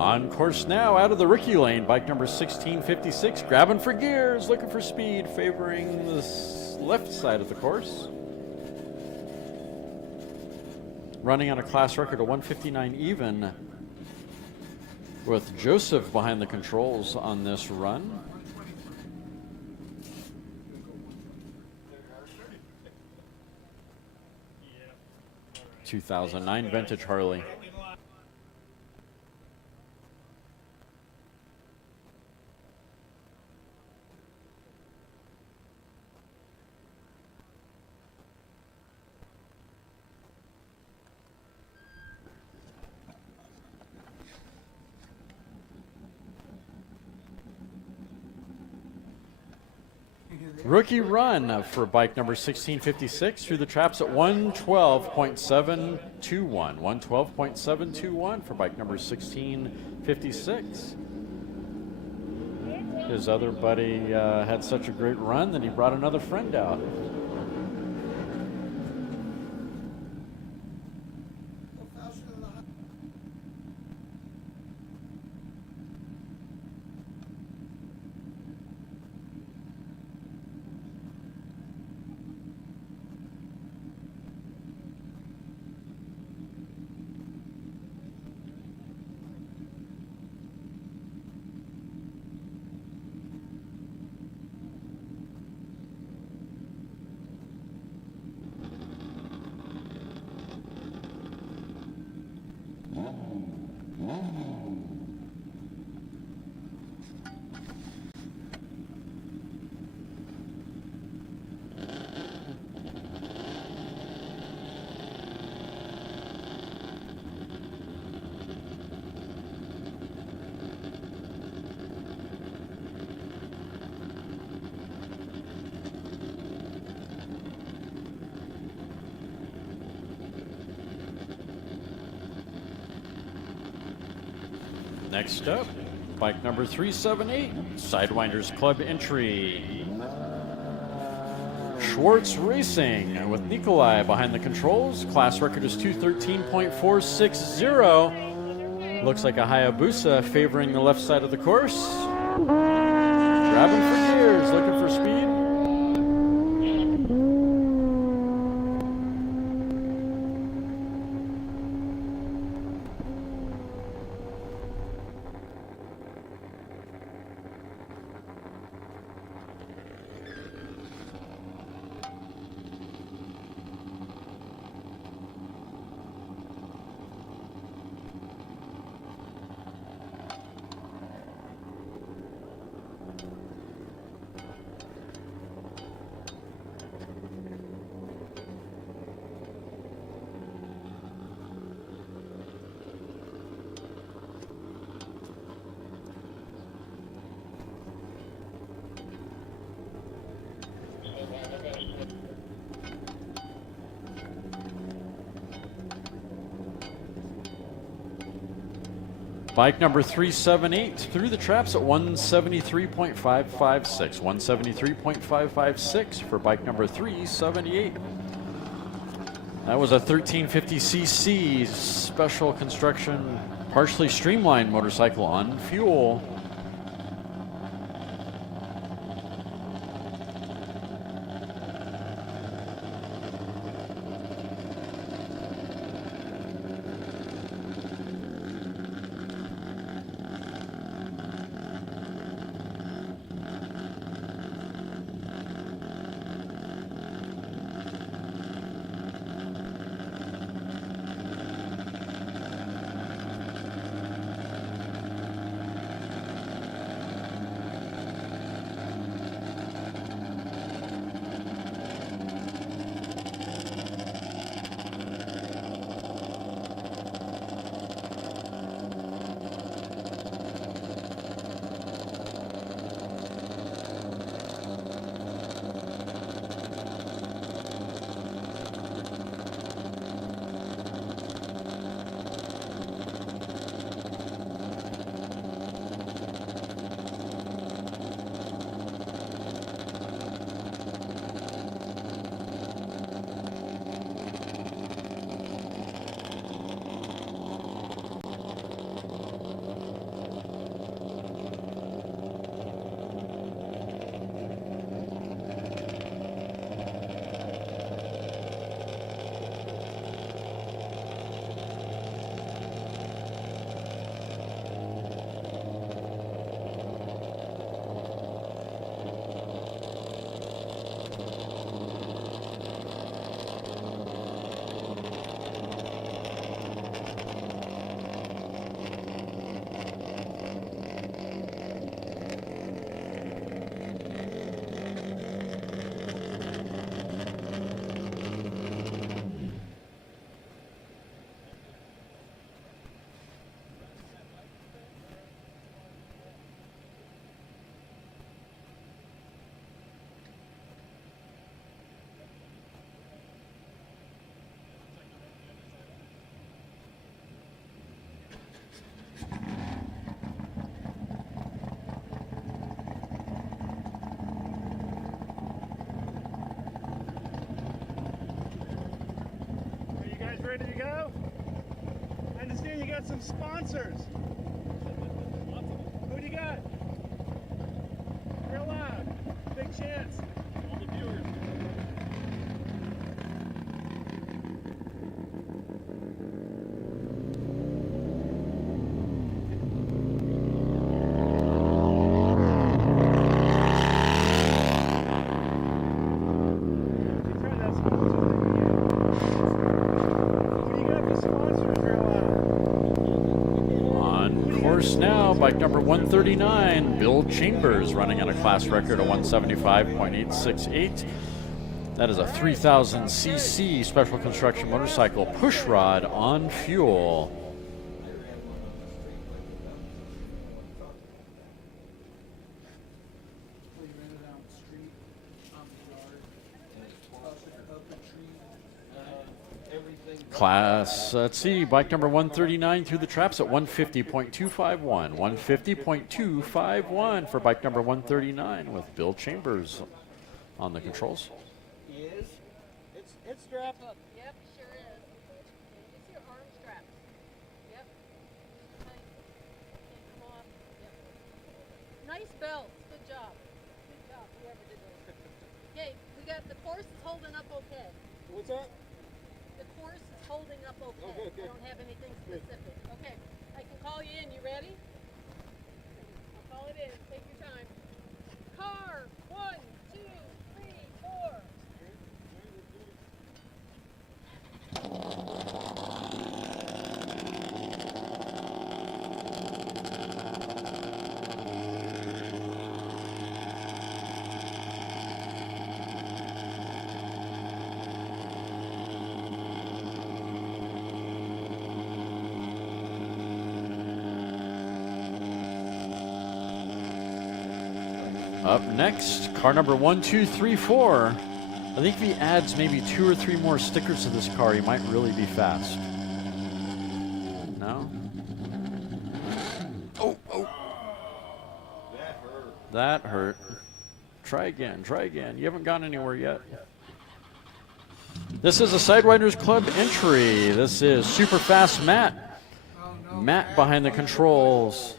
On course now, out of the Ricky lane, bike number 1656, grabbing for gears, looking for speed, favoring the left side of the course. Running on a class record of 159 even, with Joseph behind the controls on this run. Yeah. 2009 vintage Harley. Rookie run for bike number 1656 through the traps at 112.721. 112.721 for bike number 1656. His other buddy had such a great run that he brought another friend out. Next up, bike number 378, Sidewinders Club entry. Schwartz Racing with Nikolai behind the controls. Class record is 213.460. Looks like a Hayabusa favoring the left side of the course. Grabbing for gears, looking for speed. Bike number 378 through the traps at 173.556. 173.556 for bike number 378. That was a 1350cc special construction, partially streamlined motorcycle on fuel. sponsors? Who do you got? Real loud. Big chance. All the viewers. Now, bike number 139, Bill Chambers, running on a class record of 175.868. That is a 3000cc special construction motorcycle push rod on fuel. Class, let's see, bike number 139 through the traps at 150.251. 150.251 for bike number 139 with Bill Chambers on the controls. It's strapped up. Yep, sure is. It's your arm straps. Yep. Come on. Yep. Nice belt. Good job. Good job, whoever did those. Okay, we got the course is holding up okay. What's that? The course is holding up okay. Okay. I don't have anything specific. Okay, I can call you in. You ready? I'll call it in. Take your time. Car 1, 2, 3, 4. Up next, car number 1234. I think if he adds maybe 2 or 3 more stickers to this car, he might really be fast. No? Oh. That hurt. Try again. You haven't gone anywhere yet. This is a Sidewinders Club entry. This is Super Fast Matt. Matt behind the controls.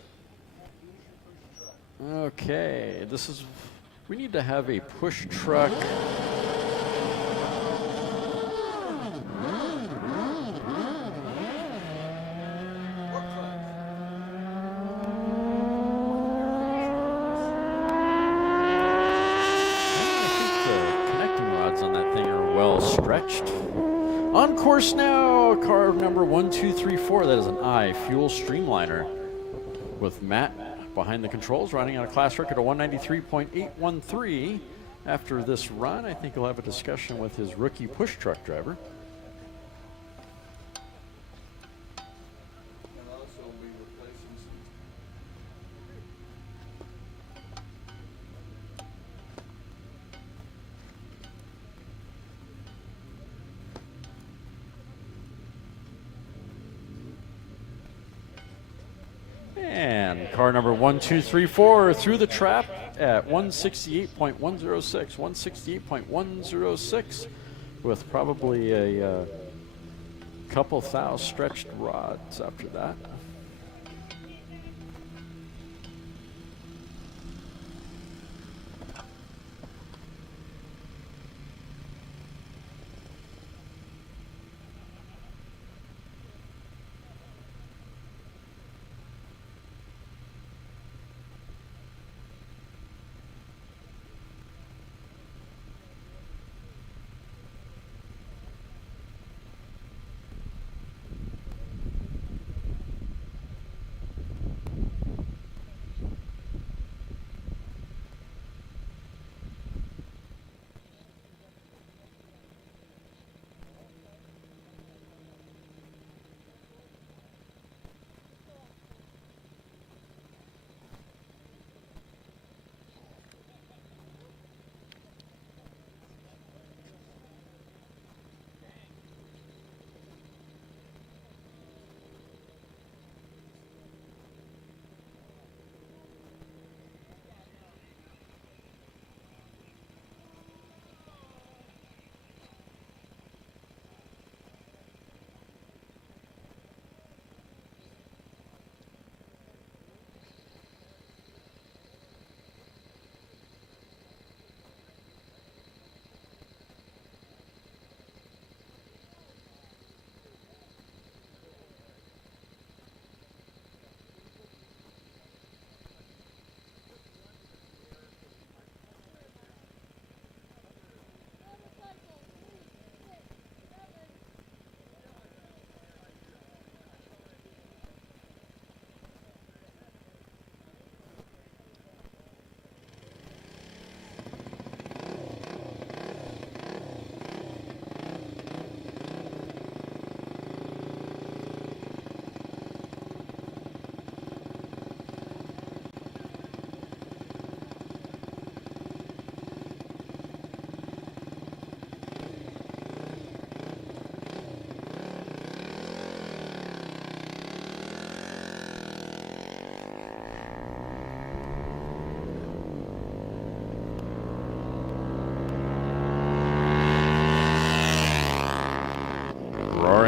Okay, we need to have a push truck. Stretched. On course now, car number 1234. That is an I Fuel Streamliner with Matt behind the controls, running on a class record of 193.813. After this run, I think he'll have a discussion with his rookie push truck driver. And car number 1234 through the trap at 168.106. 168.106 with probably a couple thou stretched rods after that.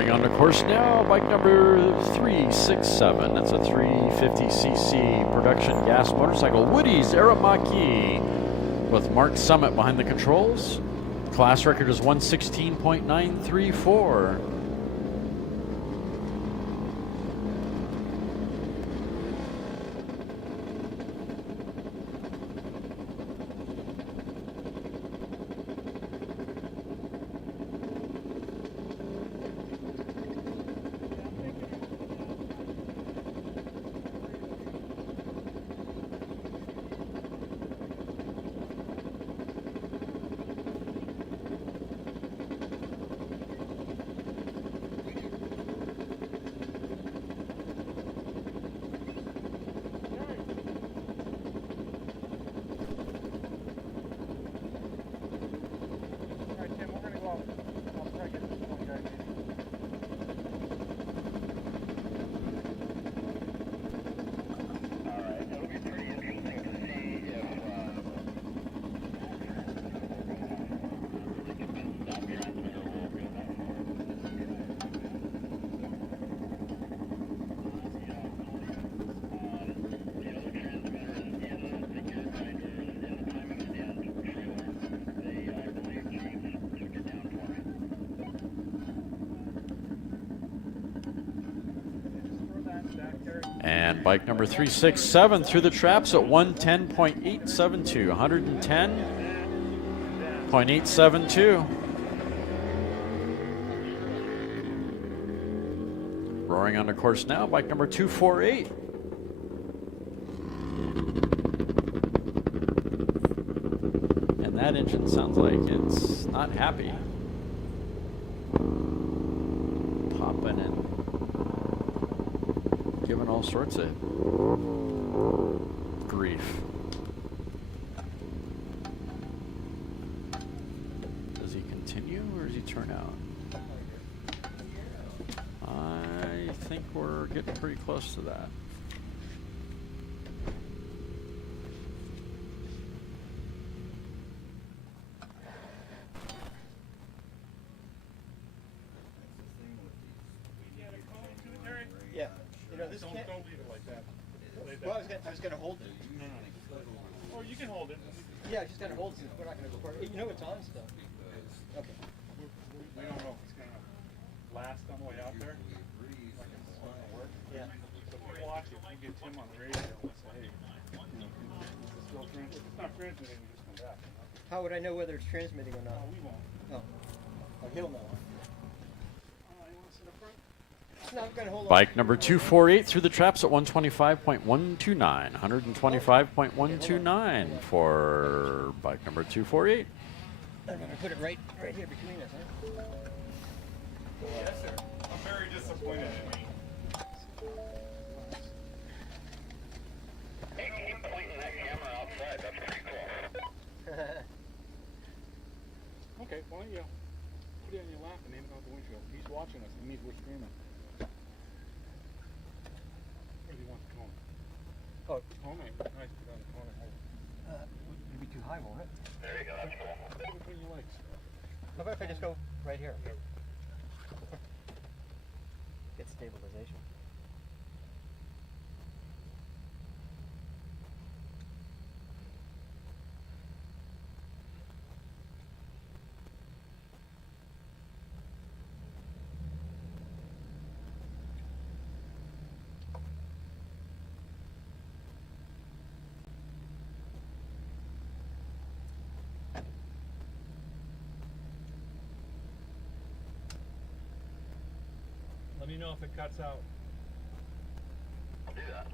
Roaring onto course now, bike number 367. That's a 350cc production gas motorcycle. Woody's Aramaki with Mark Summit behind the controls. Class record is 116.934. And bike number 367 through the traps at 110.872. 110.872. Roaring onto course now, bike number 248. And that engine sounds like it's not happy. Popping and giving all sorts of grief. Does he continue or does he turn out? I think we're getting pretty close to that. Yeah. You know, this can't. Don't leave it like that. Well, I was gonna hold it. No. Oh, you can hold it. Yeah, just gotta hold it. We're not gonna go far. You know it's on still. Okay. We don't know if it's gonna last on the way out there. Like it's gonna work. Yeah. So if you watch it, you get Tim on the radio and say, hey, is this still transmitting? If it's not transmitting, we just come back. You know? How would I know whether it's transmitting or not? We won't. Oh. Oh, he'll know. You want to sit up front? No, I'm gonna hold on. Bike number 248 through the traps at 125.129. 125.129 for bike number 248. I'm gonna put it right here between us, huh? Yes, sir. I'm very disappointed in me. Hey, keep pointing that camera outside. That's pretty cool. Okay, why don't you put it on your lap and aim it out the windshield? He's watching us. It means we're streaming. Where do you want the cone? Oh. Cone, nice. Put it on the corner. It'd be too high, won't it? There you go. That's cool. Put it between your legs. How about if I just go right here? Get stabilization. Let me know if it cuts out. I'll do that.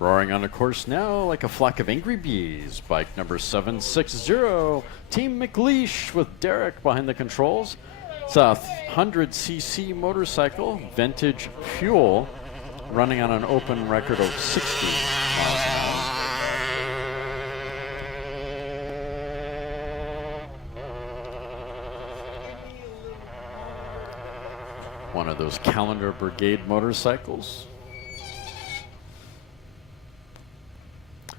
Roaring on a course now like a flock of angry bees. Bike number 760, Team McLeish with Derek behind the controls. It's a 100cc motorcycle, vintage fuel, running on an open record of 60 miles an hour. One of those Calendar Brigade motorcycles.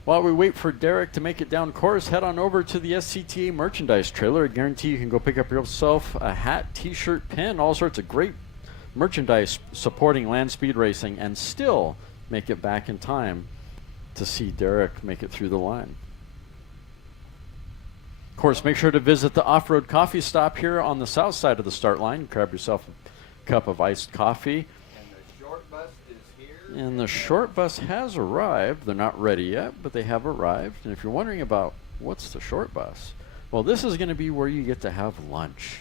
While we wait for Derek to make it down course, head on over to the SCTA merchandise trailer. I guarantee you can go pick up yourself a hat, t-shirt, pin, all sorts of great merchandise supporting Landspeed racing, and still make it back in time to see Derek make it through the line. Of course, make sure to visit the off-road coffee stop here on the south side of the start line. Grab yourself a cup of iced coffee. And the short bus has arrived. They're not ready yet, but they have arrived. And if you're wondering about what's the short bus, well, this is going to be where you get to have lunch.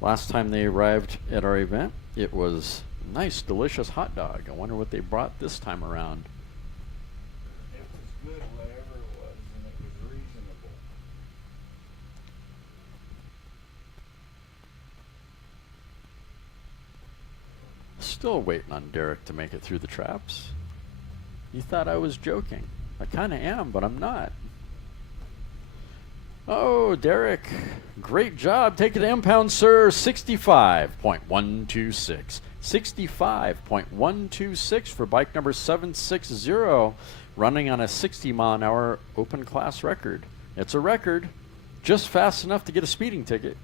Last time they arrived at our event, it was a nice, delicious hot dog. I wonder what they brought this time around. It was good, whatever it was, and it was reasonable. Still waiting on Derek to make it through the traps. You thought I was joking. I kind of am, but I'm not. Oh, Derek, great job. Take it to impound, sir. 65.126. 65.126 for bike number 760, running on a 60-mile-an-hour open class record. It's a record, just fast enough to get a speeding ticket.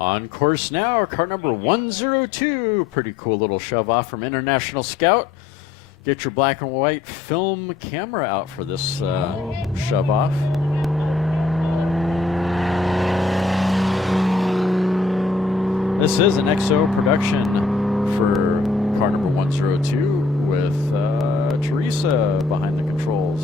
On course now, car number 102. Pretty cool little shove off from International Scout. Get your black and white film camera out for this shove off. This is an XO production for car number 102 with Teresa behind the controls.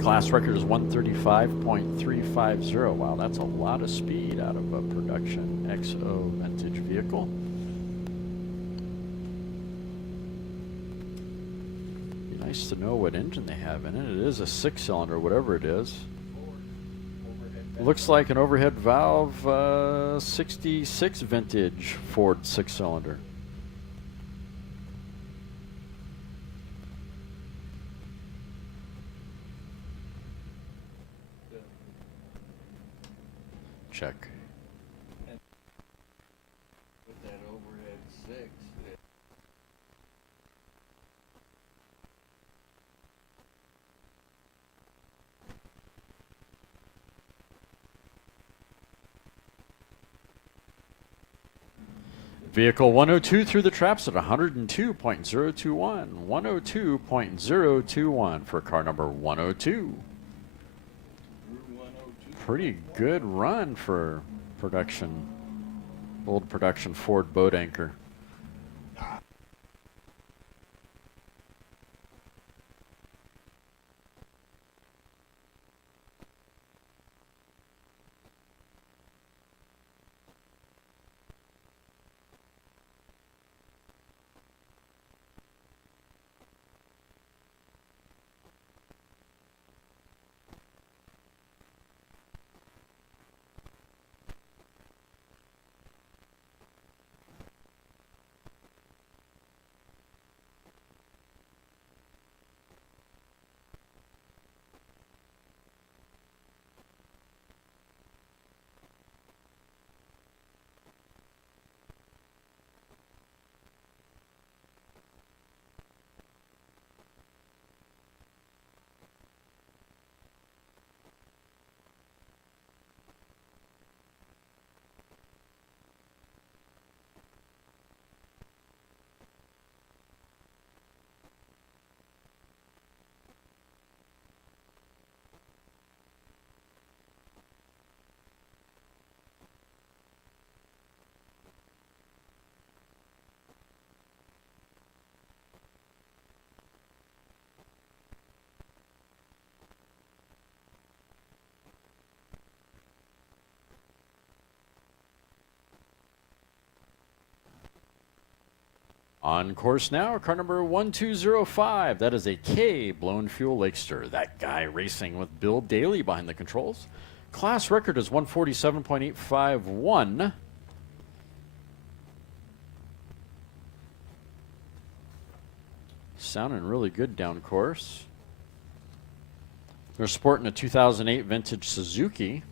Class record is 135.350. Wow, that's a lot of speed out of a production XO vintage vehicle. Be nice to know what engine they have in it. It is a 6-cylinder, whatever it is. Looks like an overhead valve 66 vintage Ford 6-cylinder. Check. With that overhead 6, Vehicle 102 through the traps at 102.021. 102.021 for car number 102. Pretty good run for production, old production Ford boat anchor. On course now, car number 1205. That is a K blown fuel Lakester. That guy racing with Bill Daly behind the controls. Class record is 147.851. Sounding really good down course. They're sporting a 2008 vintage Suzuki.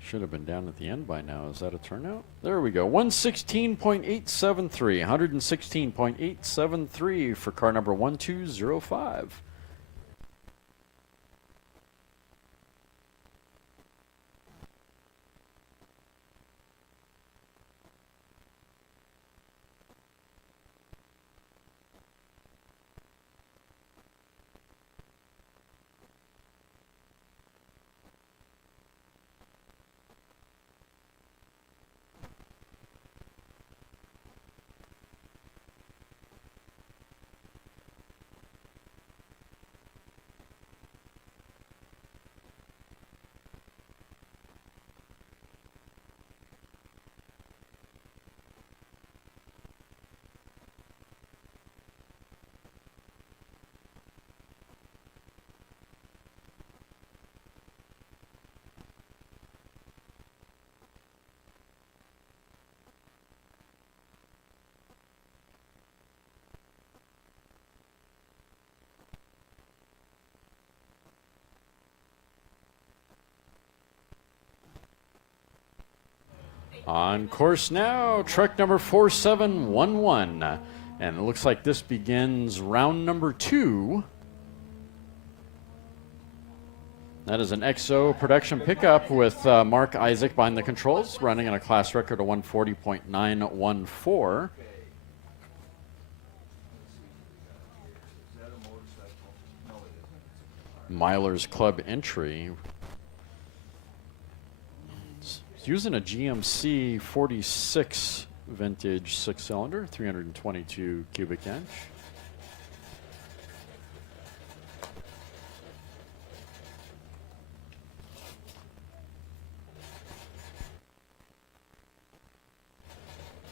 Should have been down at the end by now. Is that a turnout? There we go. 116.873. 116.873 for car number 1205. On course now, truck number 4711. And it looks like this begins round number 2. That is an XO production pickup with Mark Isaac behind the controls, running on a class record of 140.914. Milers Club entry. Using a GMC 46 vintage 6-cylinder, 322 cubic inch.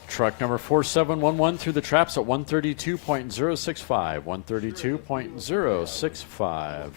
Truck number 4711 through the traps at 132.065. 132.065.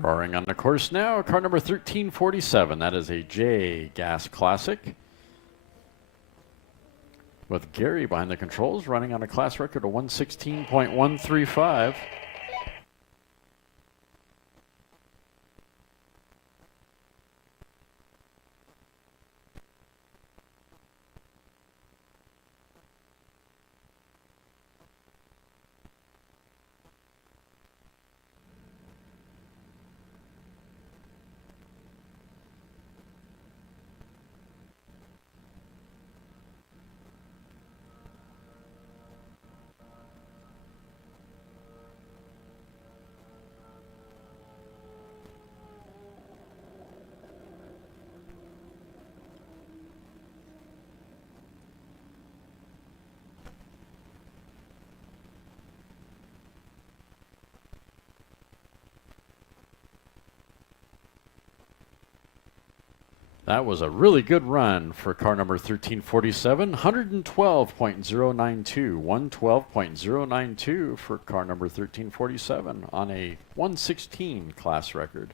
Roaring on the course now, car number 1347. That is a J Gas Classic. With Gary behind the controls, running on a class record of 116.135. That was a really good run for car number 1347, 112.092, 112.092 for car number 1347 on a 116 class record.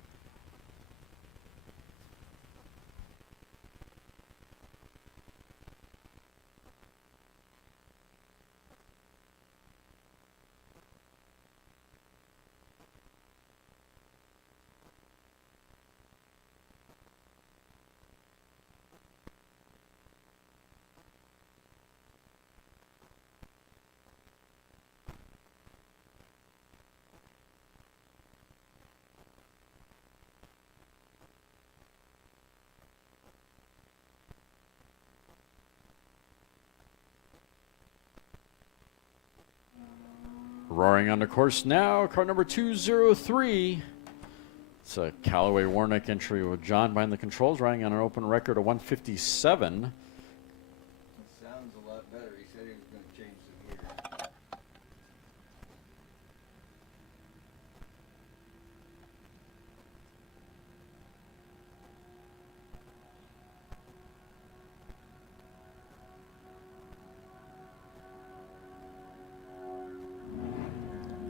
Roaring on the course now, car number 203. It's a Callaway Warnick entry with John behind the controls, riding on an open record of 157. It sounds a lot better. He said he was going to change the gear.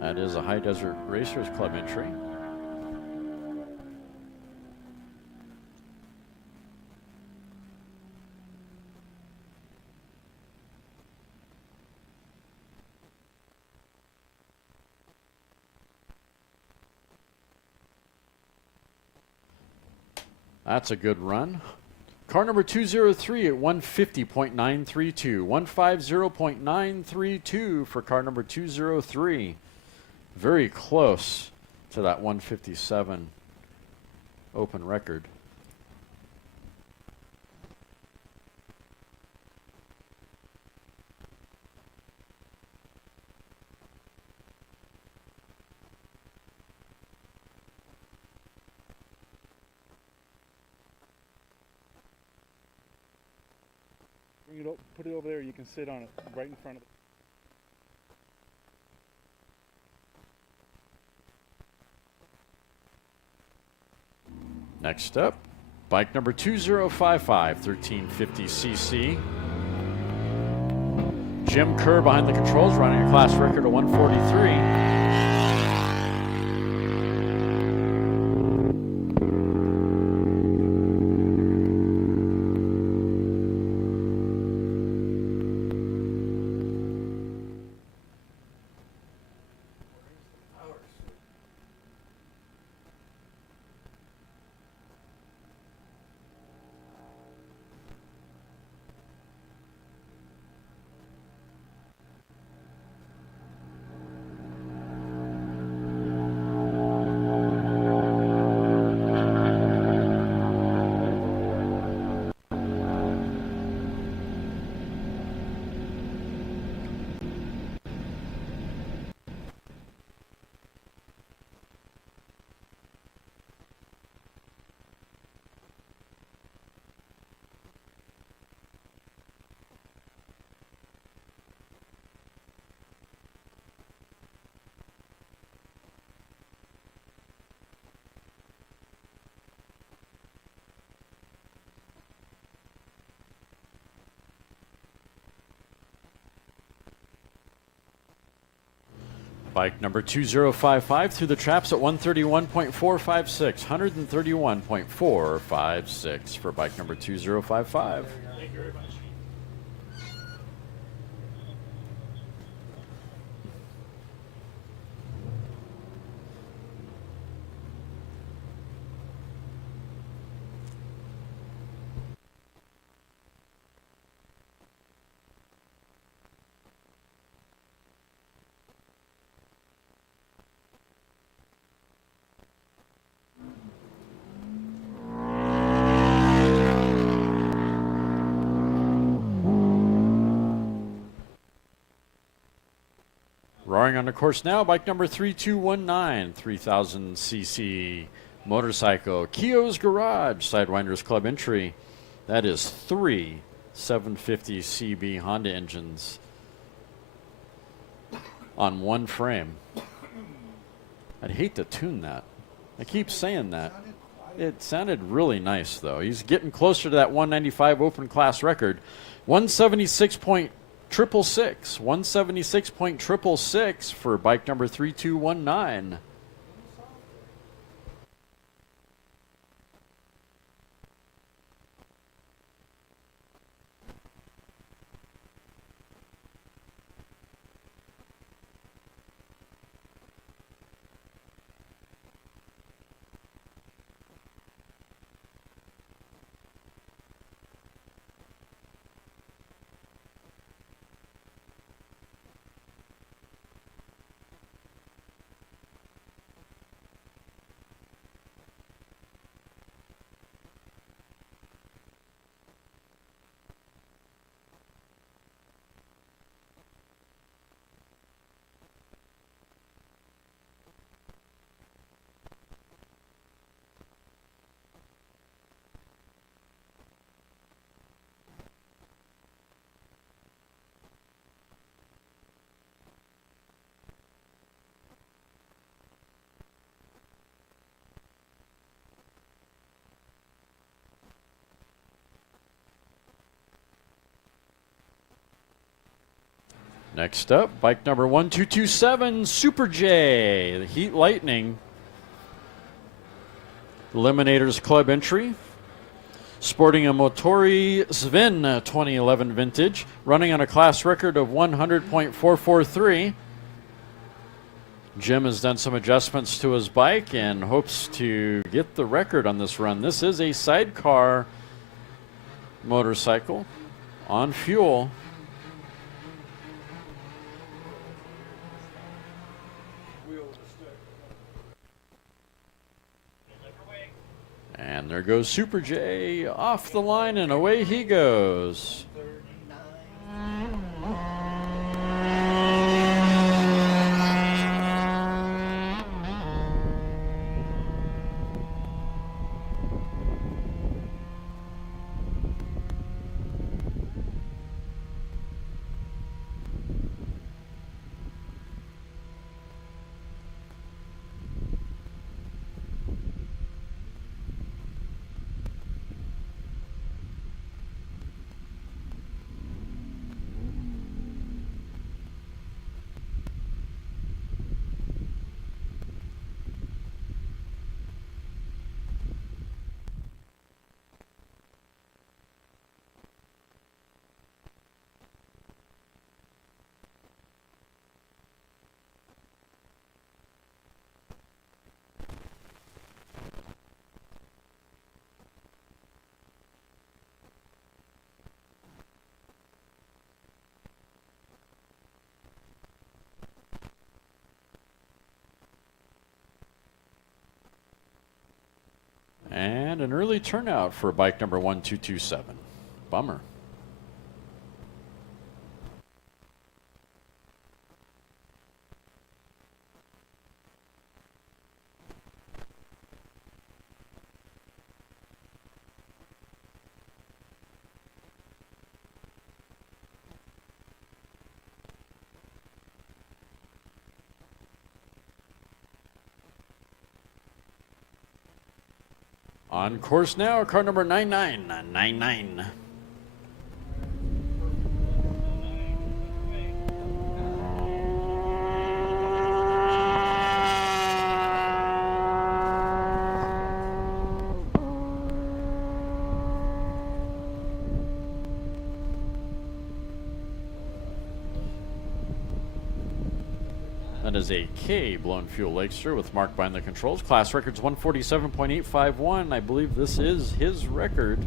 That is a High Desert Racers Club entry. That's a good run. Car number 203 at 150.932. 150.932 for car number 203. Very close to that 157 open record. Bring it up, put it over there. You can sit on it right in front of it. Next up, bike number 2055, 1350cc. Jim Kerr behind the controls, running a class record of 143. Bike number 2055 through the traps at 131.456. 131.456 for bike number 2055. Thank you very much. Roaring on the course now, bike number 3219, 3000cc motorcycle, Keogh's Garage, Sidewinders Club entry. That is 3 750cb Honda engines on one frame. I'd hate to tune that. I keep saying that. Sounded It sounded really nice, though. He's getting closer to that 195 open class record. 176.666. 176.666 for bike number 3219. Next up, bike number 1227, Super J, the Heat Lightning. Eliminators Club entry. Sporting a Motori Sven 2011 vintage, running on a class record of 100.443. Jim has done some adjustments to his bike and hopes to get the record on this run. This is a sidecar motorcycle on fuel. And there goes Super J off the line, and away he goes. And an early turnout for bike number 1227. Bummer. On course now, car number 9999. That is a K blown fuel Lakester with Mark behind the controls. Class record's 147.851. I believe this is his record.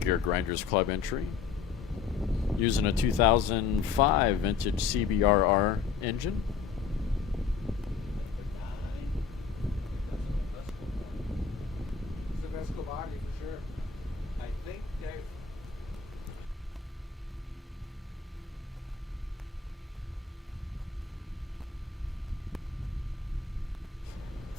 Gear Grinders Club entry. Using a 2005 vintage CBRR engine.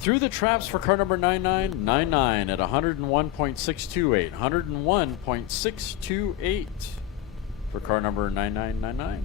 Through the traps for car number 9999 at 101.628. 101.628 for car number 9999.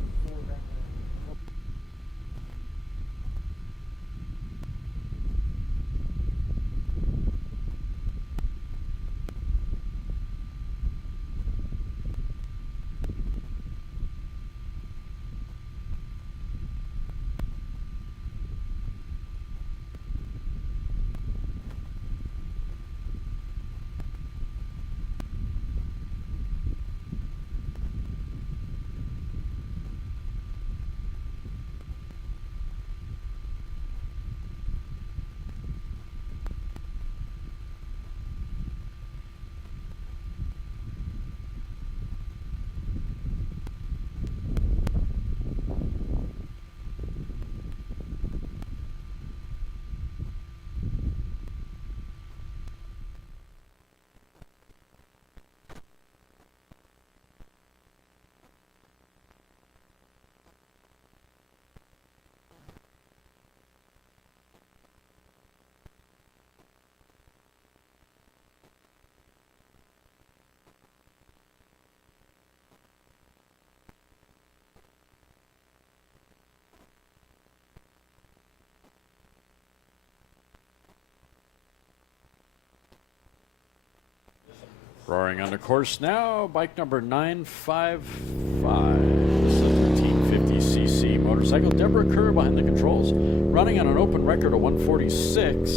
Roaring on the course now, bike number 955. This is a 1350cc motorcycle. Deborah Kerr behind the controls. Running on an open record of 146.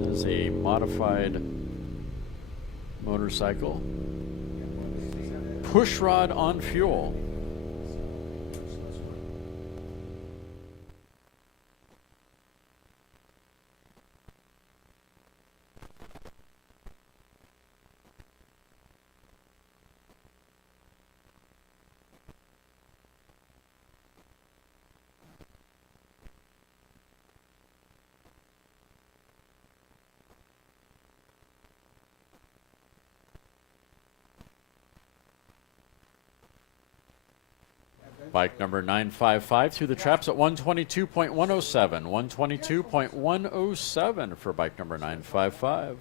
That is a modified motorcycle. Push rod on fuel. Bike number 955 through the traps at 122.107. 122.107 for bike number 955.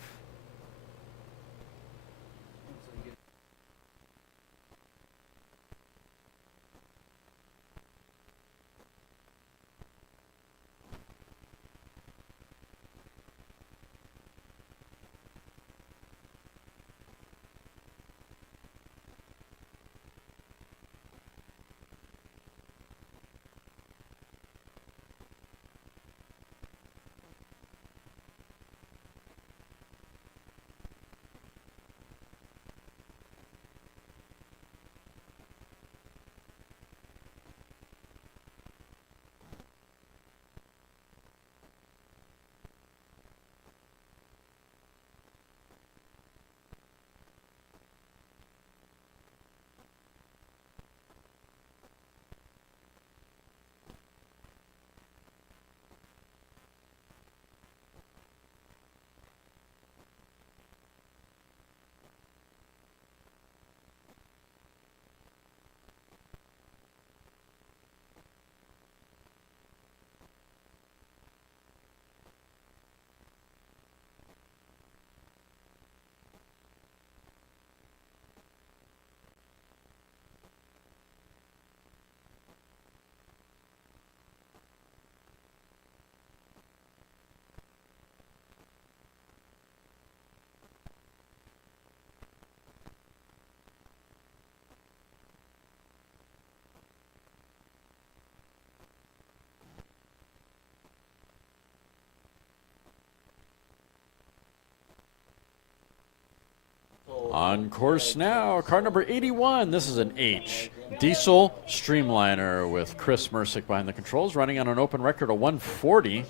On course now, car number 81. This is an H. Diesel Streamliner with Chris Mersick behind the controls, running on an open record of 140.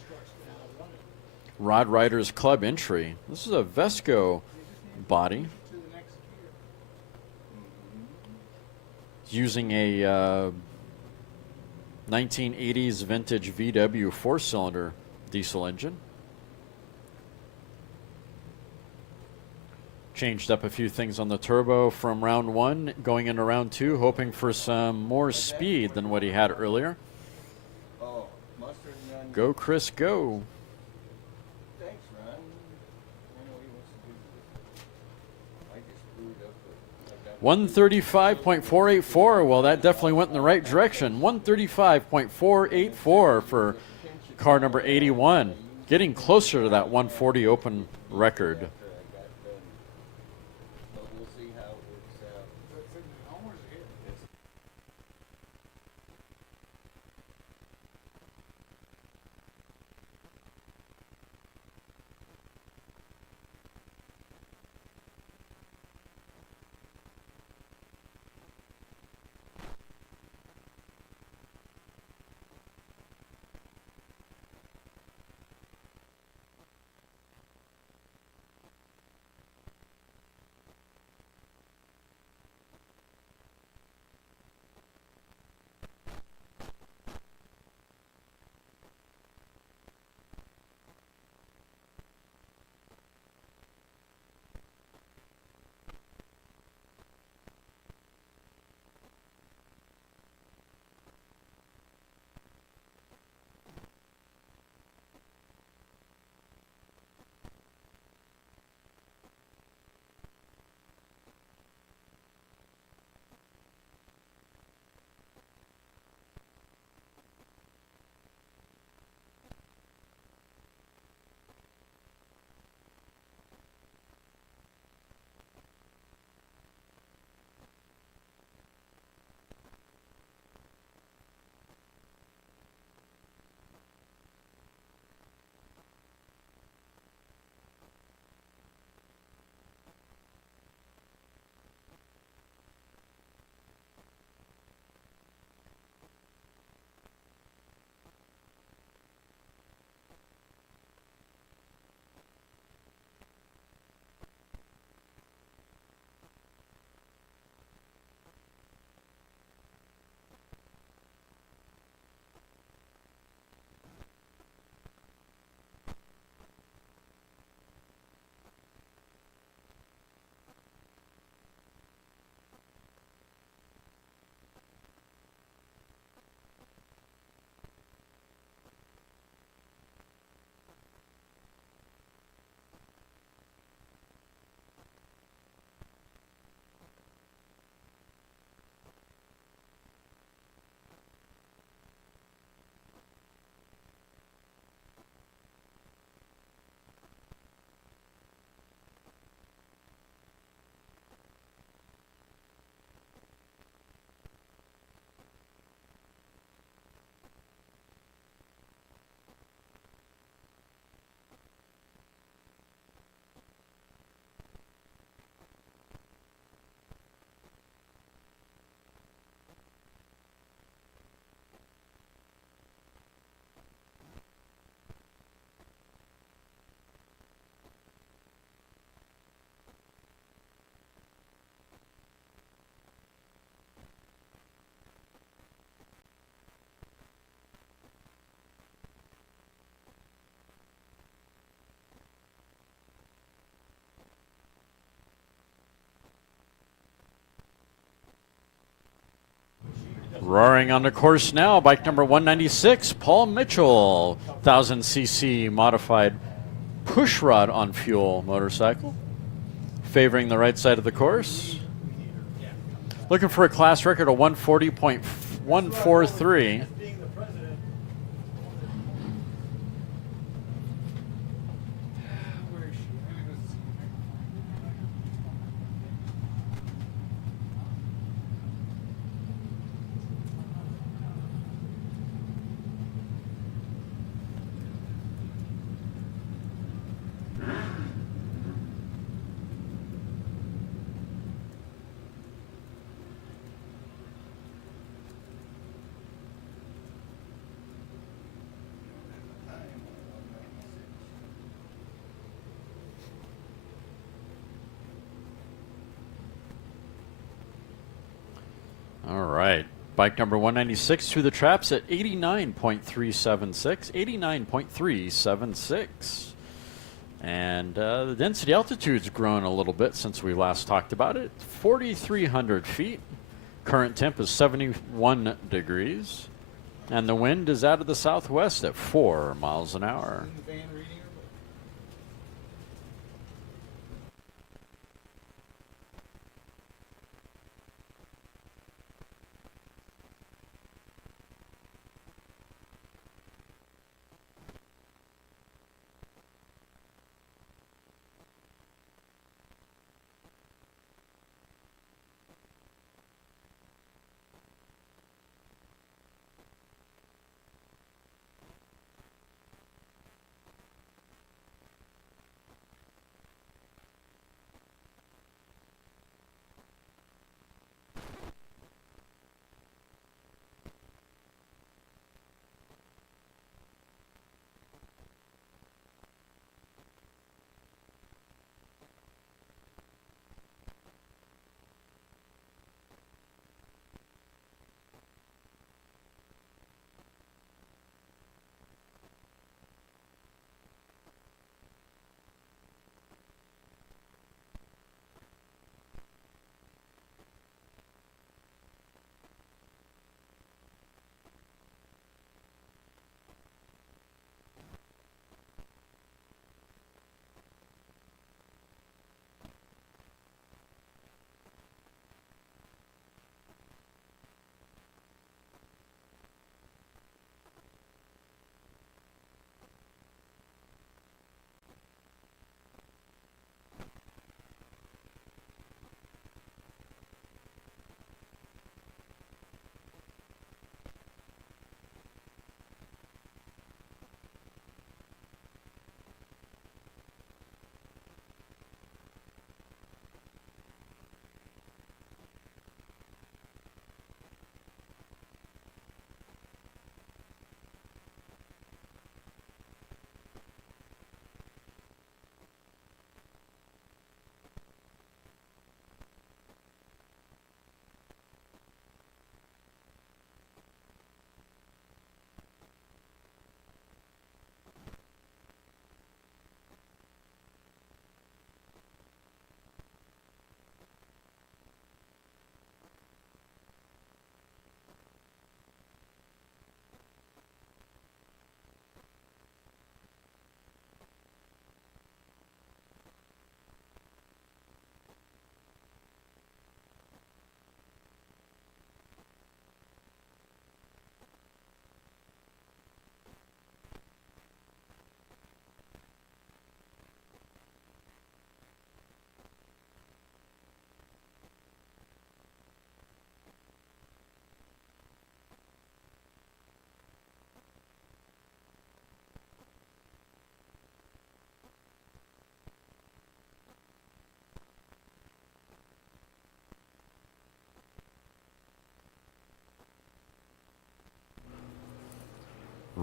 Rod Riders Club entry. This is a Vesco body. Using a 1980s vintage VW 4-cylinder diesel engine. Changed up a few things on the turbo from round one going into round two, hoping for some more speed than what he had earlier. Go Chris, go. 135.484. Well, that definitely went in the right direction. 135.484 for car number 81. Getting closer to that 140 open record. But we'll see how it works out. Roaring on the course now, bike number 196, Paul Mitchell, 1000cc modified pushrod on fuel motorcycle. Favoring the right side of the course. Looking for a class record of 140.143. All right. Bike number 196 through the traps at 89.376. 89.376. And the density altitude's grown a little bit since we last talked about it. 4,300 feet. Current temp is 71 degrees. And the wind is out of the southwest at 4 miles an hour.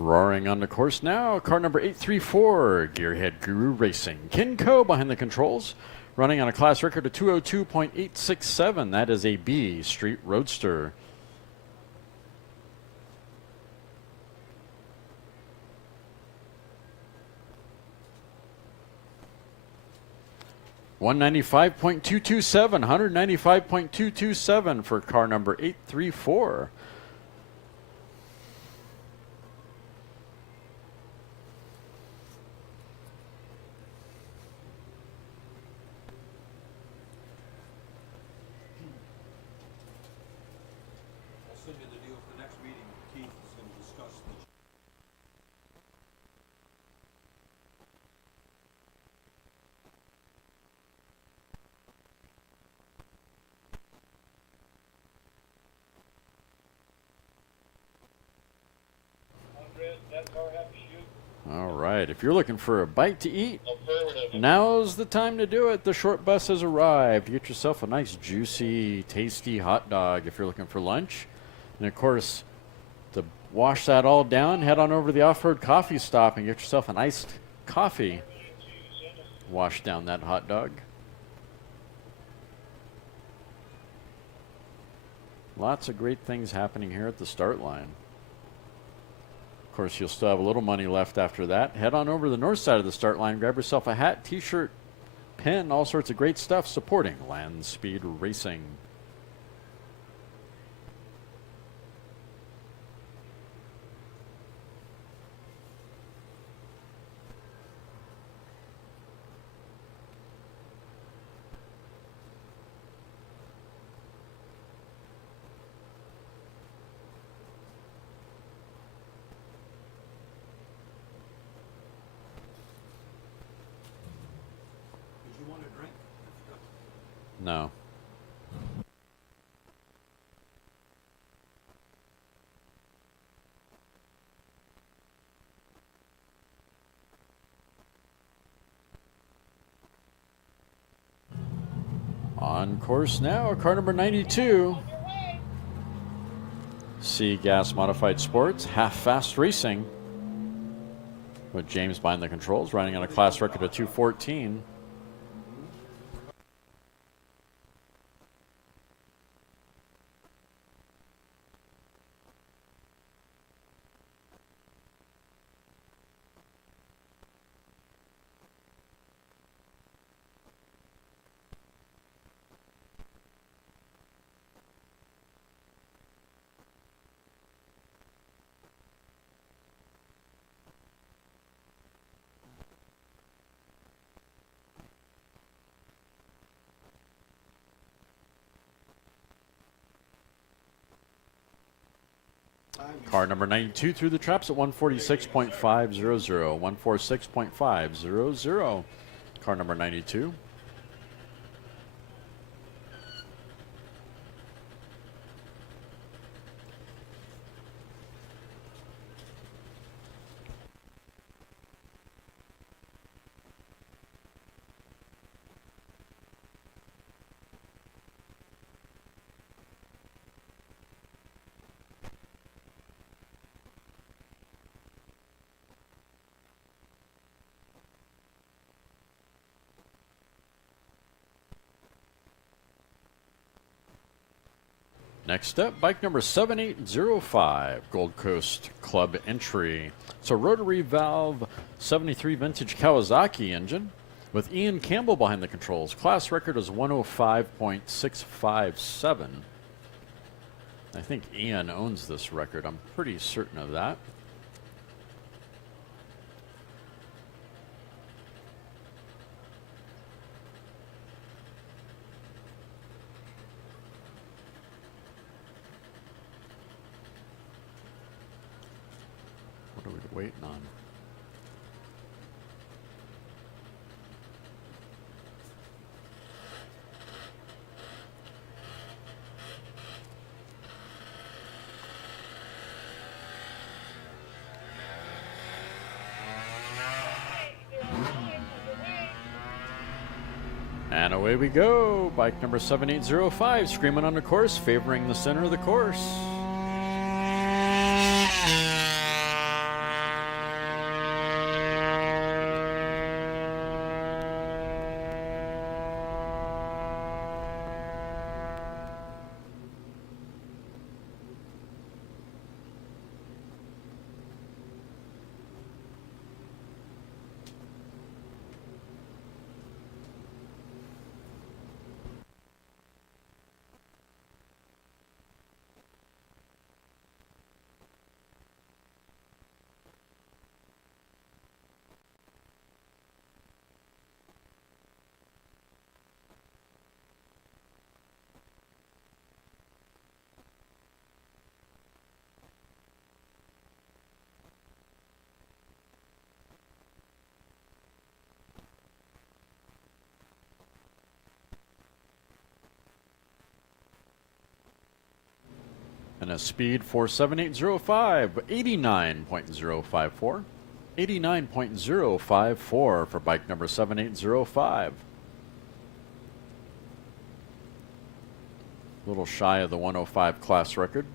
Roaring on the course now, car number 834, Gearhead Guru Racing. Kinco behind the controls, running on a class record of 202.867. That is a B Street Roadster. $195.227, $195.227 for car number 834. All right, if you're looking for a bite to eat, now's the time to do it. The short bus has arrived. Get yourself a nice, juicy, tasty hot dog if you're looking for lunch. And of course, to wash that all down, head on over to the off-road coffee stop and get yourself an iced coffee. Wash down that hot dog. Lots of great things happening here at the start line. Of course, you'll still have a little money left after that. Head on over to the north side of the start line, grab yourself a hat, t-shirt, pin, all sorts of great stuff supporting Landspeed Racing. No. On course now, car number 92. C Gas Modified Sports, half-fast racing. With James behind the controls, running on a class record of 214. Car number 92 through the traps at 146.500, 146.500. Car number 92. Next up, bike number 7805, Gold Coast Club entry. It's a rotary valve 73 vintage Kawasaki engine with Ian Campbell behind the controls. Class record is 105.657. I think Ian owns this record. I'm pretty certain of that. Waiting on. And away we go. Bike number 7805, screaming on the course, favoring the center of the course. And a speed for 7805, 89.054. 89.054 for bike number 7805. A little shy of the 105 class record.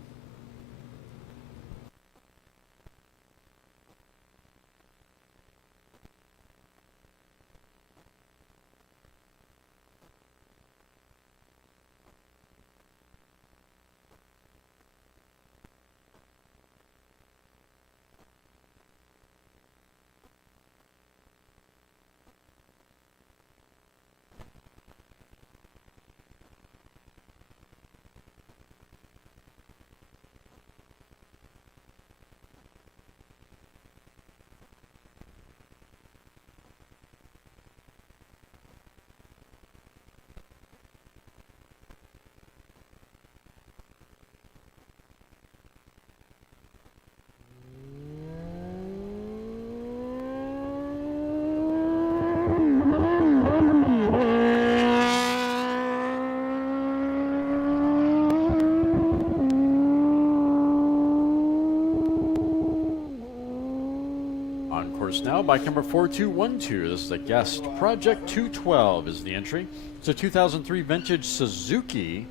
Now, bike number 4212. This is a guest. Project 212 is the entry. It's a 2003 vintage Suzuki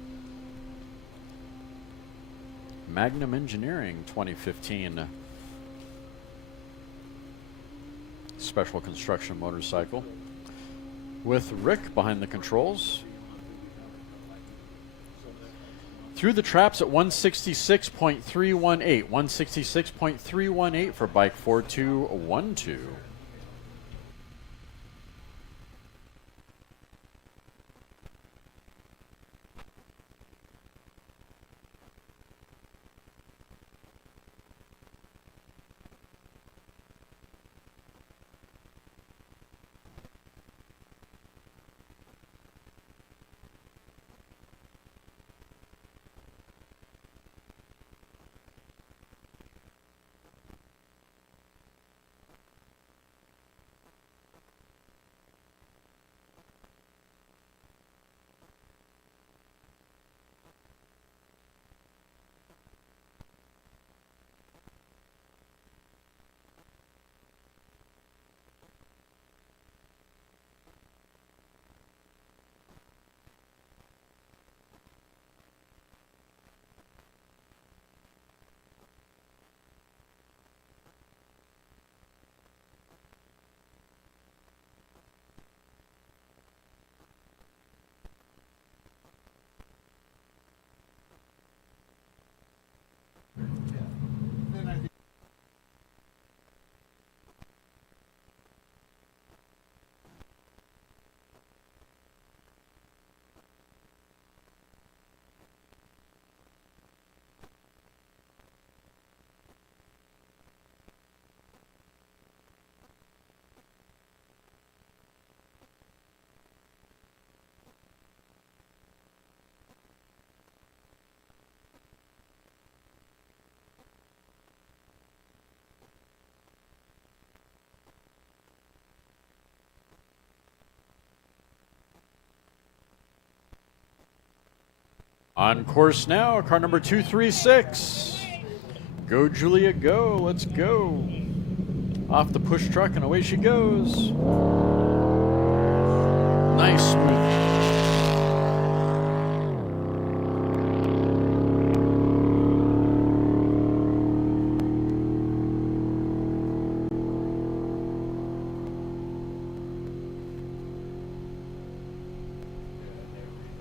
Magnum Engineering 2015 special construction motorcycle with Rick behind the controls. Through the traps at 166.318. 166.318 for bike 4212. On course now, car number 236. Go, Julia, go. Let's go. Off the push truck and away she goes. Nice, smooth.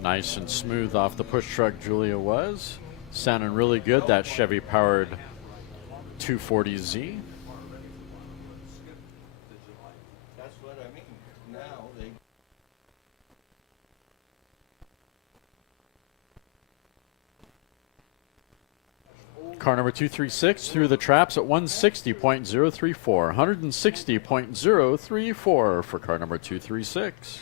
Nice and smooth off the push truck, Julia was. Sounding really good, that Chevy-powered 240Z. That's what I mean. Now they... Car number 236 through the traps at 160.034. 160.034 for car number 236.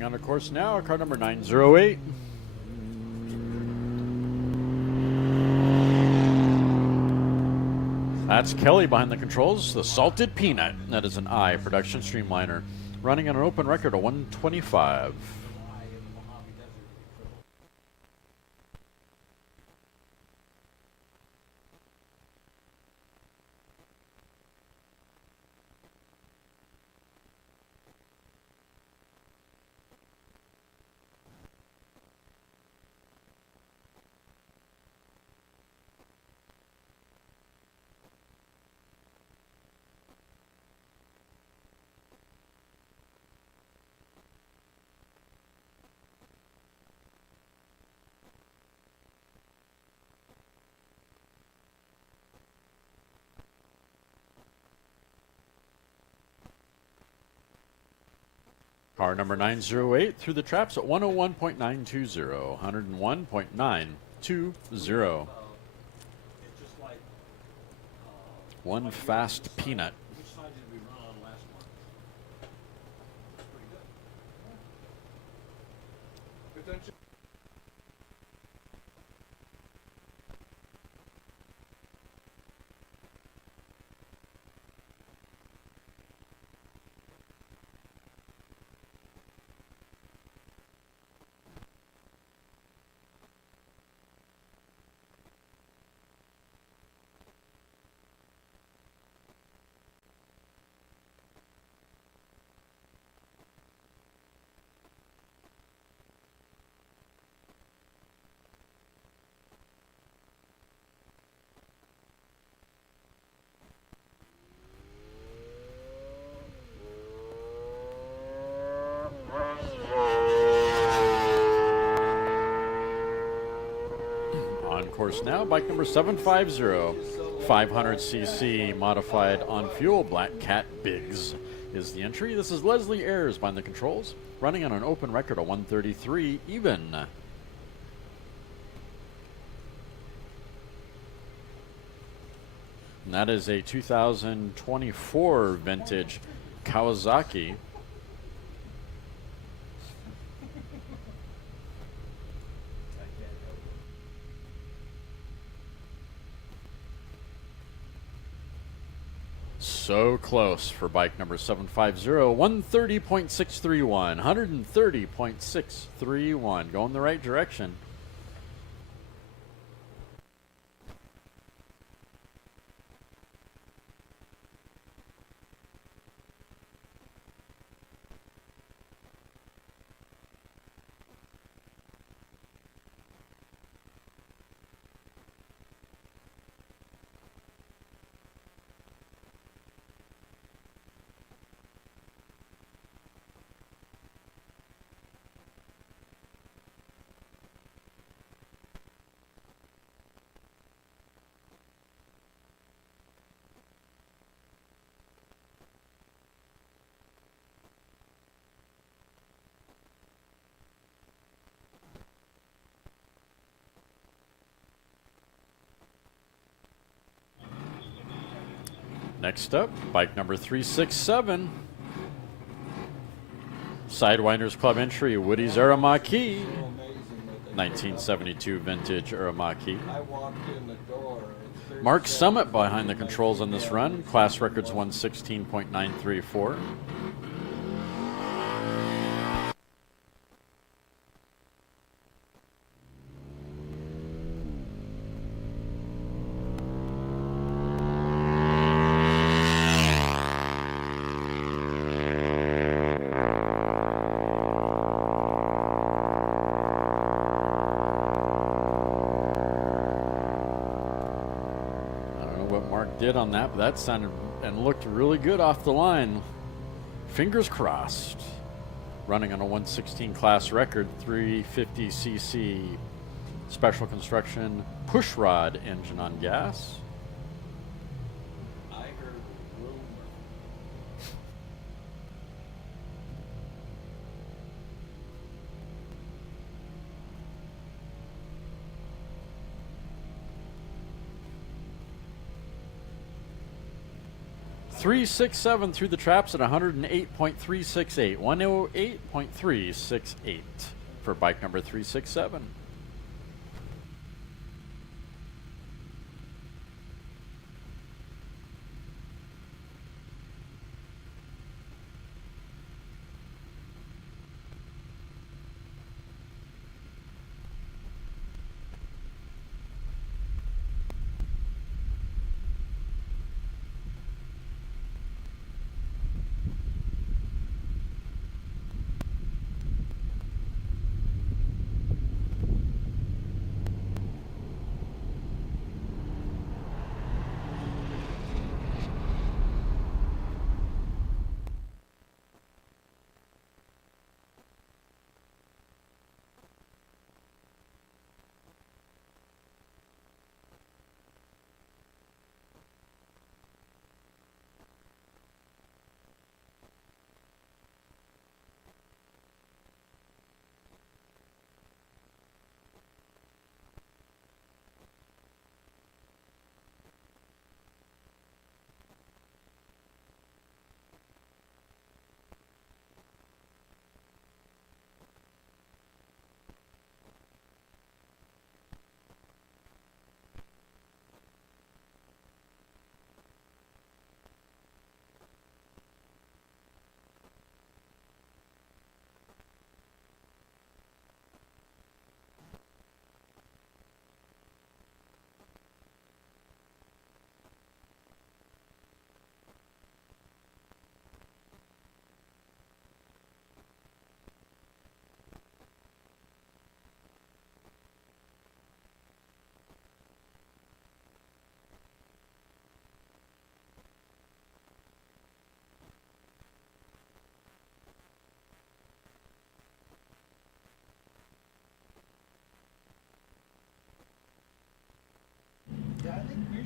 Coming on the course now, car number 908. That's Kelly behind the controls, the Salted Peanut. That is an I production streamliner, running on an open record of 125. Car number 908 through the traps at 101.920, 101.920. One fast peanut. On course now, bike number 750, 500cc modified on fuel Black Cat Biggs is the entry. This is Leslie Ayers behind the controls, running on an open record of 133 even. And that is a 2024 vintage Kawasaki. So close for bike number 750, 130.631, 130.631, going the right direction. Next up, bike number 367. Sidewinders Club entry, Woody's Aramaki. 1972 vintage Aramaki. Mark Summit behind the controls on this run. Class records 116.934. Did on that, but that sounded and looked really good off the line. Fingers crossed. Running on a 116 class record, 350cc special construction push rod engine on gas. I heard a rumor. 108.367 through the traps at 108.368. 108.368 for bike number 367.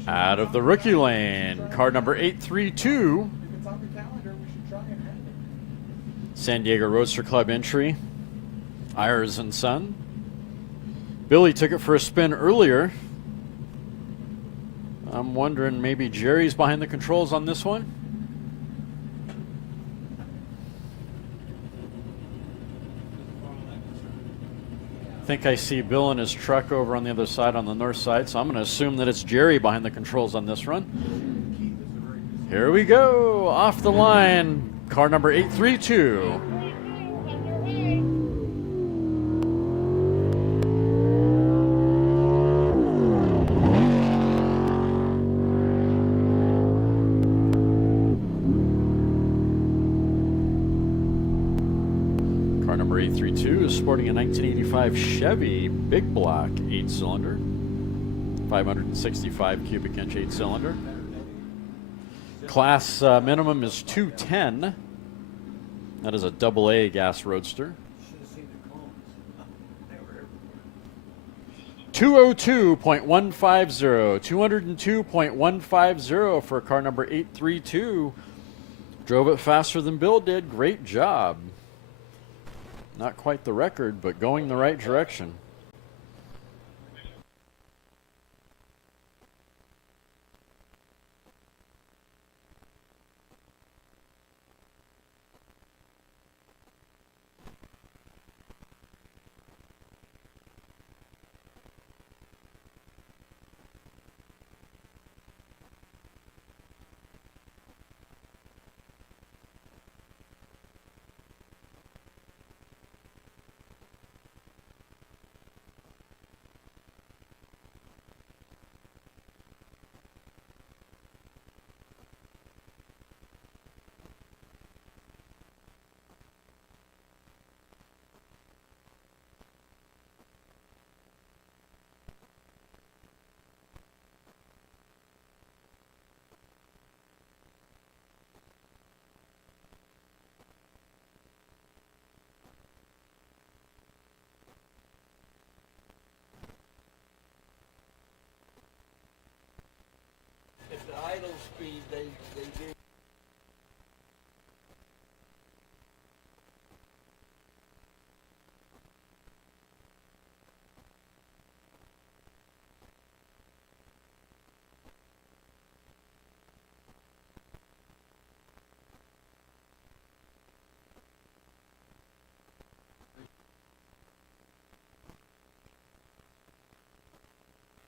Out of the rookie lane, car number 832. San Diego Roadster Club entry, Ayers and Son. Billy took it for a spin earlier. I'm wondering maybe Jerry's behind the controls on this one. I think I see Bill in his truck over on the other side, on the north side, so I'm going to assume that it's Jerry behind the controls on this run. Here we go, off the line, car number 832. Car number 832 is sporting a 1985 Chevy big block 8-cylinder, 565 cubic inch 8-cylinder. Class minimum is 210. That is a AA gas roadster. 202.150, 202.150 for car number 832. Drove it faster than Bill did. Great job. Not quite the record, but going the right direction. If the idle speed, they do.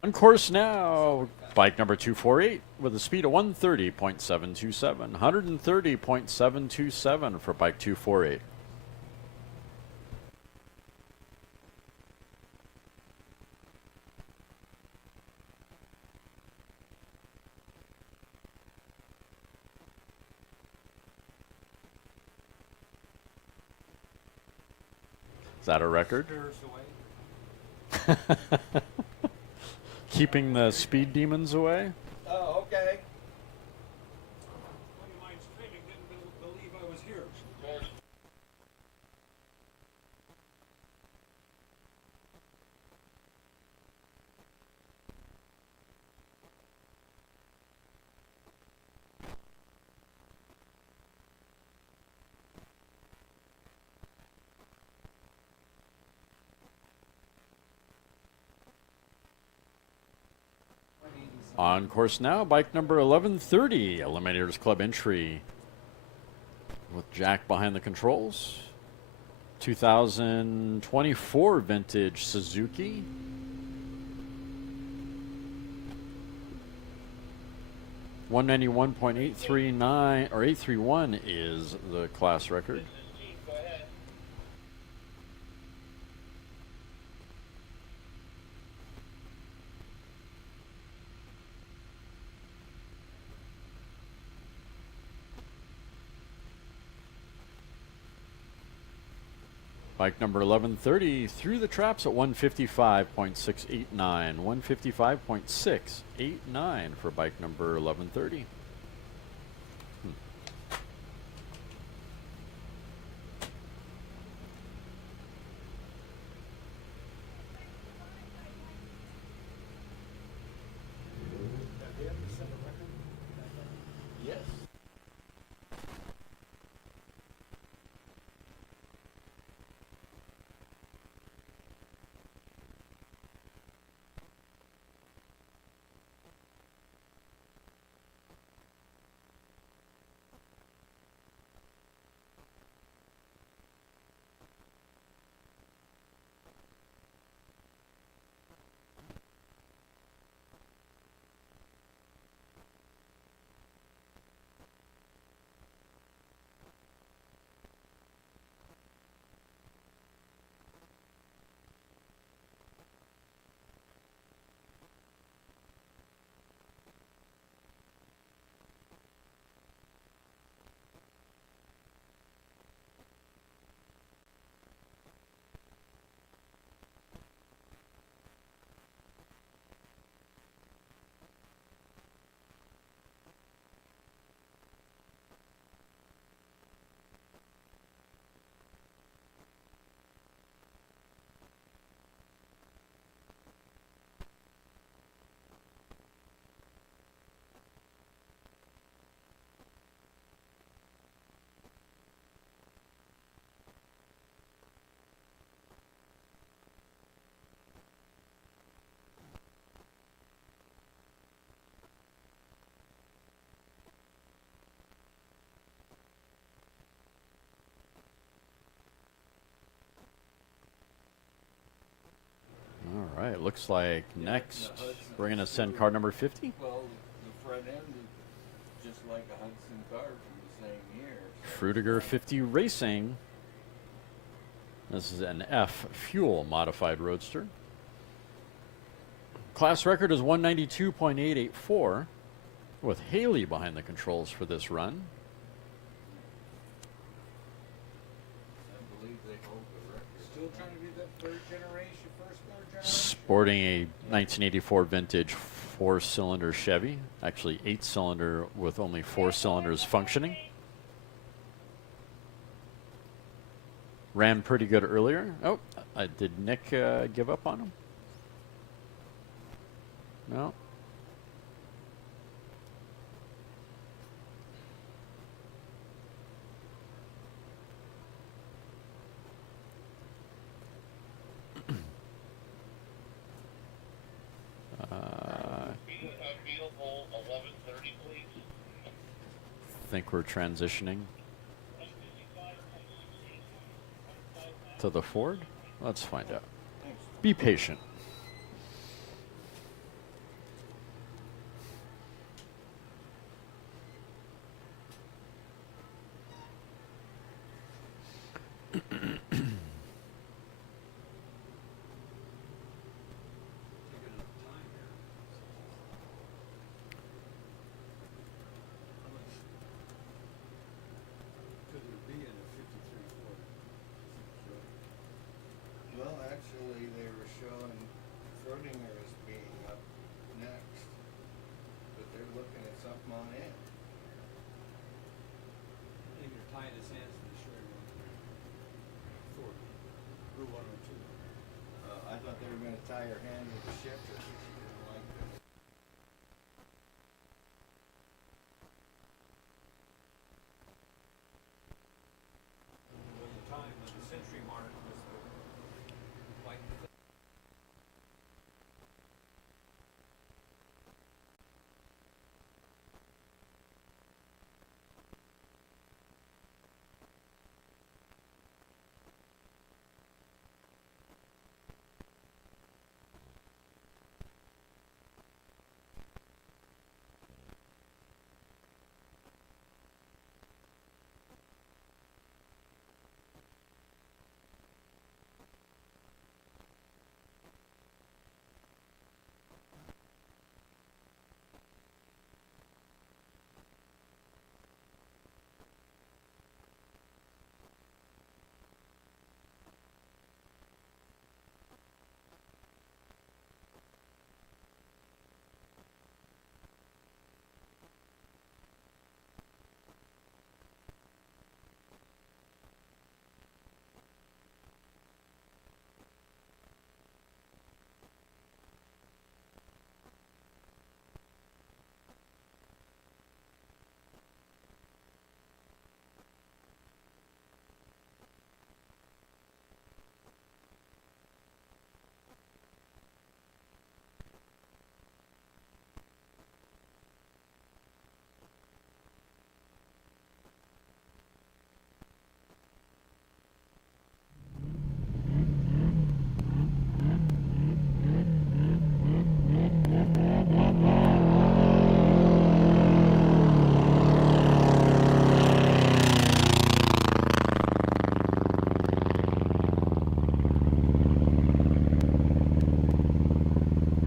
On course now, bike number 248 with a speed of 130.727. 130.727 for bike 248. Is that a record? Keeping the speed demons away? Oh, okay. Didn't believe I was here. On course now, bike number 1130, Eliminators Club entry with Jack behind the controls. 2024 vintage Suzuki. .839 or 831 is the class record. Bike number 1130 through the traps at 155.689. 155.689 for bike number 1130. Yes. All right, looks like next we're going to send car number 50. Well, the front end is just like a Hudson car from the same year. Frutiger 50 Racing. This is an F Fuel modified roadster. Class record is 192.884 with Haley behind the controls for this run. I believe they hold the record. Still trying to be that third generation, first third generation? Sporting a 1984 vintage 4-cylinder Chevy. Actually 8-cylinder with only 4 cylinders functioning. Ran pretty good earlier. Oh, did Nick give up on him? No. Available 11:30, please. Think we're transitioning to the Ford? Let's find out. Be patient. her hand with the shifter. She didn't like this. When the time of the century mark was the like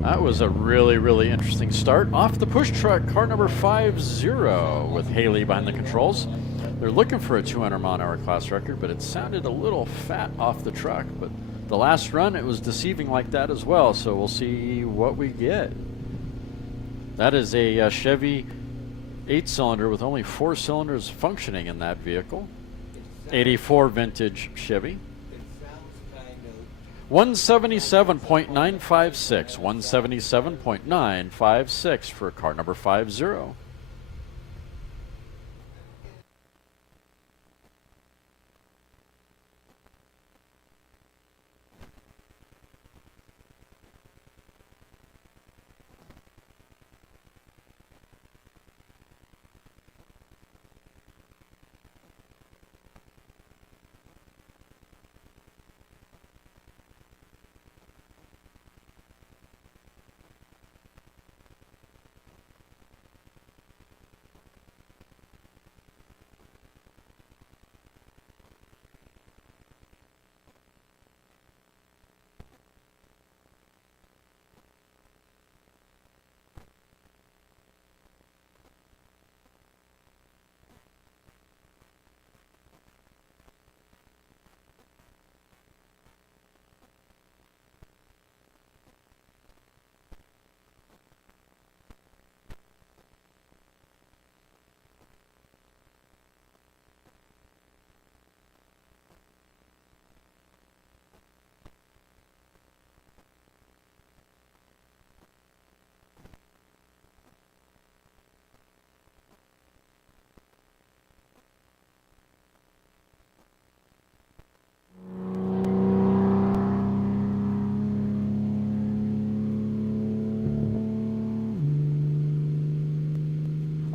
That was a really, really interesting start. Off the push truck, car number 50 with Haley behind the controls. They're looking for a 200-mile-an-hour class record, but it sounded a little fat off the truck. But the last run, it was deceiving like that as well, so we'll see what we get. That is a Chevy 8-cylinder with only 4 cylinders functioning in that vehicle. 84 vintage Chevy. 177.956, 177.956 for car number 50.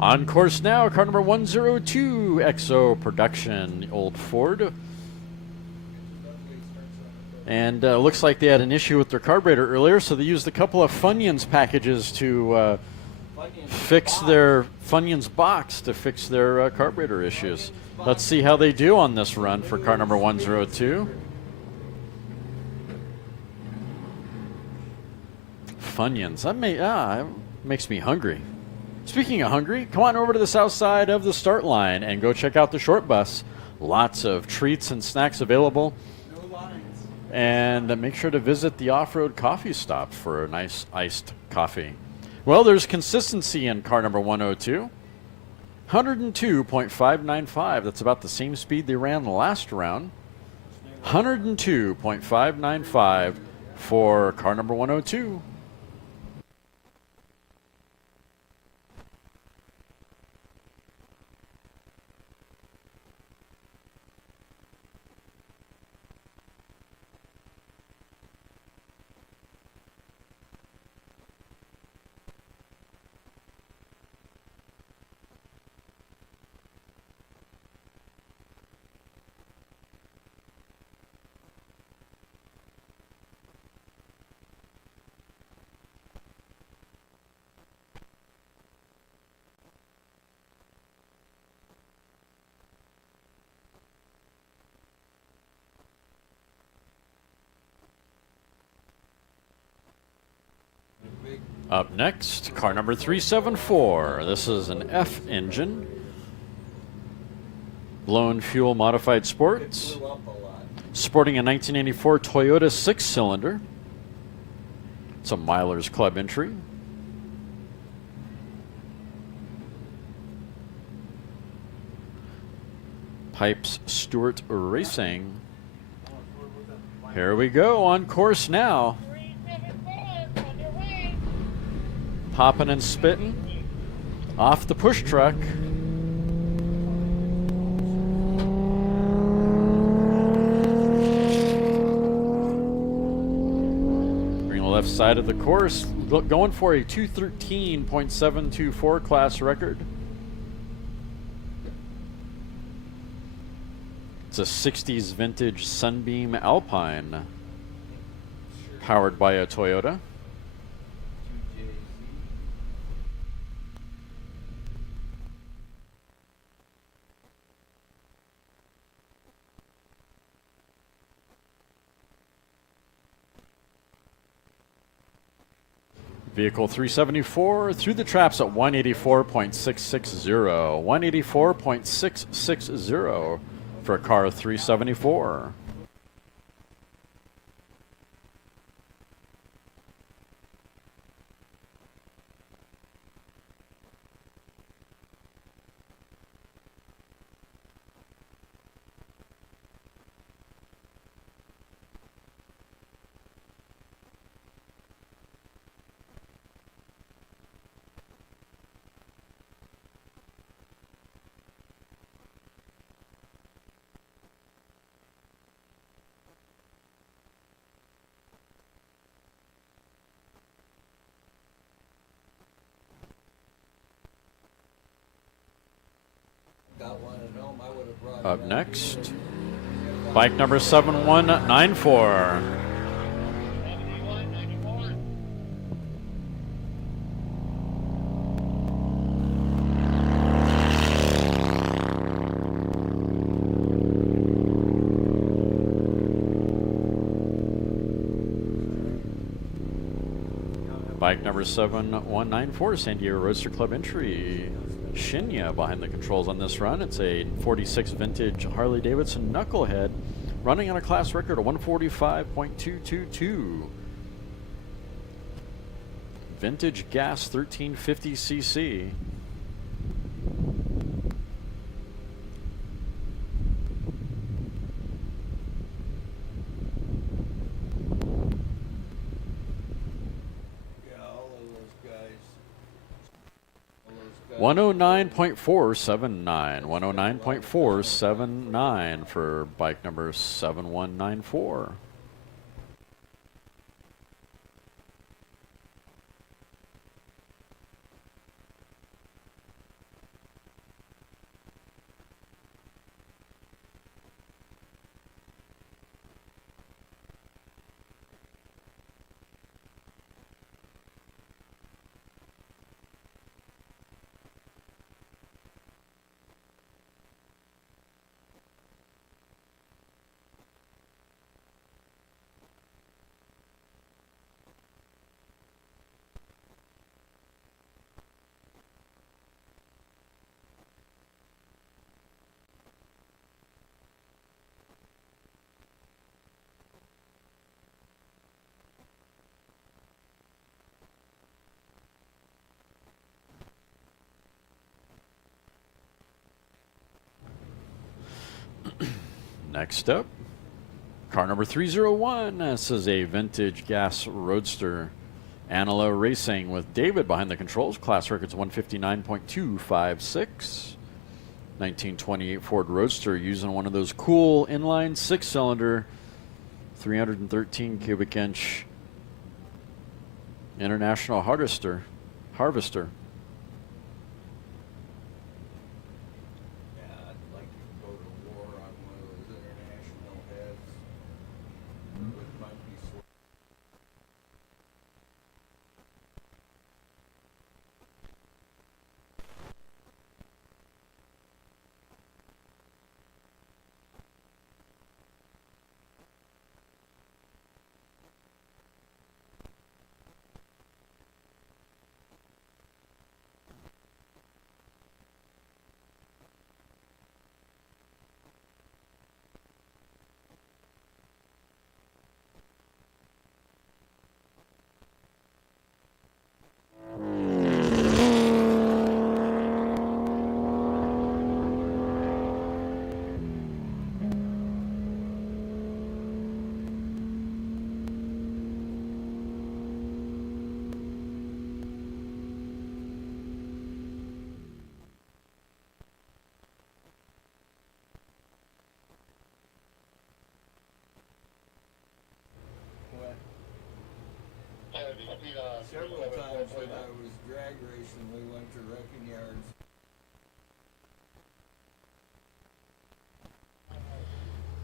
On course now, car number 102, XO production, old Ford. And looks like they had an issue with their carburetor earlier, so they used a couple of Funyuns packages to fix their Funyuns box to fix their carburetor issues. Let's see how they do on this run for car number 102. Funyuns, that makes me hungry. Speaking of hungry, come on over to the south side of the start line and go check out the short bus. Lots of treats and snacks available. no lines. And make sure to visit the off-road coffee stop for a nice iced coffee. Well, there's consistency in car number 102. 102.595. That's about the same speed they ran last round. 102.595 for car number 102. Up next, car number 374. This is an F engine. Blown fuel modified sports. Sporting a 1984 Toyota 6-cylinder. It's a Milers Club entry. Pipes Stewart Racing. Here we go, on course now. Popping and spitting off the push truck. Bring the left side of the course, going for a 213.724 class record. It's a 60s vintage Sunbeam Alpine, powered by a Toyota. Vehicle 374 through the traps at 184.660. 184.660 for car 374. Up next, bike number 7194. Bike number 7194, San Diego Roadster Club entry. Shinya behind the controls on this run. It's a 46 vintage Harley Davidson Knucklehead running on a class record of 145.222. Vintage gas 1350cc. Yeah, all of those guys. 109.479. 109.479 for bike number 7194. Next up, Car number 301. This is a vintage gas roadster. Analo Racing with David behind the controls. Class record's 159.256. 1928 Ford Roadster using one of those cool inline 6-cylinder 313 cubic inch International Harvester. Yeah, I'd like to go to war on one of those international heads. It might be sort several times when I was drag racing, we went to wrecking yards.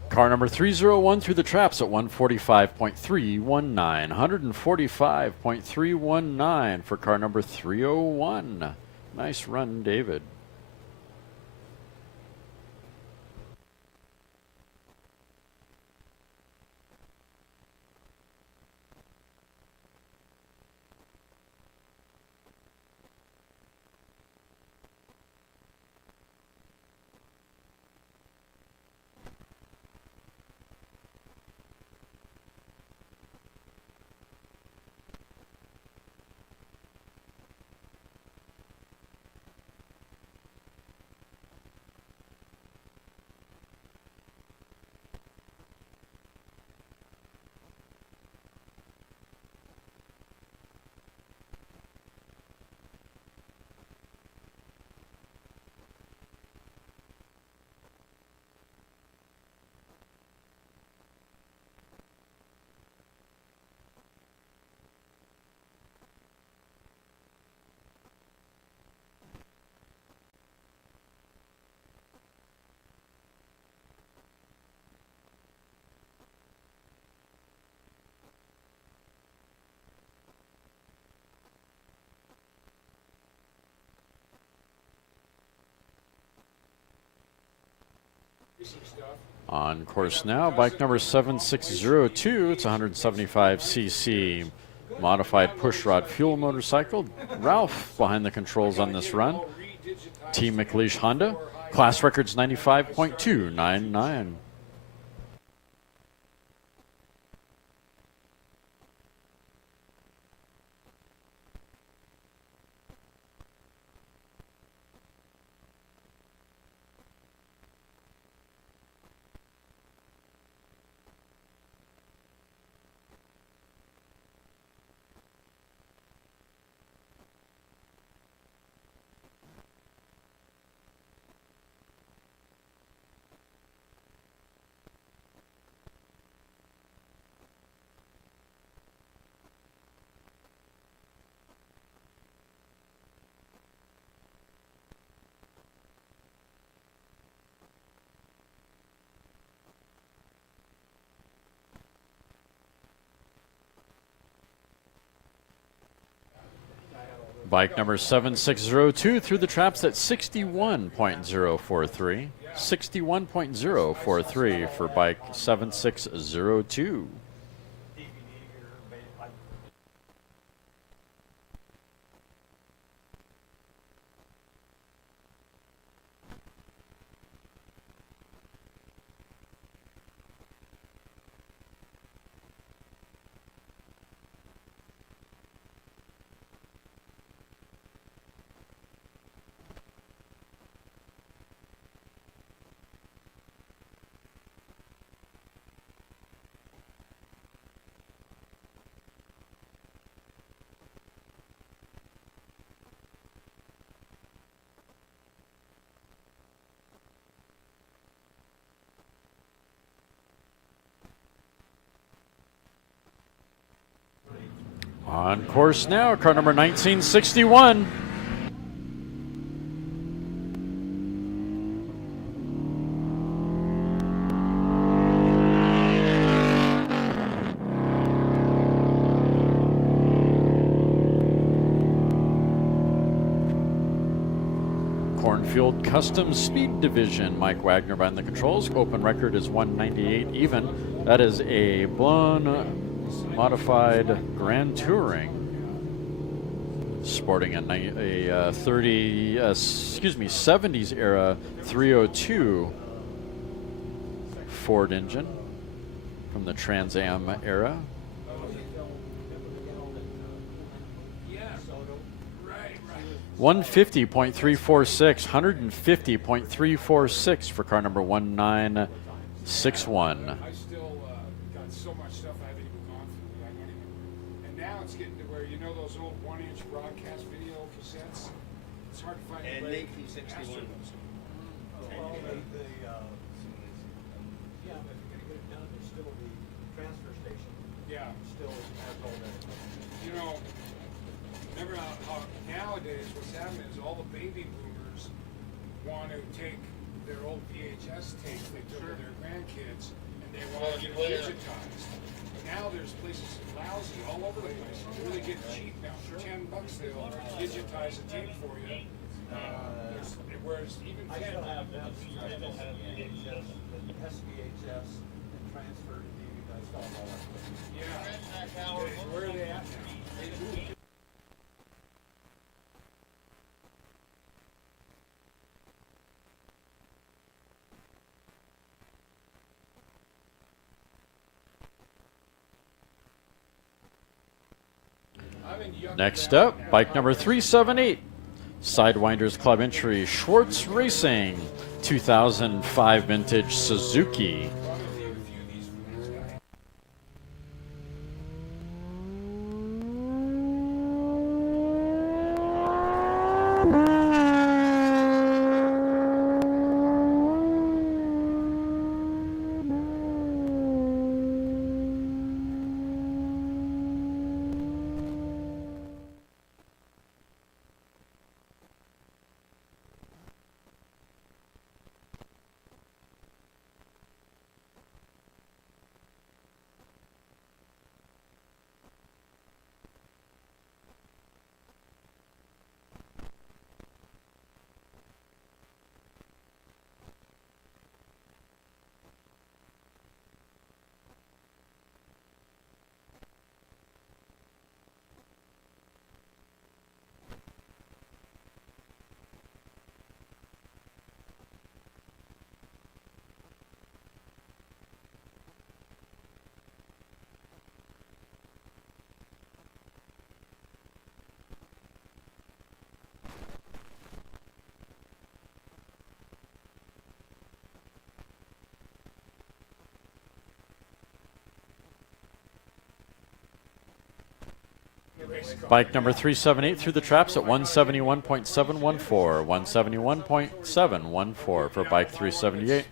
Car number 301 through the traps at 145.319. 145.319 for car number 301. Nice run, David. On course now, bike number 7602. It's 175cc modified pushrod fuel motorcycle. Ralph behind the controls on this run. Team McLeish Honda. Class record's 95.299. Bike number 7602 through the traps at 61.043. 61.043 for bike 7602. On course now, car number 1961. Cornfield Custom Speed Division. Mike Wagner behind the controls. Open record is 198 even. That is a blown modified Grand Touring, sporting a 70s era 302 Ford engine from the Trans Am era. 150.346, 150.346 for car number 1961. I still got so much stuff I haven't even gone through. I don't even. And now it's getting to where, you know, those old 1-inch broadcast video cassettes. It's hard to find. And anybody Nate who 61. asked for those. Yeah, but if you're gonna get it done, there's still the transfer station. Yeah. Still has all that. You know, remember how nowadays what's happening is all the baby boomers want to take their old VHS tapes they took to their grandkids and they want to get them digitized. Now there's places lousy all over the place. They're really getting cheap now. For $10 they'll digitize a tape for you. Whereas even I still have them. I still have VHS, the SCHS, and transfer to DVD. I still have all that. yeah. Where are they at now? Next up, bike number 378, Sidewinders Club entry, Schwartz Racing, 2005 vintage Suzuki. Bike number 378 through the traps at 171.714, 171.714 for bike 378.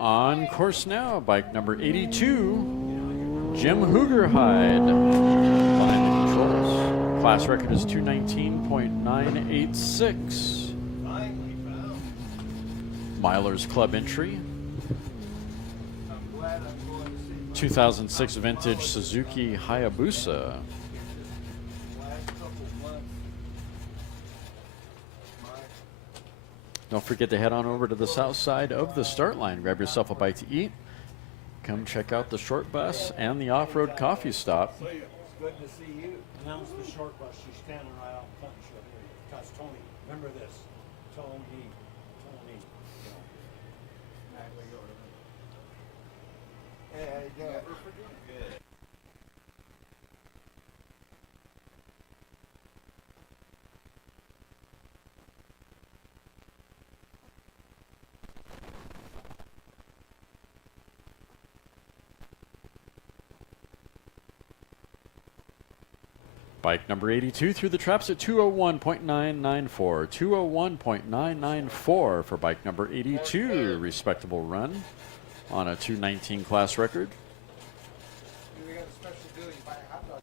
On course now, bike number 82, Jim Hoogerhide. Behind the controls. Class record is 219.986. Milers Club entry. 2006 vintage Suzuki Hayabusa. Don't forget to head on over to the south side of the start line. Grab yourself a bite to eat. Come check out the short bus and the off-road coffee stop. Good to see you. Announce the short bus. She's standing right out front. She'll hear you. That's Tony. Remember this. Tony. Hey, how you doing? Never forget. Good. Bike number 82 through the traps at 201.994. 201.994 for bike number 82. Respectable run on a 219 class record. We got a special deal. You buy a hot dog.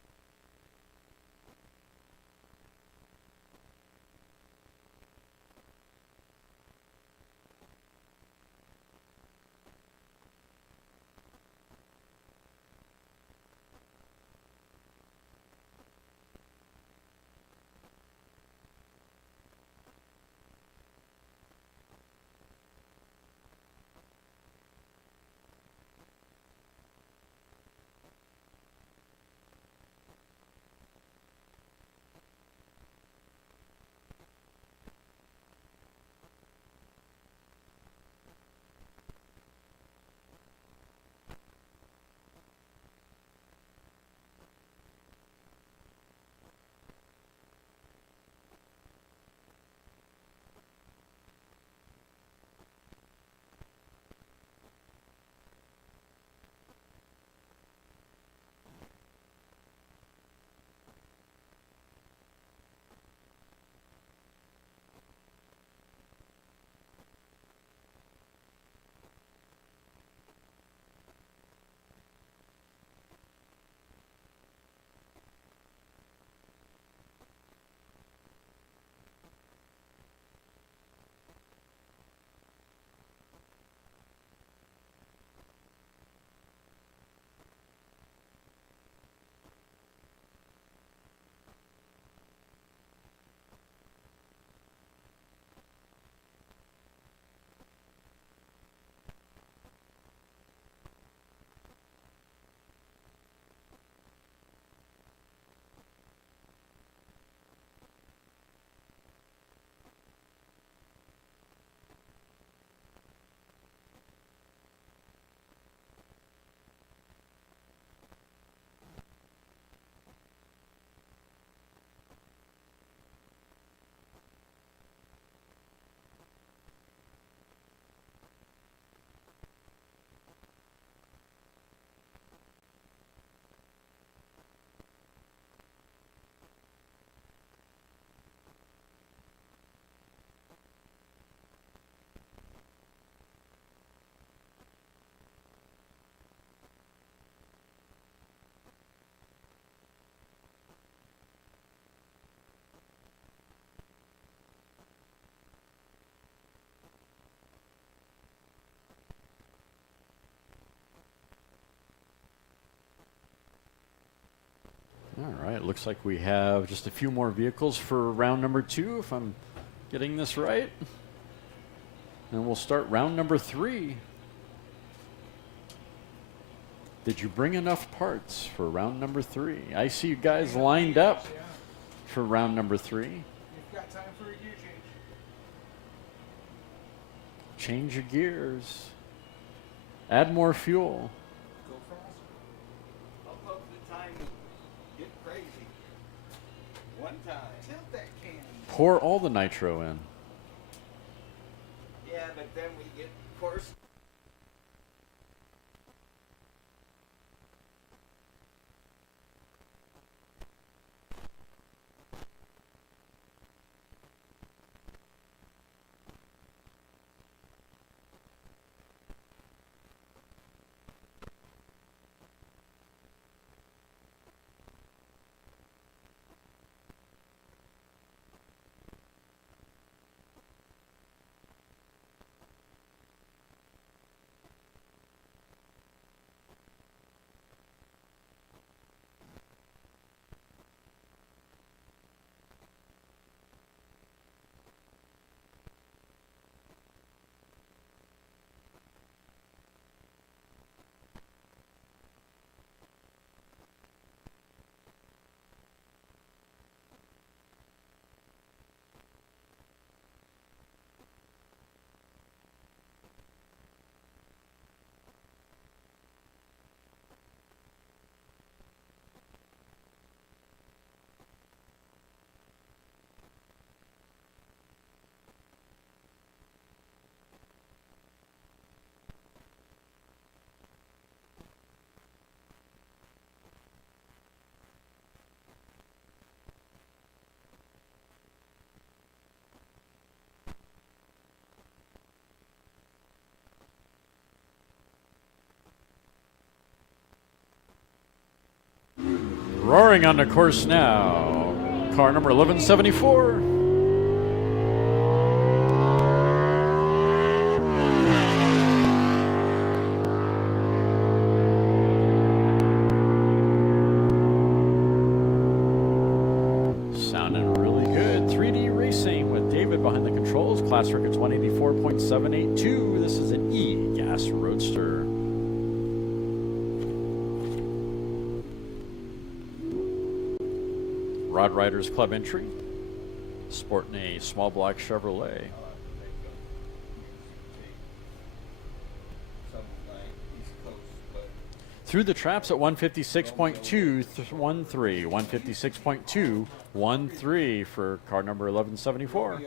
All right, looks like we have just a few more vehicles for round number 2, if I'm getting this right. And we'll start round number 3. Did you bring enough parts for round number 3? I see you guys lined up for round number 3. You've got time for a gear change. Change your gears. Add more fuel. Go fast. Up the timing. Get crazy. One time. Tilt that can. Pour all the nitro in. Yeah, but then we get course. Roaring on the course now, car number 1174. Sounding really good. 3D Racing with David behind the controls. Class records 184.782. This is an E-Gas Roadster. Rod Riders Club entry, sporting a small block Chevrolet. Through the traps at 156.213, 156.213 for car number 1174.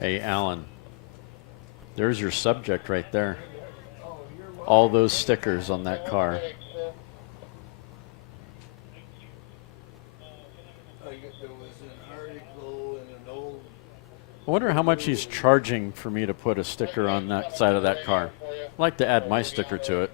Hey, Alan, there's your subject right there. All those stickers on that car. I wonder how much he's charging for me to put a sticker on that side of that car. I'd like to add my sticker to it.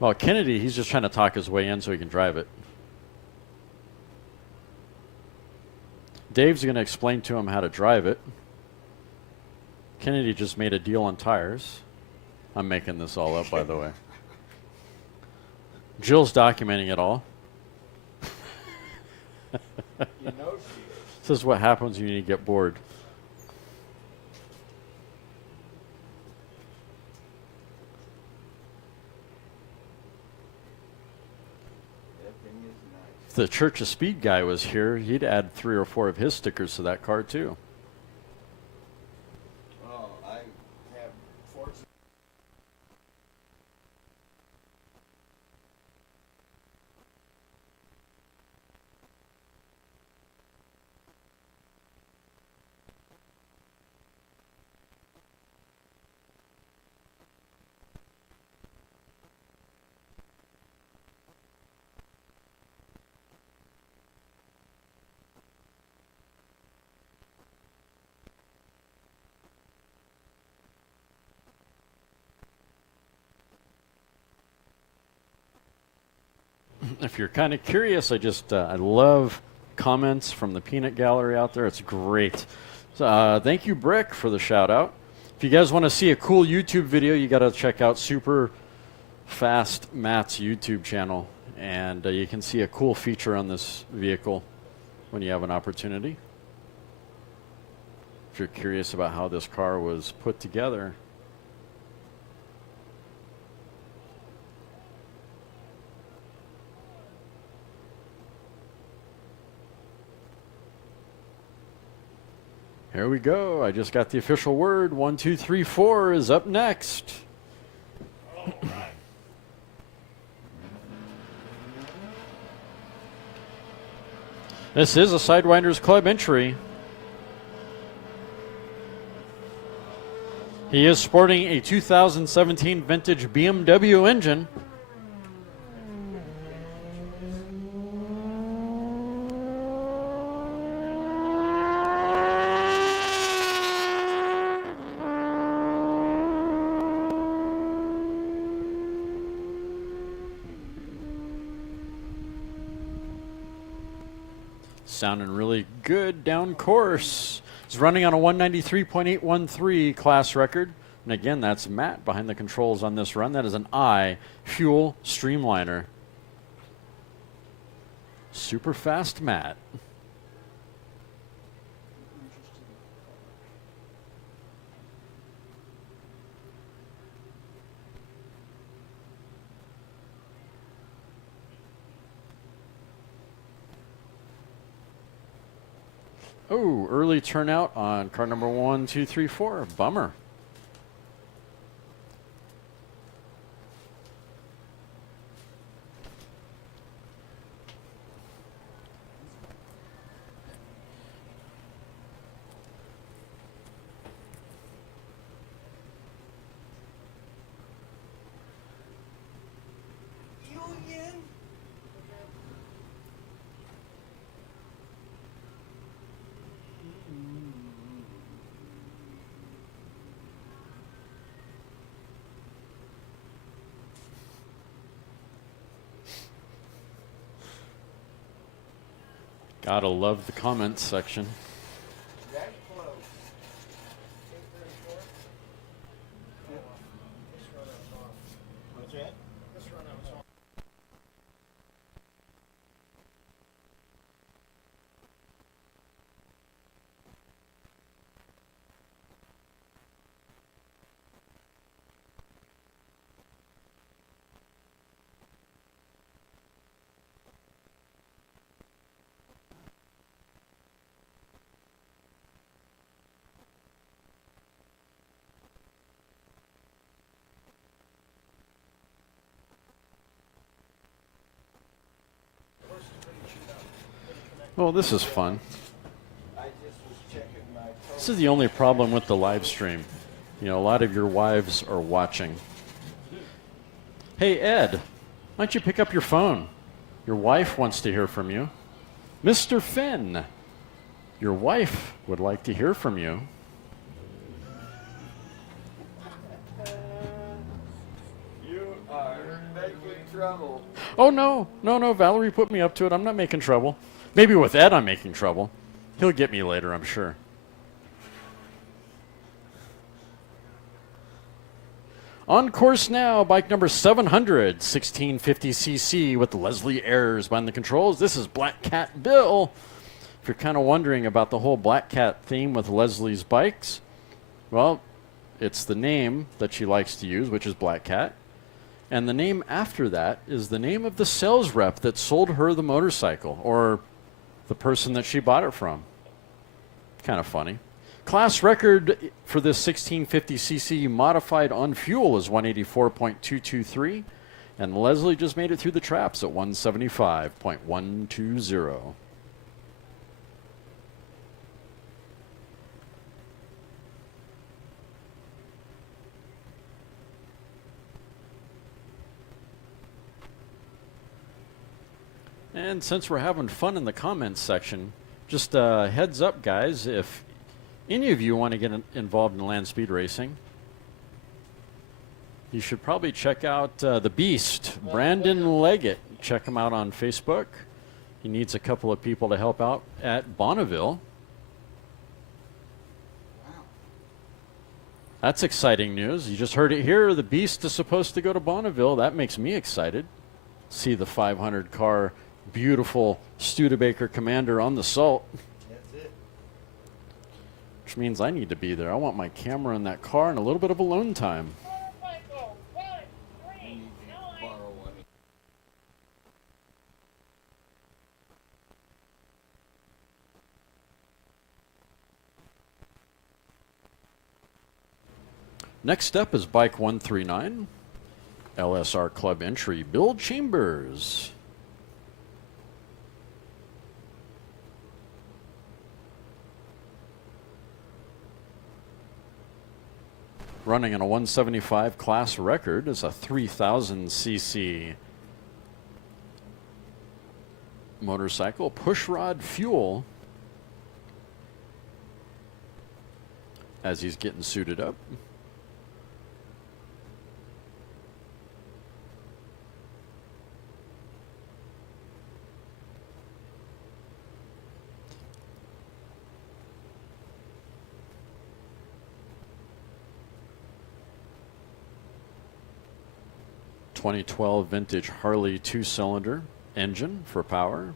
Well, Kennedy, he's just trying to talk his way in so he can drive it. Dave's going to explain to him how to drive it. Kennedy just made a deal on tires. I'm making this all up, by the way. Jill's documenting it all. This is what happens when you get bored. If the Church of Speed guy was here, he'd add 3 or 4 of his stickers to that car too. Oh, I have Forza. If you're kind of curious, I love comments from the peanut gallery out there. It's great. So, thank you, Brick, for the shout out. If you guys want to see a cool YouTube video, you got to check out Super Fast Matt's YouTube channel, and you can see a cool feature on this vehicle when you have an opportunity. If you're curious about how this car was put together. Here we go. I just got the official word. 1, 2, 3, 4 is up next. This is a Sidewinders Club entry. He is sporting a 2017 vintage BMW engine. Sounding really good down course. He's running on a 193.813 class record. And again, that's Matt behind the controls on this run. That is an I Fuel Streamliner. Super fast Matt. Oh, early turnout on car number 1, 2, 3, 4. Bummer. Gotta love the comments section. That close. What's that? This run I was on. Well, this is fun. I just was checking my This is the only problem with the live stream. You know, a lot of your wives are watching. Hey, Ed, why don't you pick up your phone? Your wife wants to hear from you. Mr. Finn, your wife would like to hear from you. You are making trouble. Oh, no, Valerie put me up to it. I'm not making trouble. Maybe with Ed I'm making trouble. He'll get me later, I'm sure. On course now, bike number 700, 1650cc with Leslie Ayres behind the controls. This is Black Cat Bill. If you're kind of wondering about the whole Black Cat theme with Leslie's bikes, well, it's the name that she likes to use, which is Black Cat. And the name after that is the name of the sales rep that sold her the motorcycle, or the person that she bought it from. Kind of funny. Class record for this 1650cc modified on fuel is 184.223, and Leslie just made it through the traps at 175.120. And since we're having fun in the comments section, just heads up, guys, if any of you want to get involved in Landspeed racing, you should probably check out the Beast, Brandon Leggett. Check him out on Facebook. He needs a couple of people to help out at Bonneville. That's exciting news. You just heard it here. The Beast is supposed to go to Bonneville. That makes me excited. See the 500 car, beautiful Studebaker Commander on the Salt. That's it. Which means I need to be there. I want my camera in that car and a little bit of alone time. Next up is bike 139, LSR Club entry, Bill Chambers. Running on a 175 class record is a 3000cc motorcycle, pushrod fuel, as he's getting suited up. 2012 vintage Harley 2-cylinder engine for power.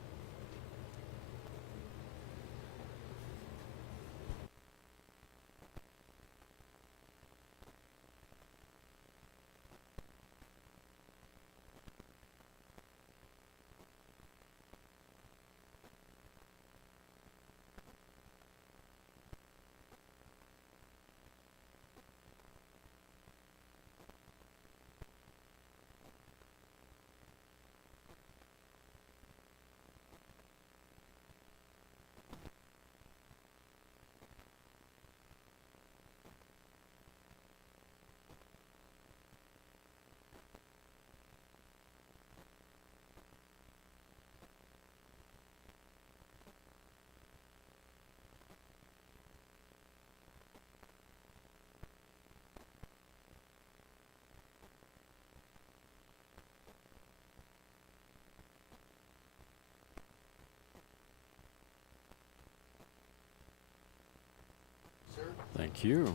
Thank you.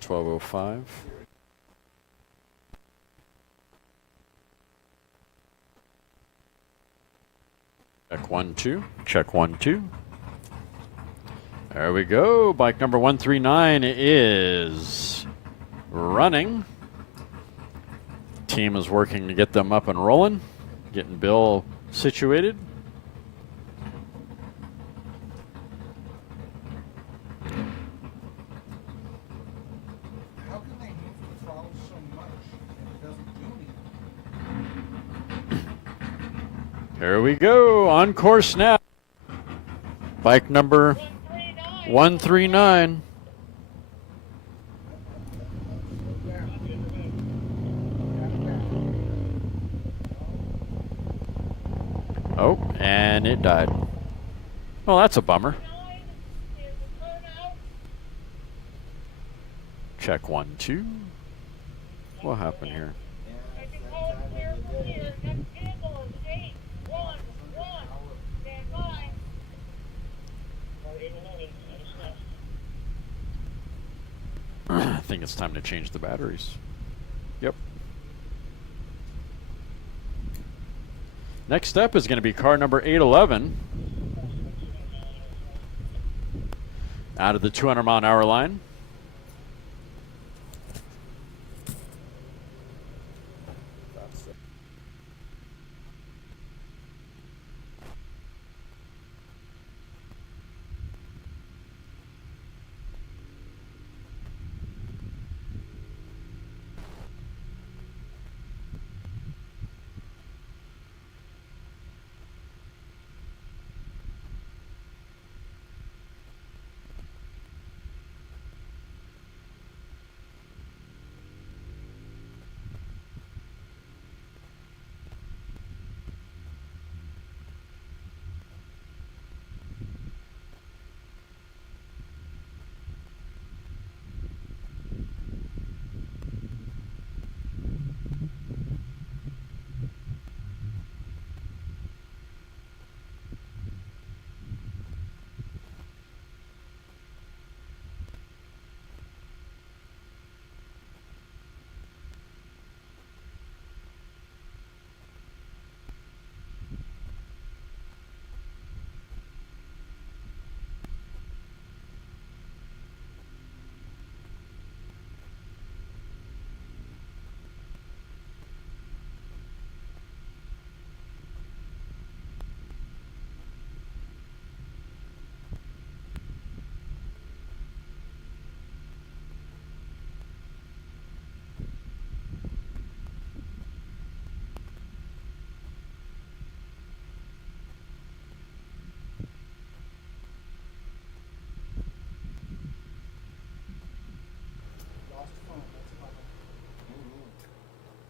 12:05. Check 1, 2. Check 1, 2. There we go. Bike number 139 is running. Team is working to get them up and rolling, getting Bill situated. How can they move the throttle so much and it doesn't do anything? Here we go. On course now. Bike number 139. Oh, and it died. Well, that's a bummer. Check 1, 2. What happened here? I think it's time to change the batteries. Yep. Next up is going to be car number 811. Out of the 200-mile-an-hour line.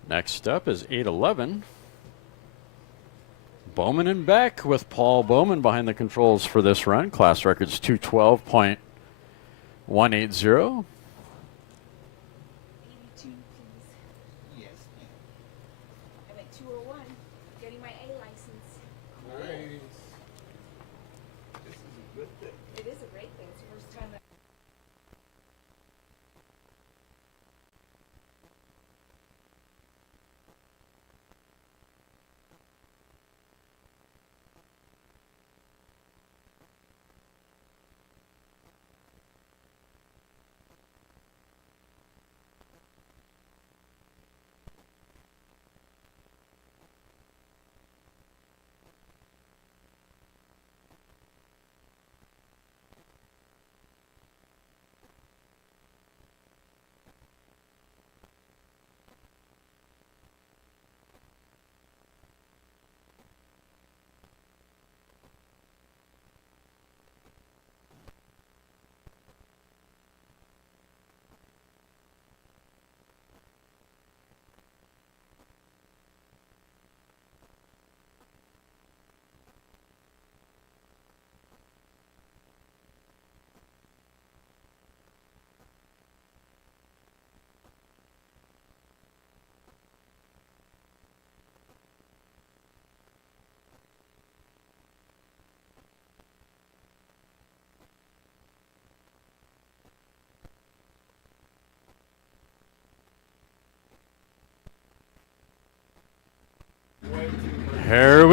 Next up is 811. Bowman and Beck with Paul Bowman behind the controls for this run. Class records 212.180. 82, please. Yes, ma'am. I'm at 201, getting my A license. Nice. This is a good thing. It is a great thing. It's the first time that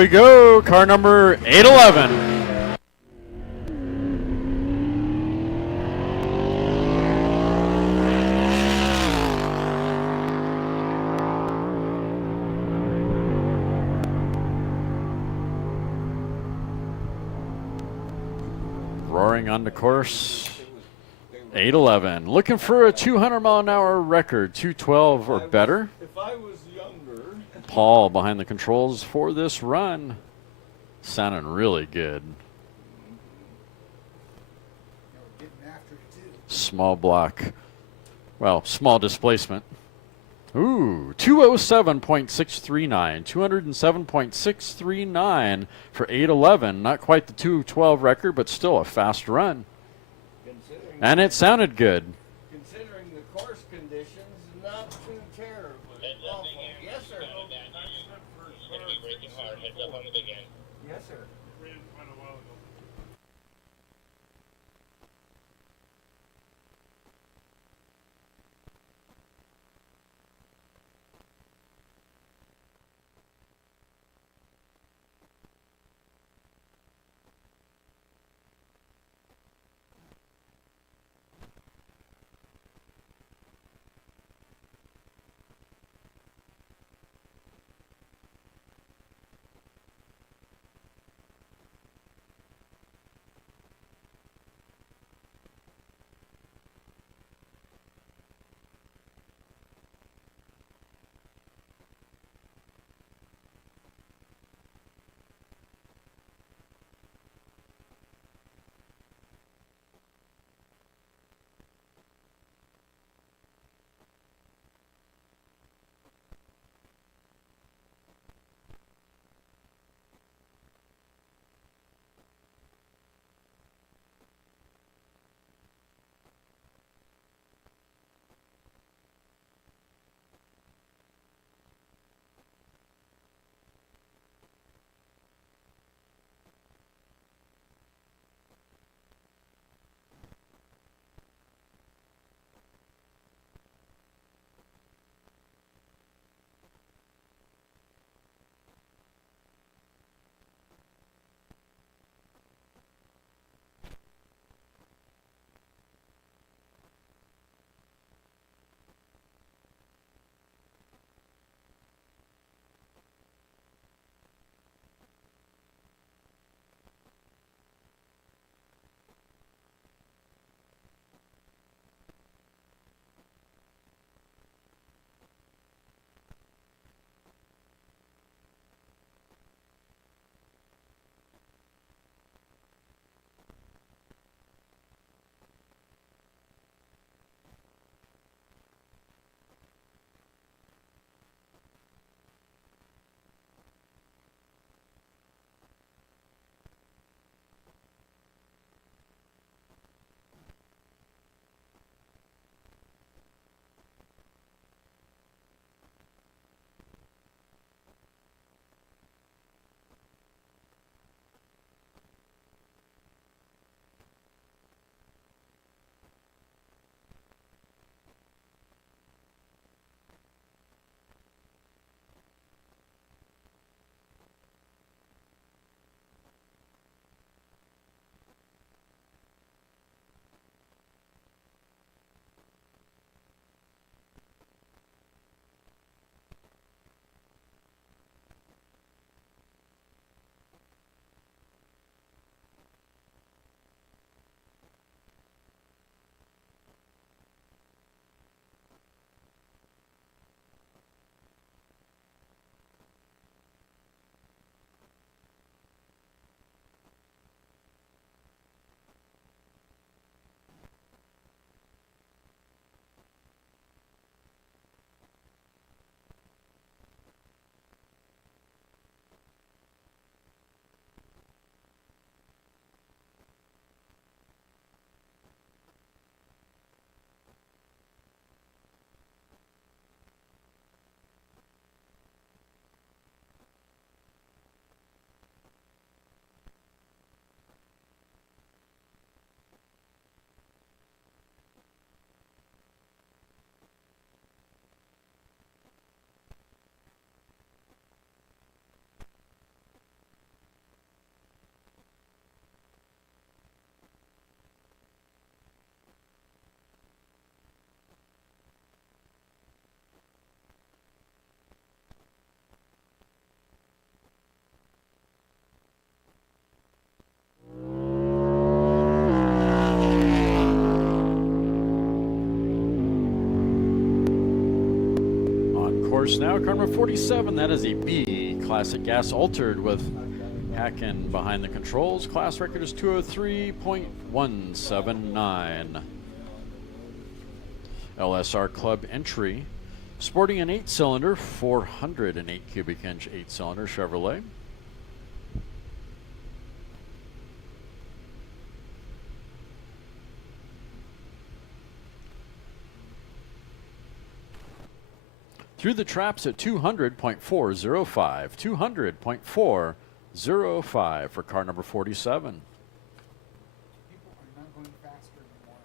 we go. Car number 811. Roaring on the course. 811. Looking for a 200-mile-an-hour record, 212 or better. If I was younger. Paul behind the controls for this run. Sounding really good. Small block. Well, small displacement. Ooh, 207.639. 207.639 for 811. Not quite the 212 record, but still a fast run. And it sounded good. Considering the course conditions, not too terribly awful. Yes, sir. Yes, sir. course now. Car number 47, that is a B Classic Gas Altered with Hacken behind the controls. Class record is 203.179. LSR Club entry. Sporting an 8-cylinder, 408 cubic inch 8-cylinder Chevrolet. Through the traps at 200.405. 200.405 for car number 47. People are not going faster anymore.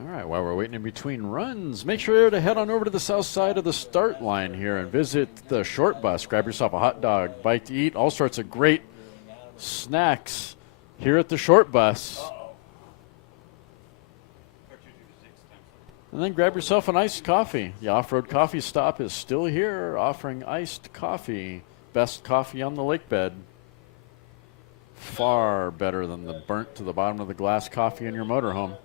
All right, while we're waiting in between runs, make sure to head on over to the south side of the start line here and visit the short bus. Grab yourself a hot dog, bite to eat, all sorts of great snacks here at the short bus. And then grab yourself an iced coffee. The off-road coffee stop is still here, offering iced coffee. Best coffee on the lake bed. Far better than the burnt to the bottom of the glass coffee in your motorhome.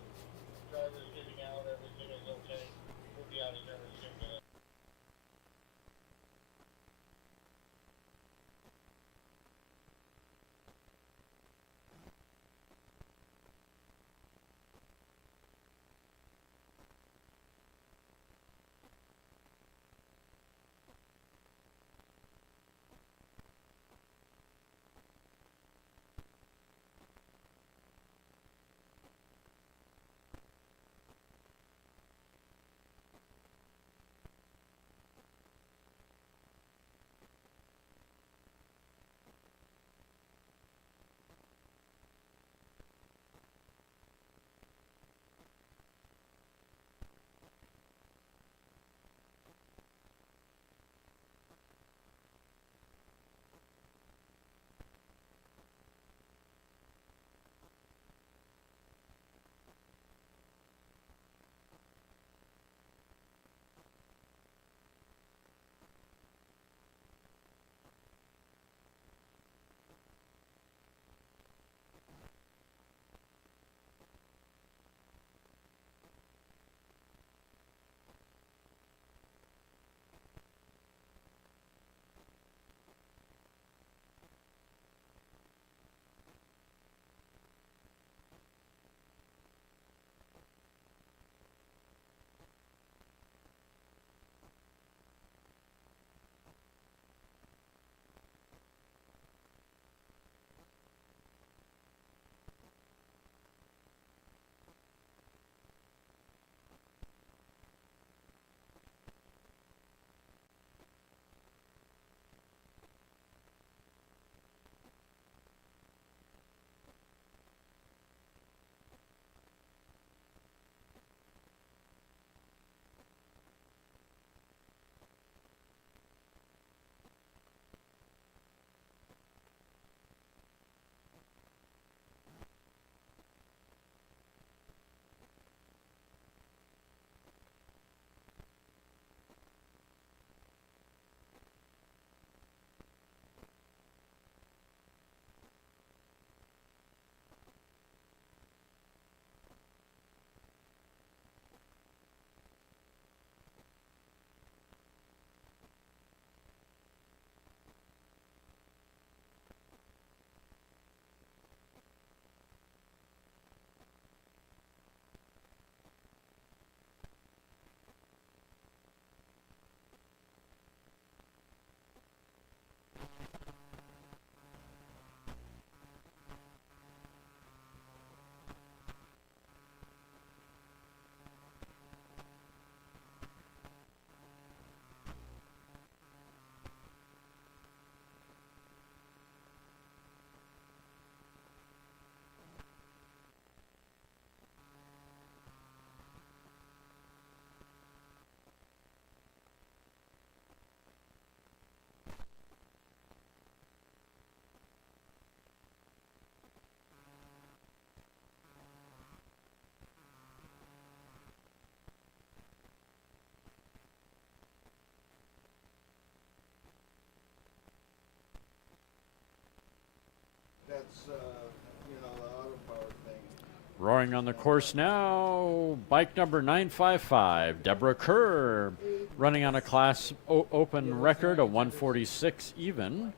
Roaring on the course now, bike number 955, Deborah Kerr, running on a class open record of 146 even.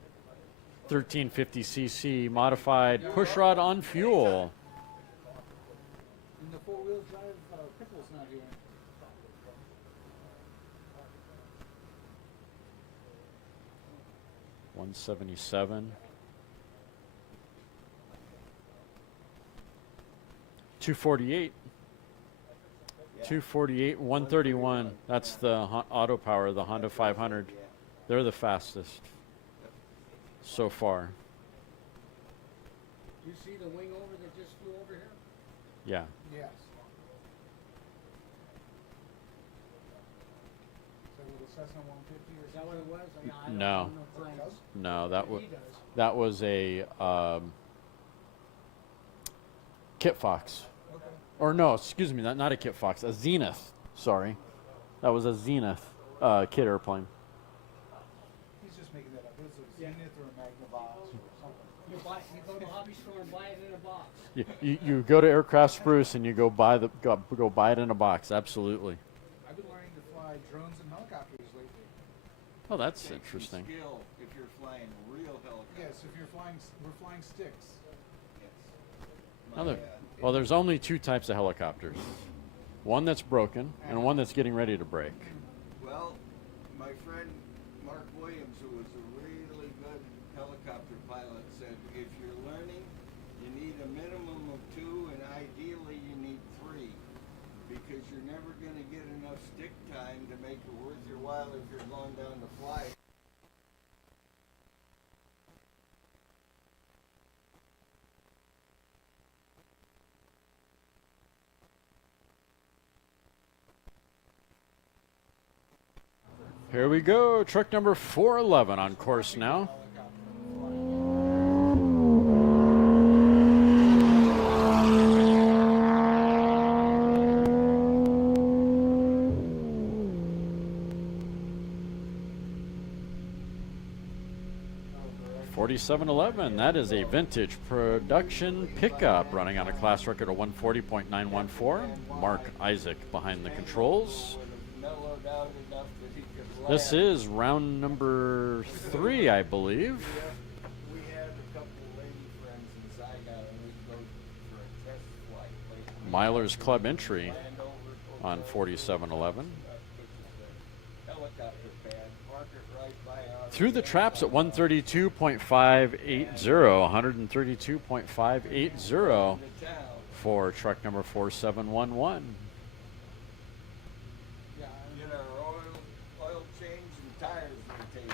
1350cc modified pushrod on fuel. And the four-wheel drive pickle's not here. 177. 248. 248, 131. That's the Auto Power, the Honda 500. They're the fastest so far. You see the wing over that just flew over here? Yeah. Yes. So with a Cessna 150 or is that what it was? I don't No. know planes. No, that was He does. that was a Kit Fox. Okay. Or no, excuse me, not a Kit Fox, a Zenith. Sorry, that was a Zenith kit airplane. He's just making that up. It's a Zenith or a Magnavox or something. You go to a hobby store and buy it in a box. You go to Aircraft Spruce and you go buy it in a box. Absolutely. I've been learning to fly drones and helicopters lately. Oh, that's Takes some interesting. skill if you're flying a real helicopter. Yes, if you're flying, we're flying sticks. Now well, there's only two types of helicopters. One that's broken and one that's getting ready to break. Well, my friend Mark Williams, who was a really good helicopter pilot, said if you're learning, you need a minimum of 2 and ideally you need 3 because you're never going to get enough stick time to make it worth your while if you're going down to fly. Here we go, truck number 411 on course now. .4711, that is a vintage production pickup running on a class record of 140.914. Mark Isaac behind the controls. Mellowed out enough that he could This is round number 3, I believe. We had a couple lady friends in Saigon and we'd go for a test flight. Myler's Club entry on 4711. Helicopter pad, park it right by our Through the traps at 132.580, 132.580 for truck number 4711. Yeah, you know, oil change and tires rotating.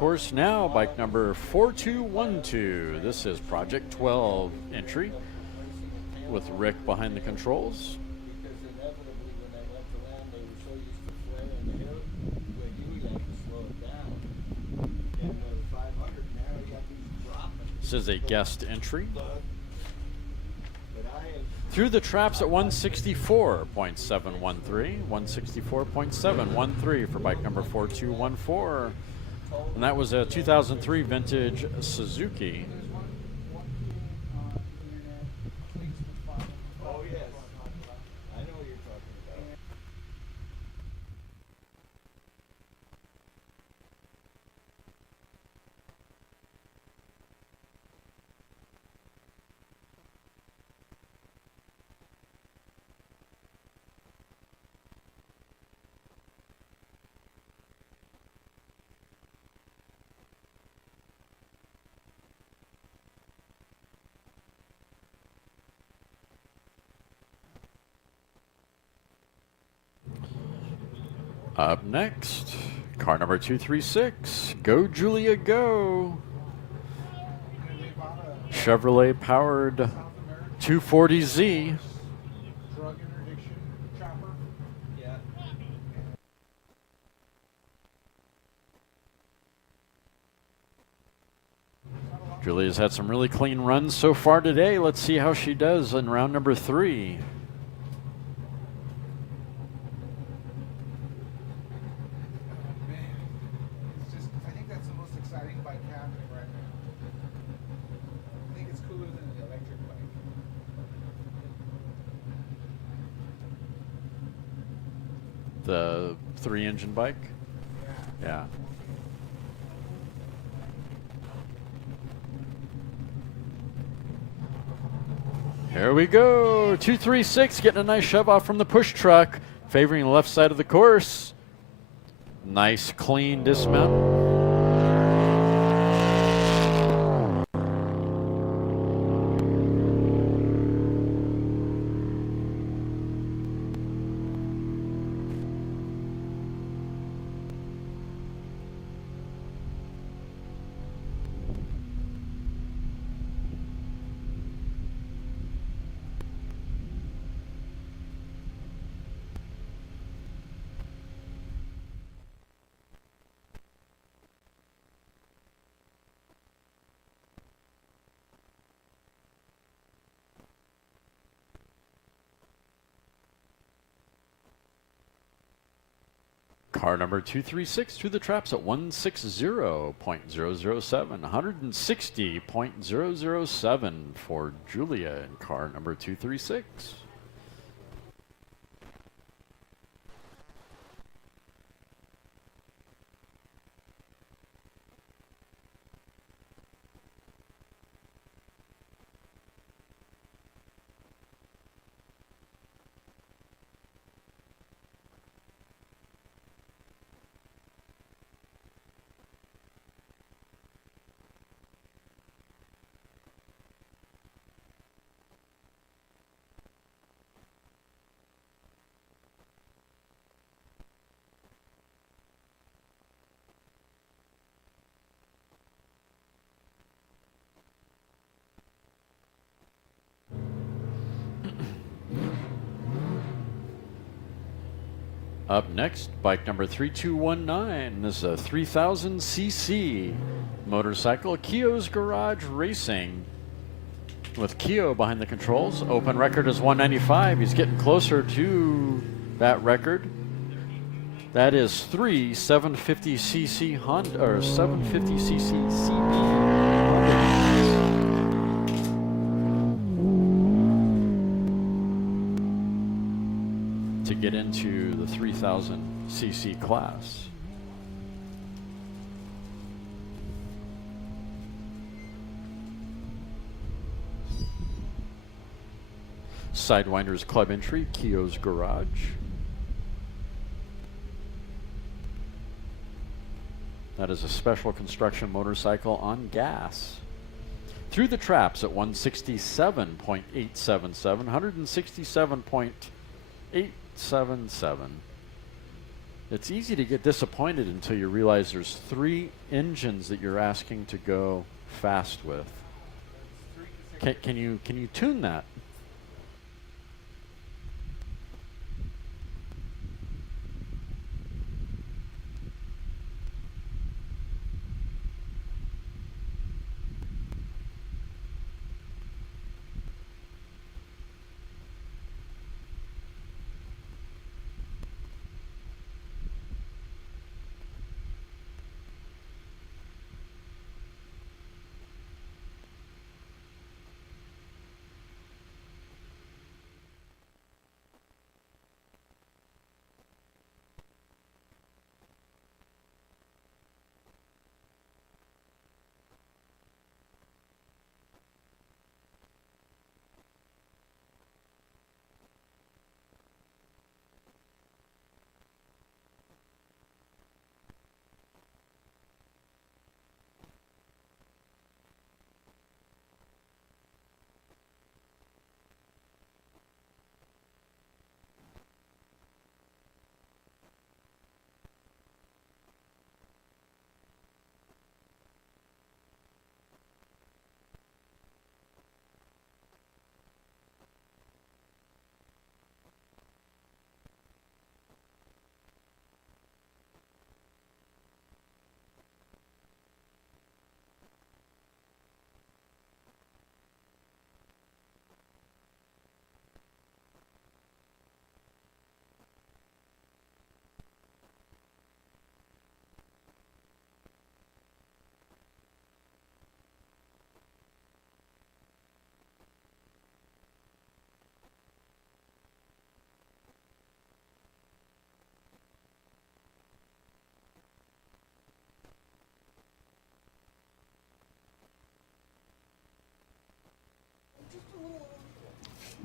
course now, bike number 4212. This is Project 12 entry with Rick behind the controls. Because inevitably when they went to land, they were so used to flaring the hill, where you had to slow it down. And the 500 now, you got these dropping. This is a guest entry. But I have Through the traps at 164.713. 164.713 for bike number 4214. And that was a 2003 vintage Suzuki. Oh, yes. I know what you're talking about. Up next, car number 236. Go Julia, go! Chevrolet powered 240Z. Drug interdiction chopper. Yeah. Julia's had some really clean runs so far today. Let's see how she does in round number 3. It's just, I think that's the most exciting bike happening right now. I think it's cooler than the electric bike. The 3-engine bike? Yeah. Here we go. 236 getting a nice shove off from the push truck, favoring the left side of the course. Nice clean dismount. Car number 236 through the traps at 160.007, 160.007 for Julia in car number 236. Up next, bike number 3219. This is a 3000cc motorcycle, Keogh's Garage Racing. With Keogh behind the controls. Open record is 195. He's getting closer to that record. That is 3 750cc Honda, or 750cc CB Honda. To get into the 3000cc class. Sidewinders Club entry, Keogh's Garage. That is a special construction motorcycle on gas. Through the traps at 167.877, 167.877. It's easy to get disappointed until you realize there's 3 engines that you're asking to go fast with. Can you tune that?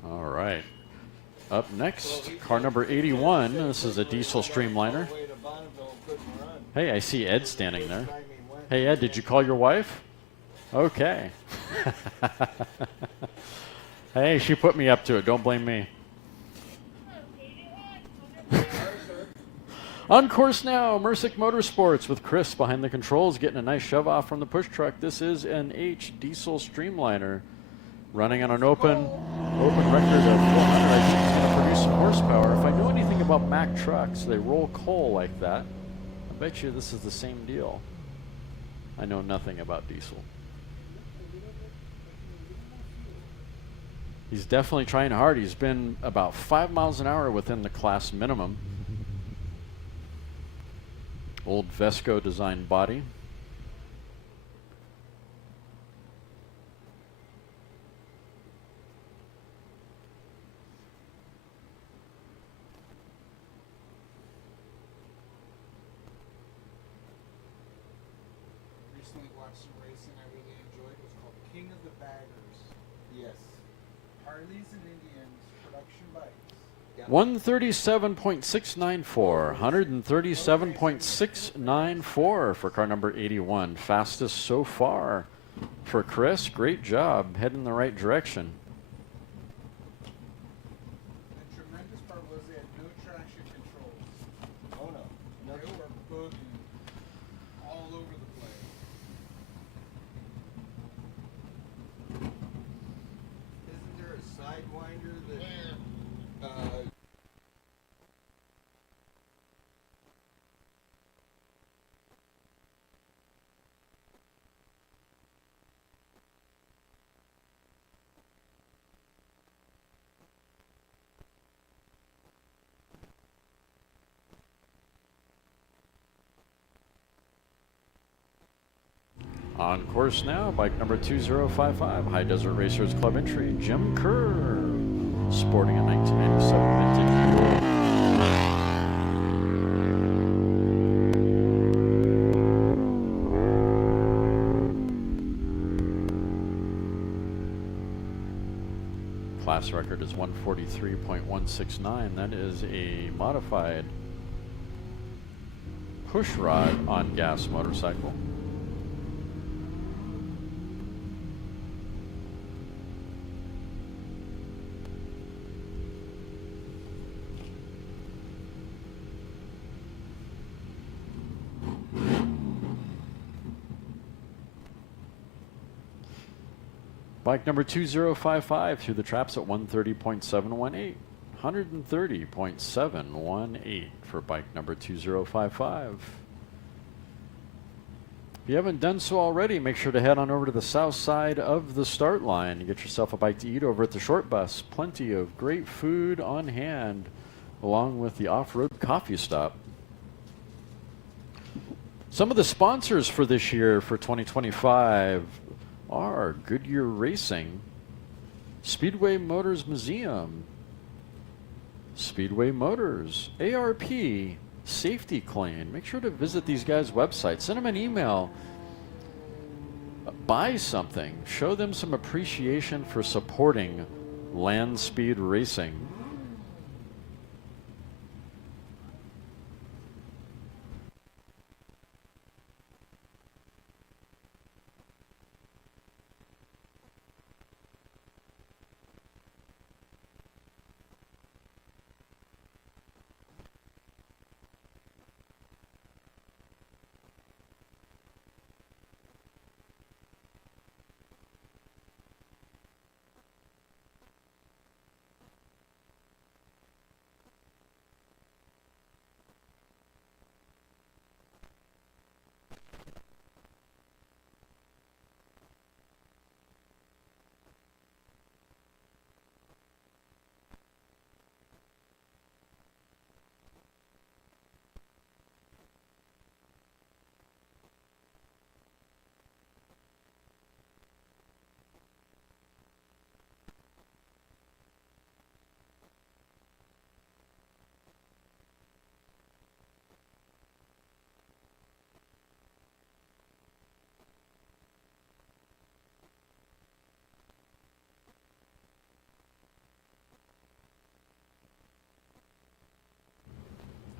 All right. Up next, car number 81. This is a diesel streamliner. Hey, I see Ed standing there. Hey, Ed, did you call your wife? Okay. Hey, she put me up to it. Don't blame me. On course now, Mercic Motorsports with Chris behind the controls, getting a nice shove off from the push truck. This is an H diesel streamliner running on an open record of 400. I think it's going to produce some horsepower. If I know anything about Mack trucks, they roll coal like that. I bet you this is the same deal. I know nothing about diesel. He's definitely trying hard. He's been about 5 miles an hour within the class minimum. Old Vesco designed body. Recently watched some racing I really enjoyed. It was called King of the Baggers. Yes. Harleys and Indians production bikes. 137.694. 137.694 for car number 81. Fastest so far for Chris. Great job. Heading in the right direction. The tremendous part was they had no traction controls. Oh no. They were booking all over the place. Isn't there a sidewinder that On course now, bike number 2055, High Desert Racers Club entry, Jim Kerr, sporting a 1997 vintage Buell. Class record is 143.169. That is a modified push rod on gas motorcycle. Bike number 2055 through the traps at 130.718. 130.718 for bike number 2055. If you haven't done so already, make sure to head on over to the south side of the start line and get yourself a bite to eat over at the short bus. Plenty of great food on hand, along with the off-road coffee stop. Some of the sponsors for this year, for 2025, are Goodyear Racing, Speedway Motors Museum, Speedway Motors, ARP, Safety Clean. Make sure to visit these guys' websites. Send them an email. Buy something. Show them some appreciation for supporting Landspeed Racing.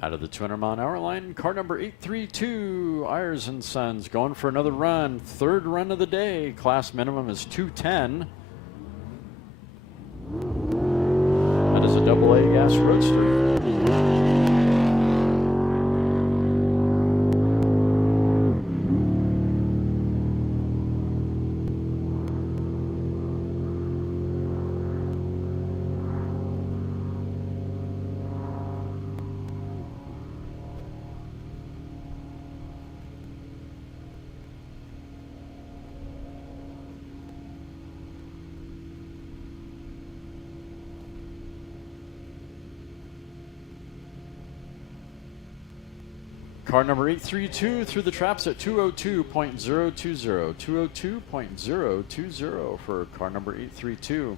Out of the 200-mile-an-hour line, car number 832, Ayers & Sons, going for another run. Third run of the day. Class minimum is 210. That is a AA gas roadster. Car number 832 through the traps at 202.020. 202.020 for car number 832.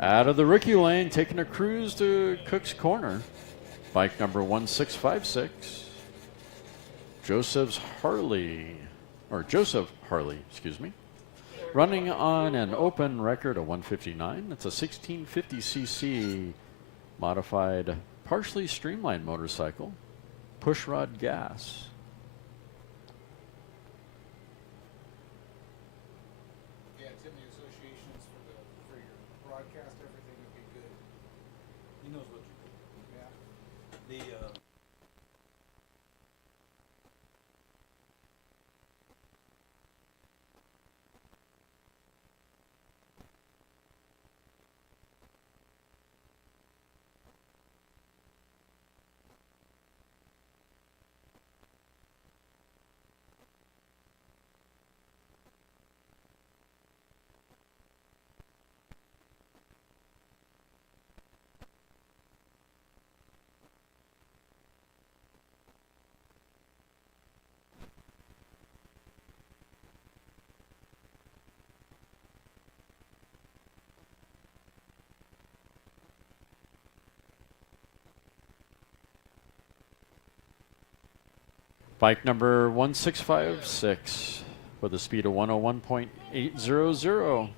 Out of the rookie lane, taking a cruise to Cook's Corner. Bike number 1656. Joseph Harley, excuse me. Running on an open record of 159. It's a 1650cc modified, partially streamlined motorcycle. Pushrod gas. Broadcast, everything would be good. He knows what you're doing. Yeah. Bike number 1656 with a speed of 101.800.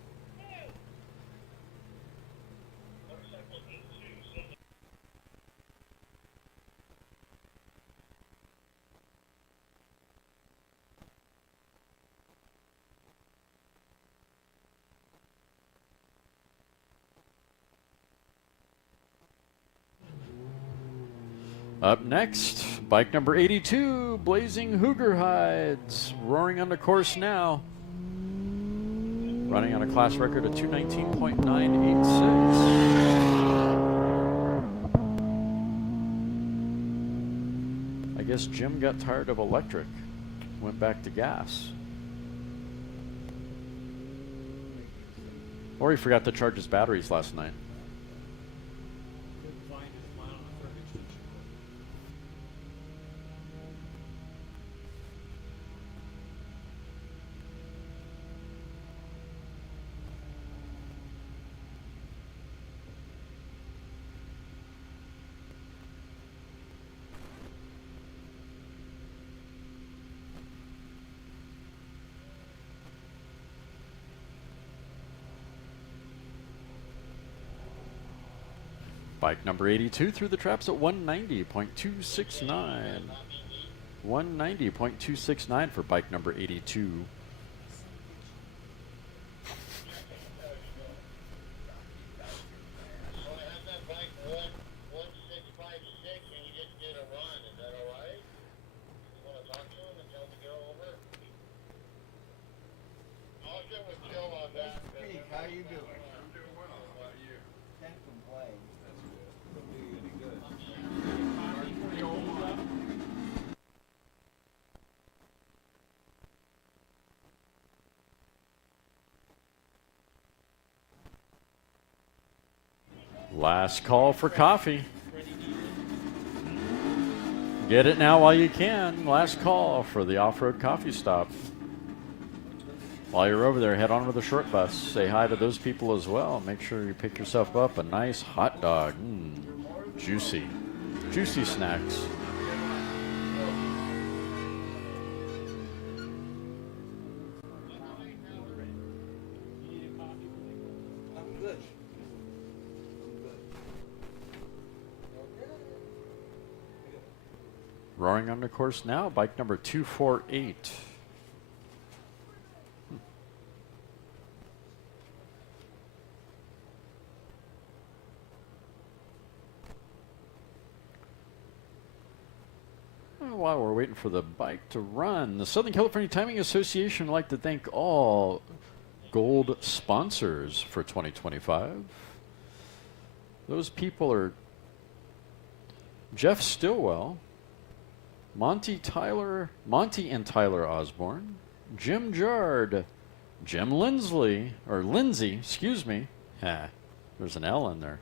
Up next, bike number 82, Blazing Hooger Hides, roaring on the course now. Running on a class record of 219.986. I guess Jim got tired of electric, went back to gas. Or he forgot to charge his batteries last night. Bike number 82 through the traps at 190.269. 190.269 for bike number 82. How you doing? I'm doing well. How about you? Can't complain. That's good. Don't do you any good. Last call for coffee. Get it now while you can. Last call for the off-road coffee stop. While you're over there, head on with the short bus. Say hi to those people as well. Make sure you pick yourself up a nice hot dog. Juicy. Juicy snacks. I'm good. Roaring on the course now, bike number 248. While we're waiting for the bike to run, the Southern California Timing Association would like to thank all gold sponsors for 2025. Those people are Jeff Stillwell, Monty and Tyler Osborne, Jim Jard, Jim Lindsay, excuse me. There's an L in there.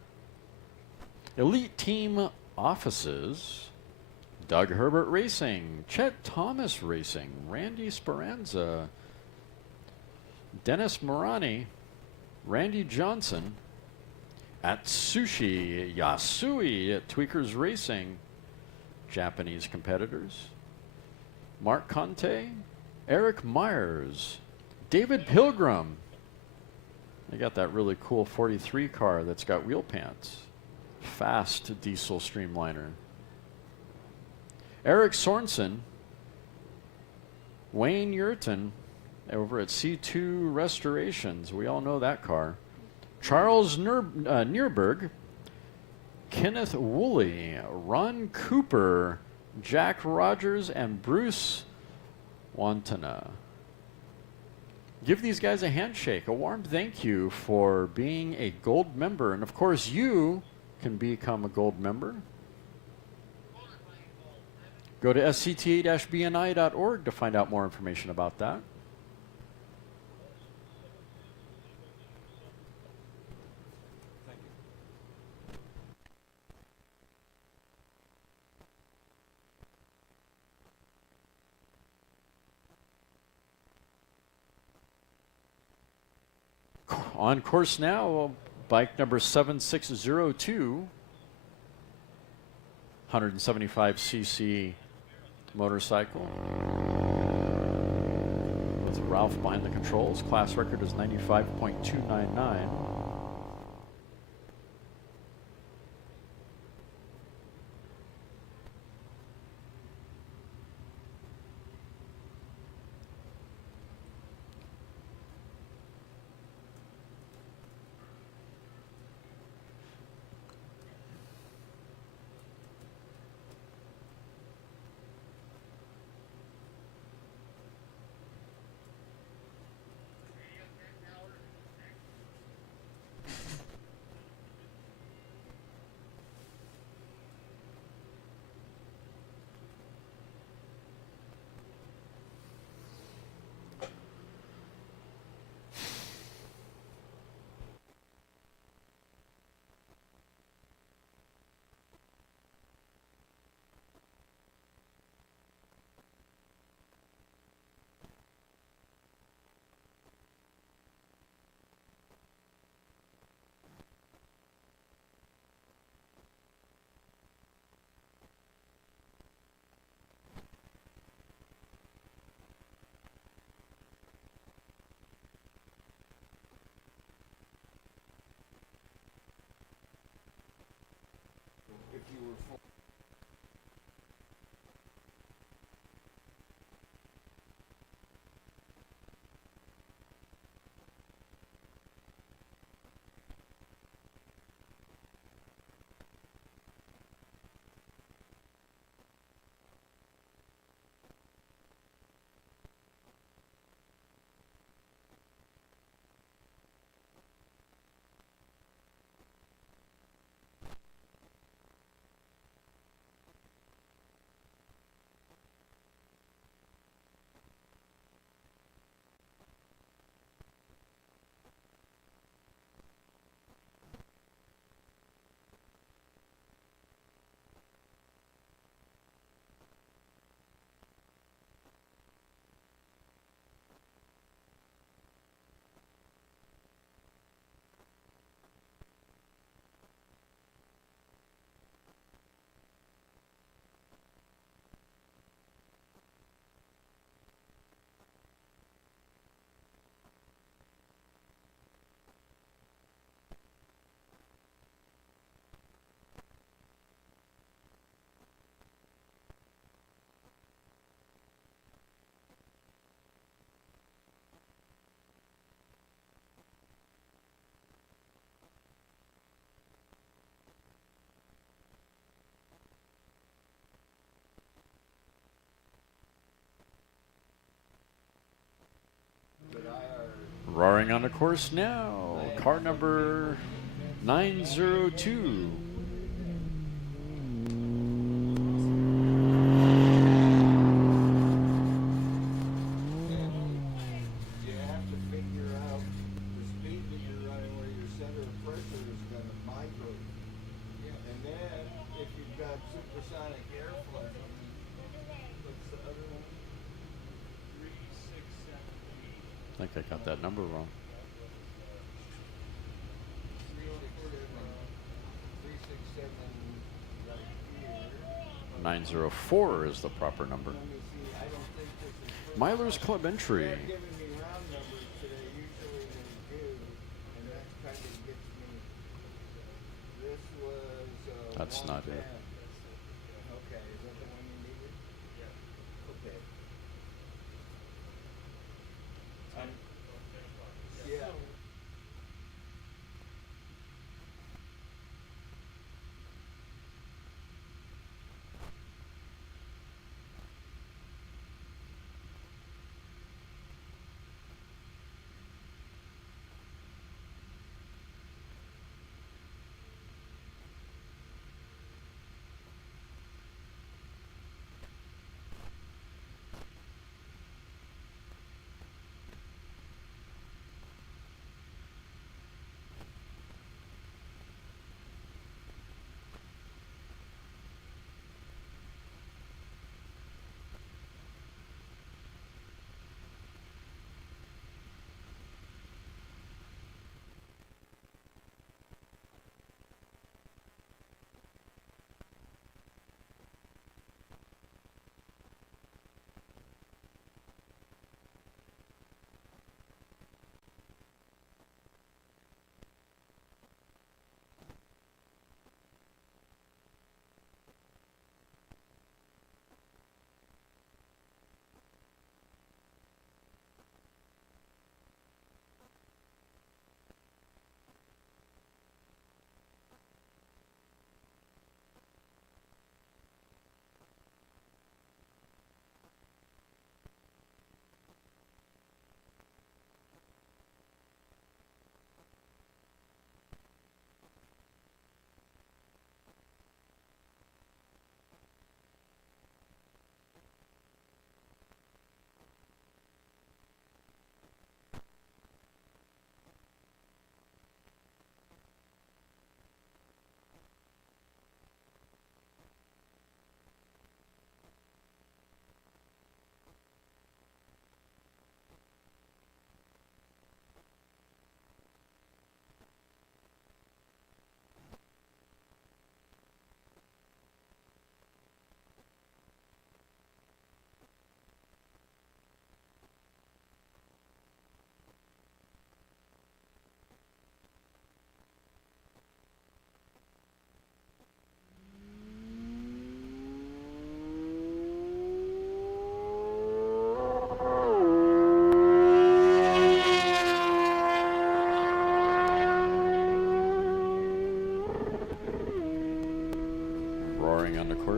Elite Team Offices, Doug Herbert Racing, Chet Thomas Racing, Randy Speranza, Dennis Morani, Randy Johnson, Atsushi Yasui at Tweakers Racing, Japanese competitors, Mark Conte, Eric Myers, David Pilgrim. They got that really cool 43 car that's got wheel pants. Fast diesel streamliner. Eric Sorensen, Wayne Yurton over at C2 Restorations. We all know that car. Charles Nierberg, Kenneth Woolley, Ron Cooper, Jack Rogers, and Bruce Wantana. Give these guys a handshake, a warm thank you for being a gold member. And of course, you can become a gold member. Go to scta-bni.org to find out more information about that. On course now, bike number 7602, 175cc motorcycle. With Ralph behind the controls. Class record is 95.299. If you were full. Roaring on the course now. Car number 902. You have to figure out the speed that you're running where your center of pressure is going to migrate. And then, if you've got supersonic airflow, what's the other one? I think I got that number wrong. 367 right here. 904 is the proper number. Let me see, I don't think this is. Miller's Club entry. They're giving me round numbers today, usually they do, and that kind of gets me. This was, That's not it. 110. Okay, is that the one you needed? Yeah. Okay. Yeah.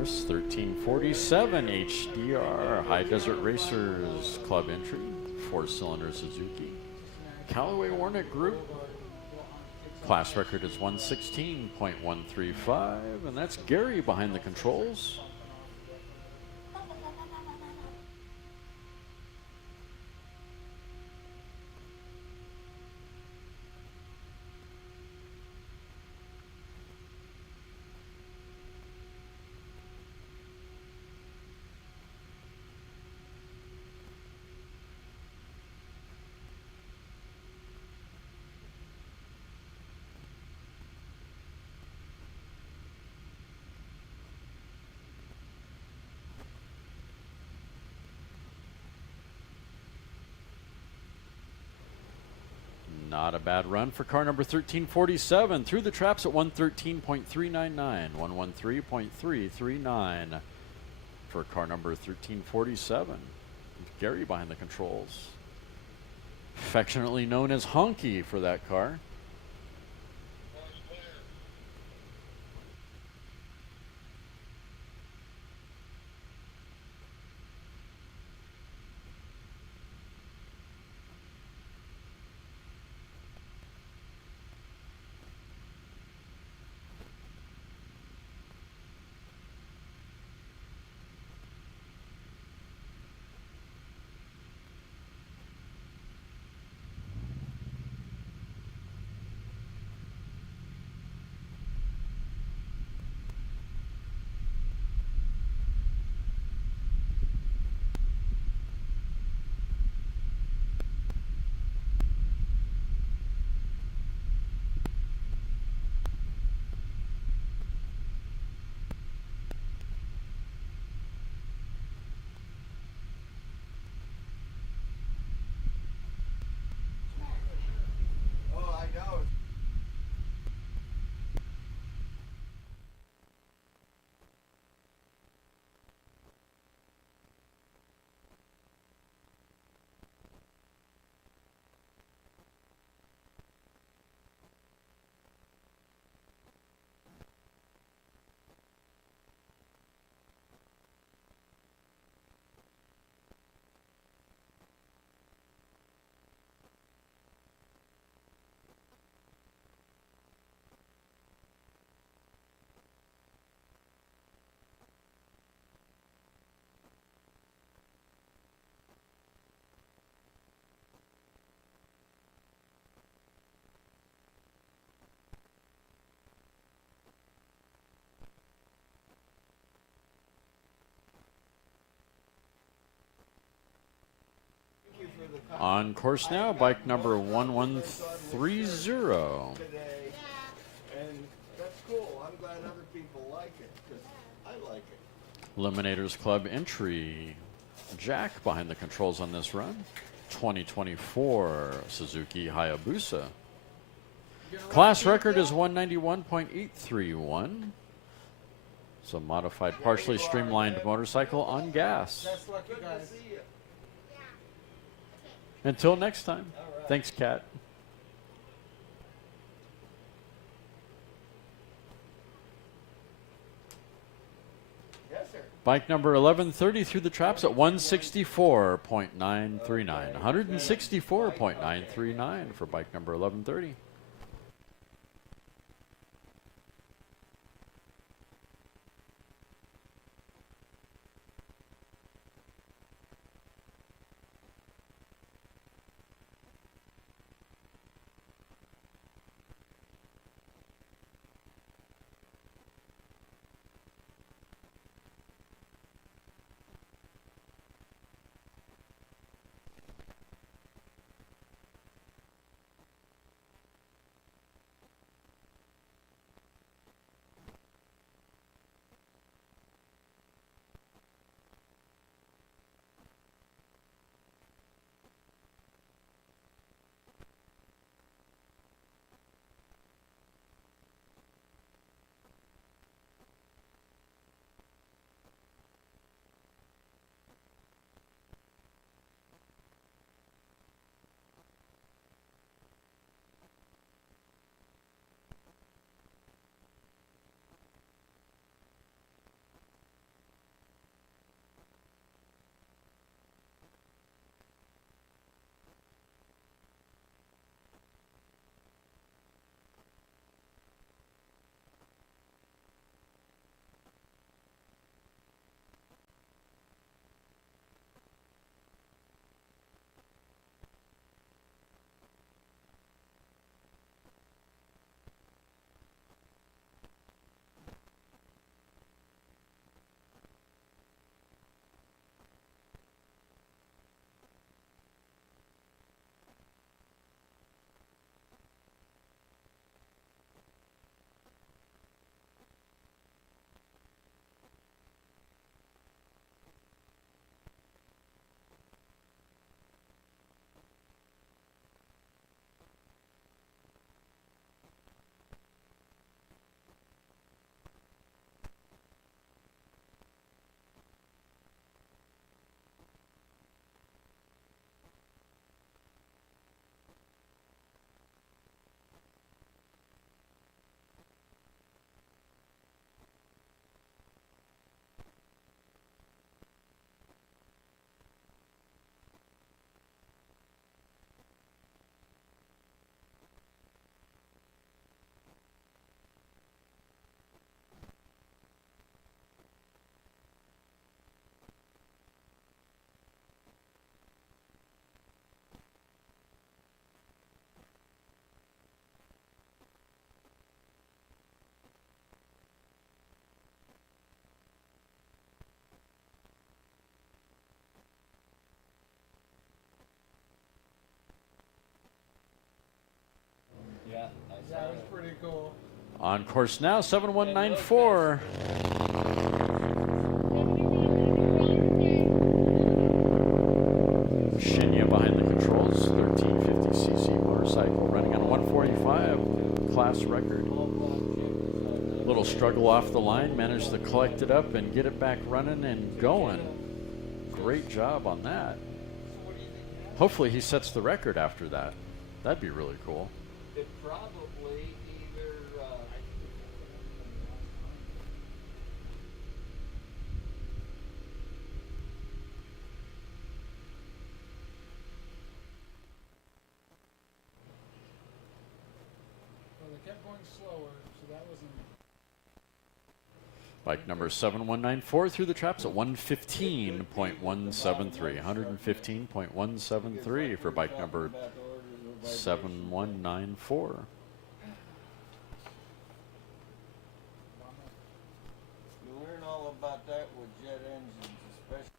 course, 1347 HDR, High Desert Racers Club entry, 4-cylinder Suzuki. Callaway Warnick Group. Class record is 116.135, and that's Gary behind the controls. Not a bad run for car number 1347 through the traps at 113.399, 113.339 for car number 1347. Gary behind the controls. Affectionately known as Honky for that car. On course now, bike number 1130. Today, and that's cool. I'm glad other people like it because I like it. Eliminators Club entry. Jack behind the controls on this run. 2024 Suzuki Hayabusa. Class record is 191.831. It's a modified, partially streamlined motorcycle on gas. That's lucky, guys. Until next time. Thanks, Kat. Yes, sir. Bike number 1130 through the traps at 164.939. 164.939 for bike number 1130. cool. On course now, 7194. Shinya behind the controls, 1350cc motorcycle running on a 145 class record. Little struggle off the line, managed to collect it up and get it back running and going. Great job on that. Hopefully he sets the record after that. That'd be really cool. It probably either Well, they kept going slower, so that wasn't. Bike number 7194 through the traps at 115.173. 115.173 for bike number 7194. you learn all about that with jet engines, especially.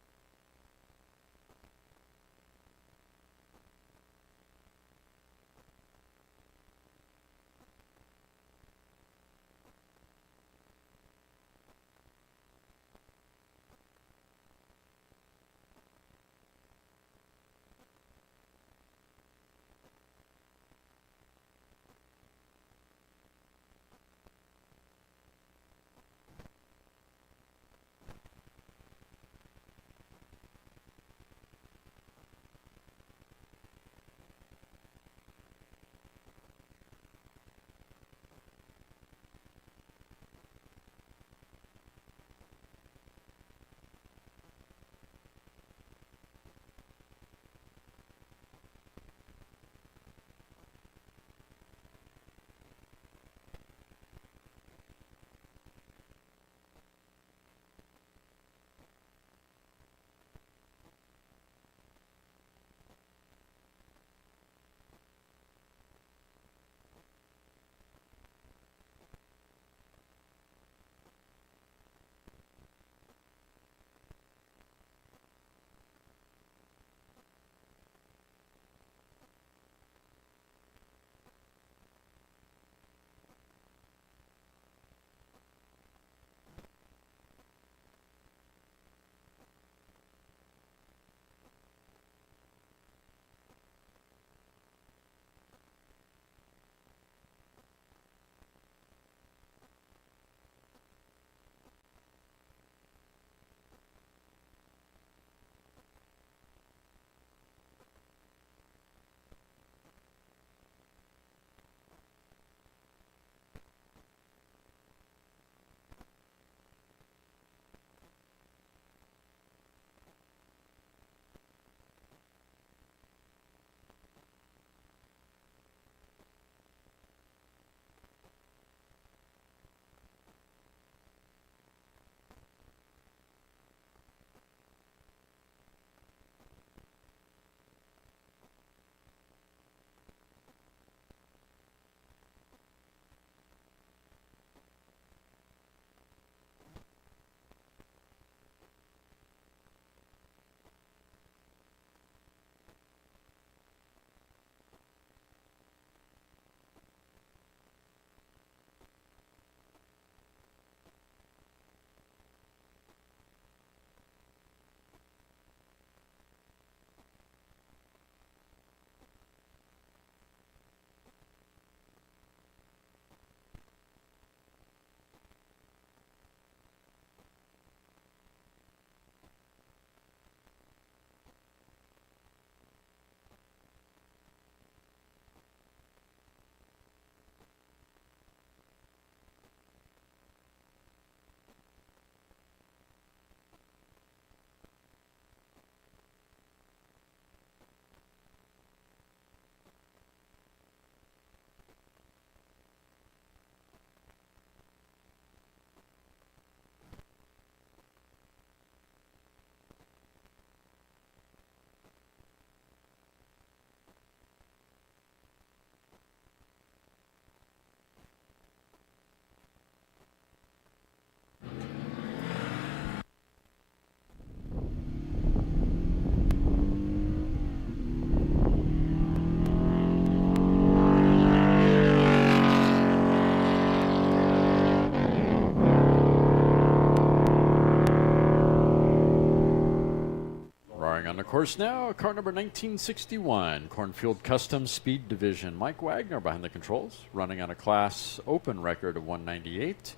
Going on the course now, car number 1961, Cornfield Custom Speed Division. Mike Wagner behind the controls, running on a Class Open record of 198.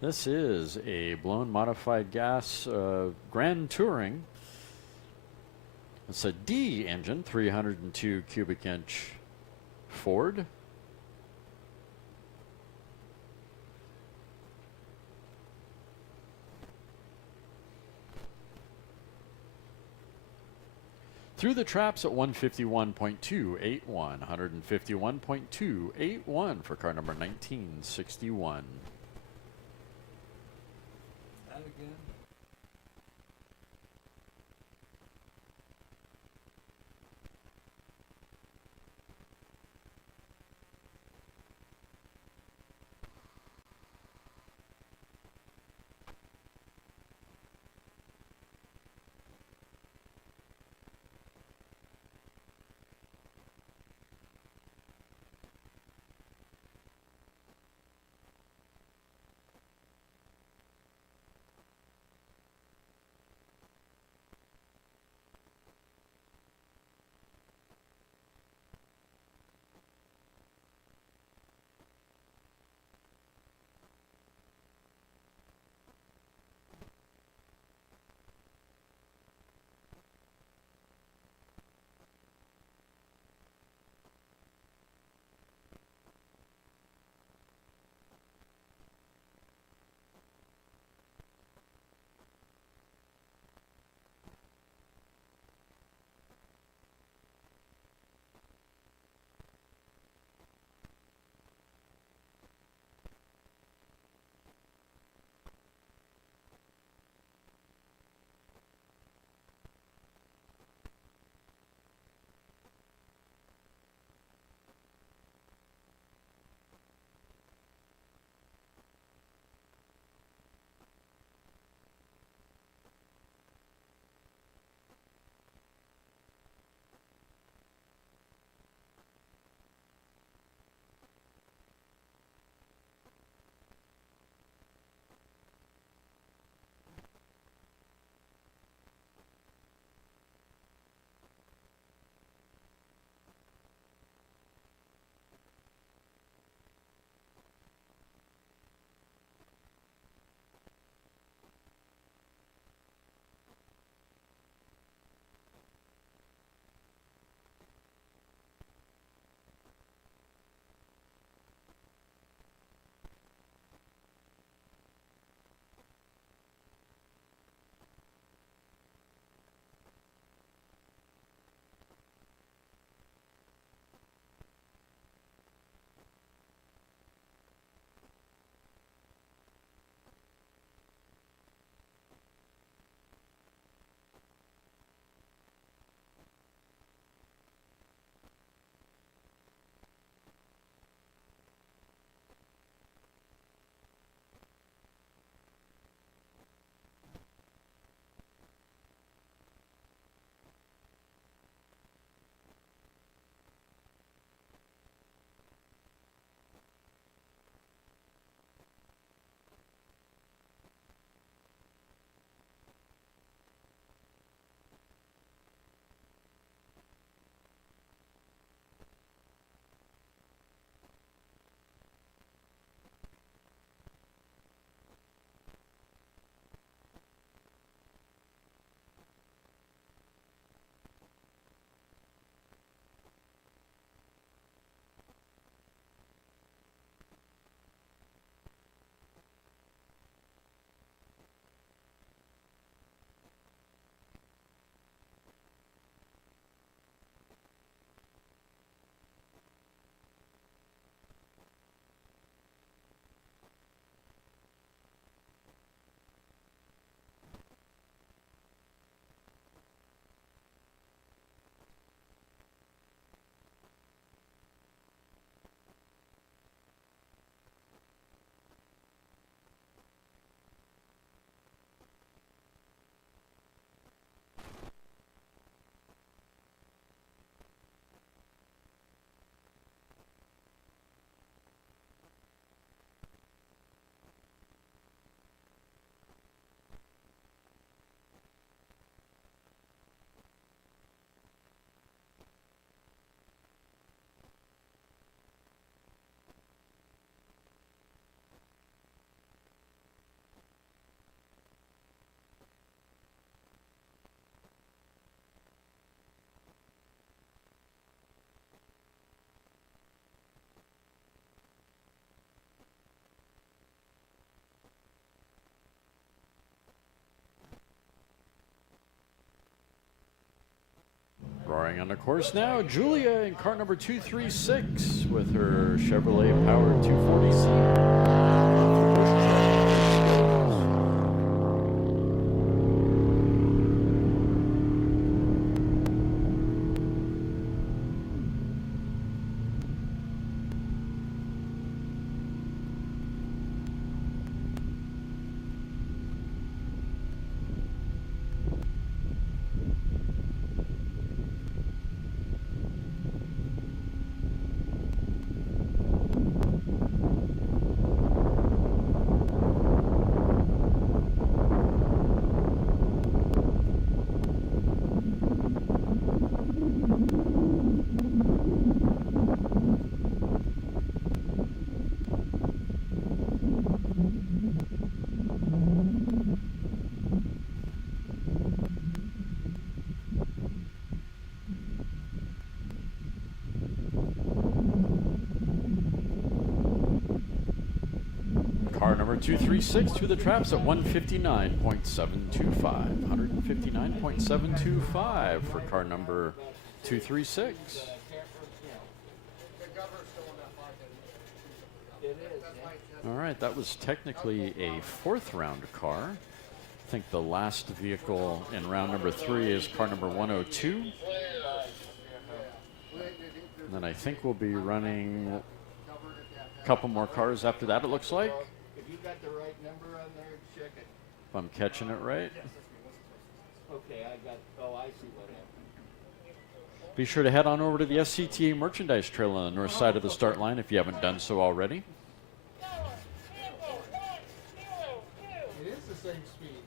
This is a blown modified gas Grand Touring. It's a D engine, 302 cubic inch Ford. Through the traps at 151.281, 151.281 for car number 1961. That again? Starring on the course now, Julia in car number 236 with her Chevrolet powered 240C. Car number 236 through the traps at 159.725. 159.725 for car number 236. All right, that was technically a fourth round car. I think the last vehicle in round number 3 is car number 102. And then I think we'll be running a couple more cars after that, it looks like. If you got the right number on there, check it. If I'm catching it right. Okay, I see what happened. Be sure to head on over to the SCTA merchandise trail on the north side of the start line if you haven't done so already. It is the same speed.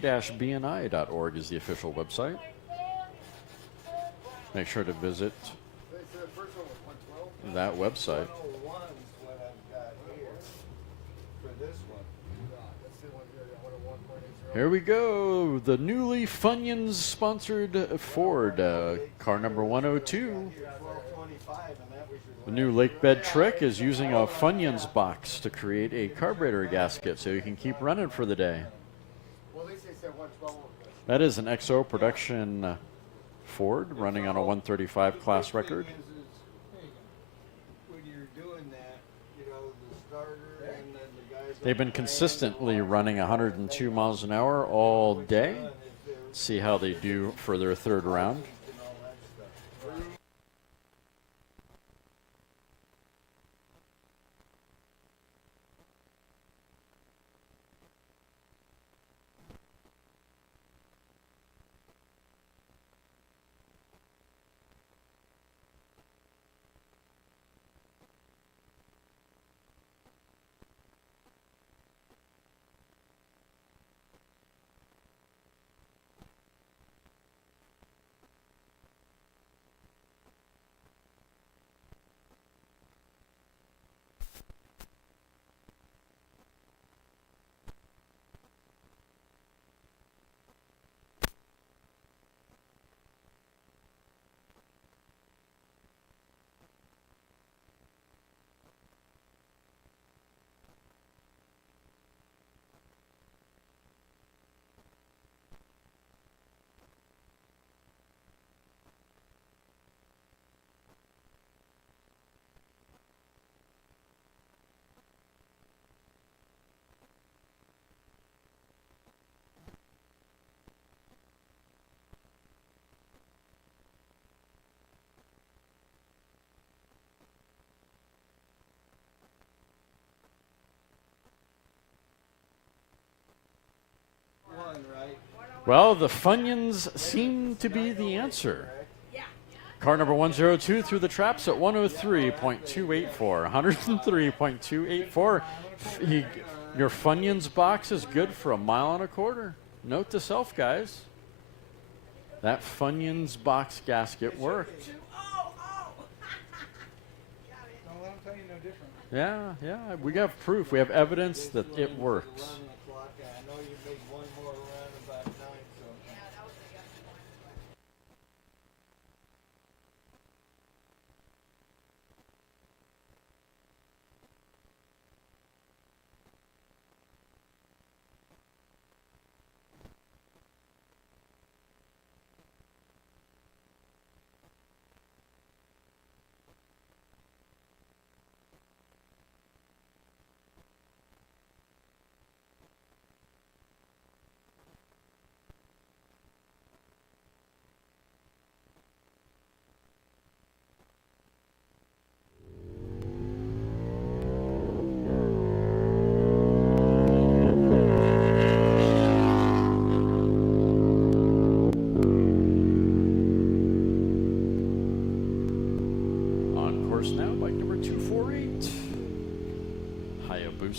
SCTA-BNI.org is the official website. Make sure to visit that website. Here we go. The newly Funyuns sponsored Ford, car number 102. The new lake bed trick is using a Funyuns box to create a carburetor gasket so you can keep running for the day. That is an XO production Ford running on a 135 class record. When you're doing that, you know, the starter and then the guys. They've been consistently running 102 miles an hour all day. See how they do for their third round. Well, the Funyuns seem to be the answer. Car number 102 through the traps at 103.284. 103.284. Your Funyuns box is good for 1.25 miles. Note to self, guys. That Funyuns box gasket worked. Yeah, we have proof. We have evidence that it works.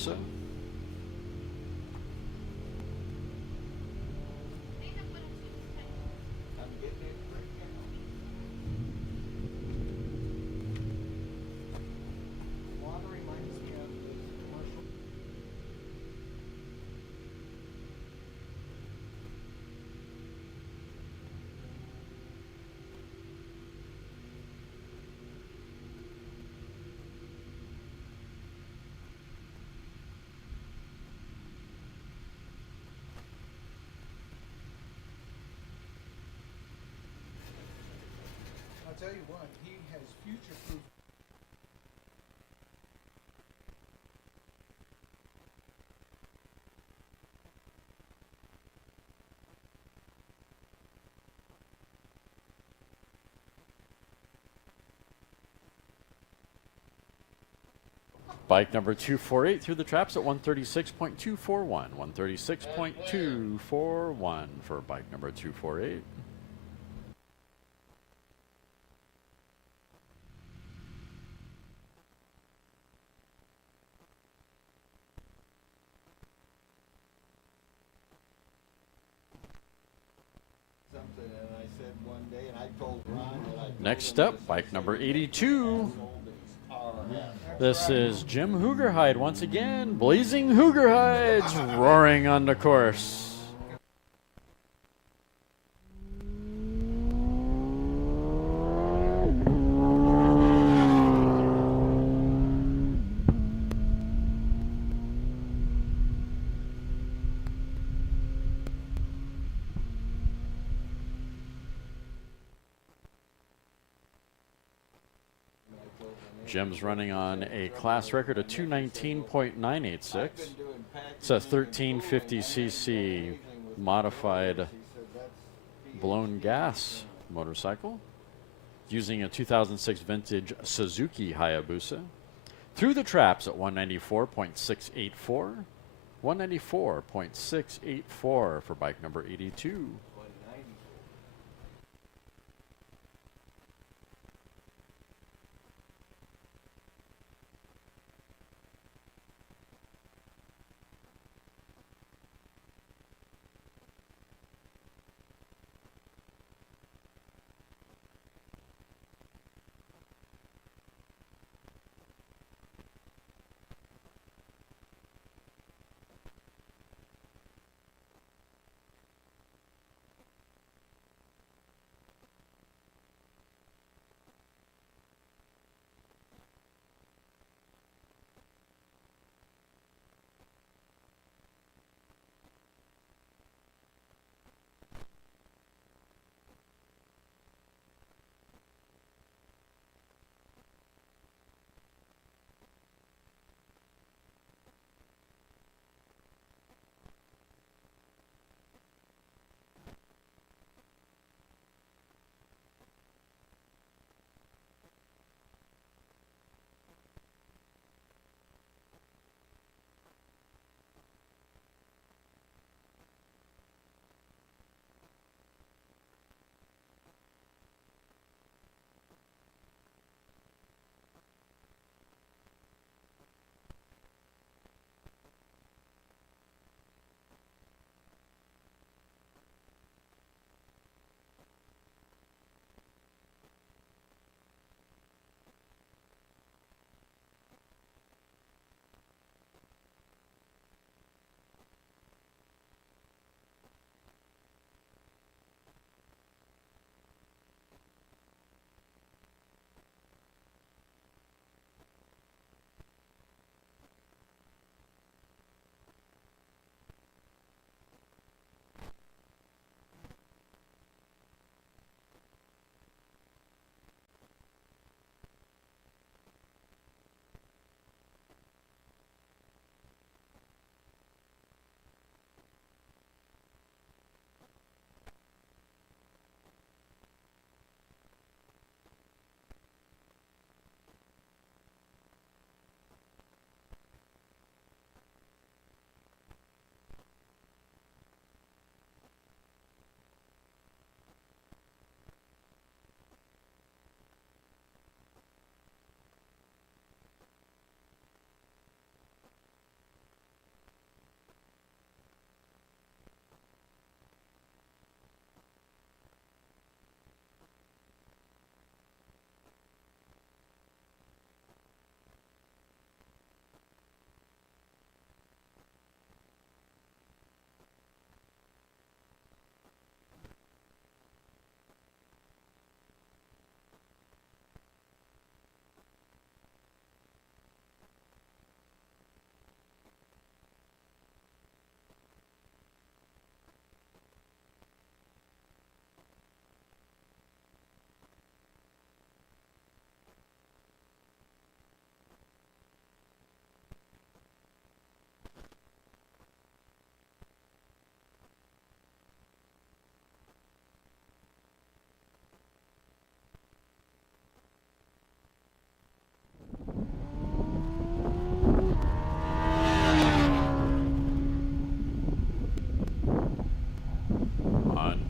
Hayabusa. I'm getting it right now. Water reminds me of the commercial. I'll tell you what, he has future-proof. Bike number 248 through the traps at 136.241. 136.241 for bike number 248. Something, and I said one day, and I told Ron that I. Next up, bike number 82. This is Jim Hoogerhide once again. Blazing Hoogerhides roaring on the course. Jim's running on a class record of 219.986. It's a 1350cc modified blown gas motorcycle using a 2006 vintage Suzuki Hayabusa. Through the traps at 194.684. 194.684 for bike number 82.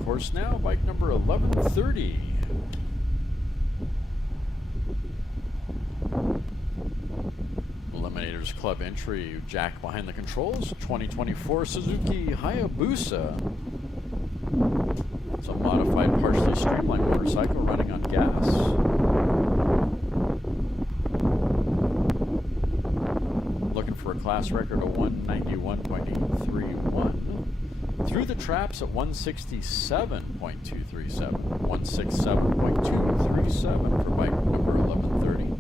course now, bike number 1130. Eliminators Club entry, Jack behind the controls, 2024 Suzuki Hayabusa. It's a modified, partially streamlined motorcycle running on gas. Looking for a class record of 191.831. Through the traps at 167.237. 167.237 for bike number 1130.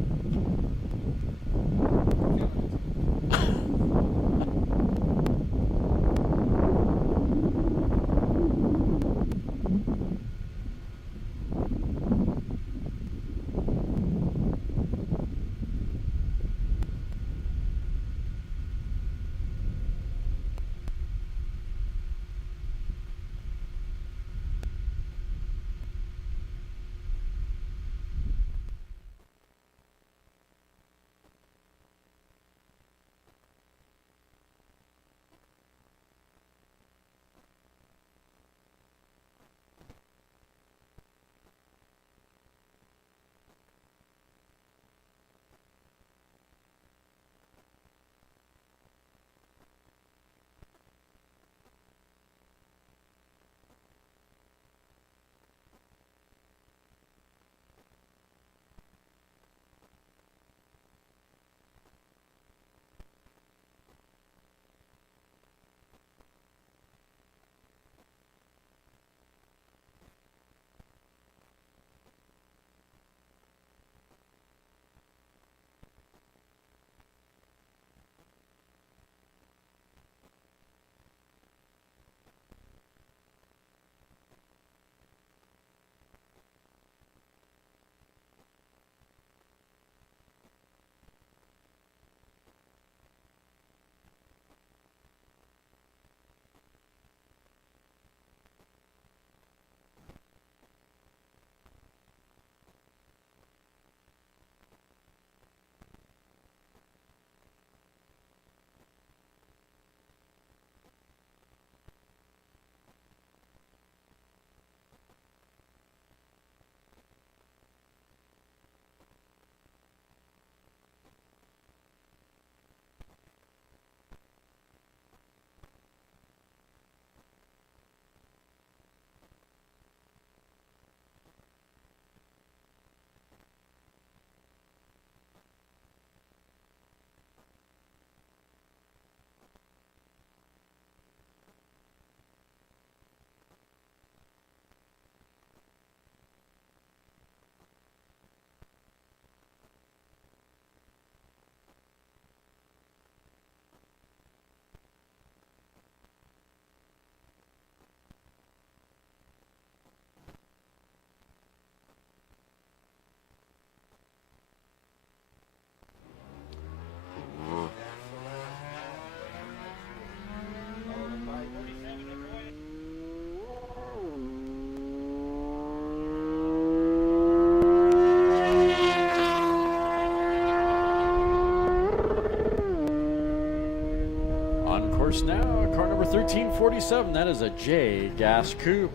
Now, car number 1347, that is a J Gas Coupe,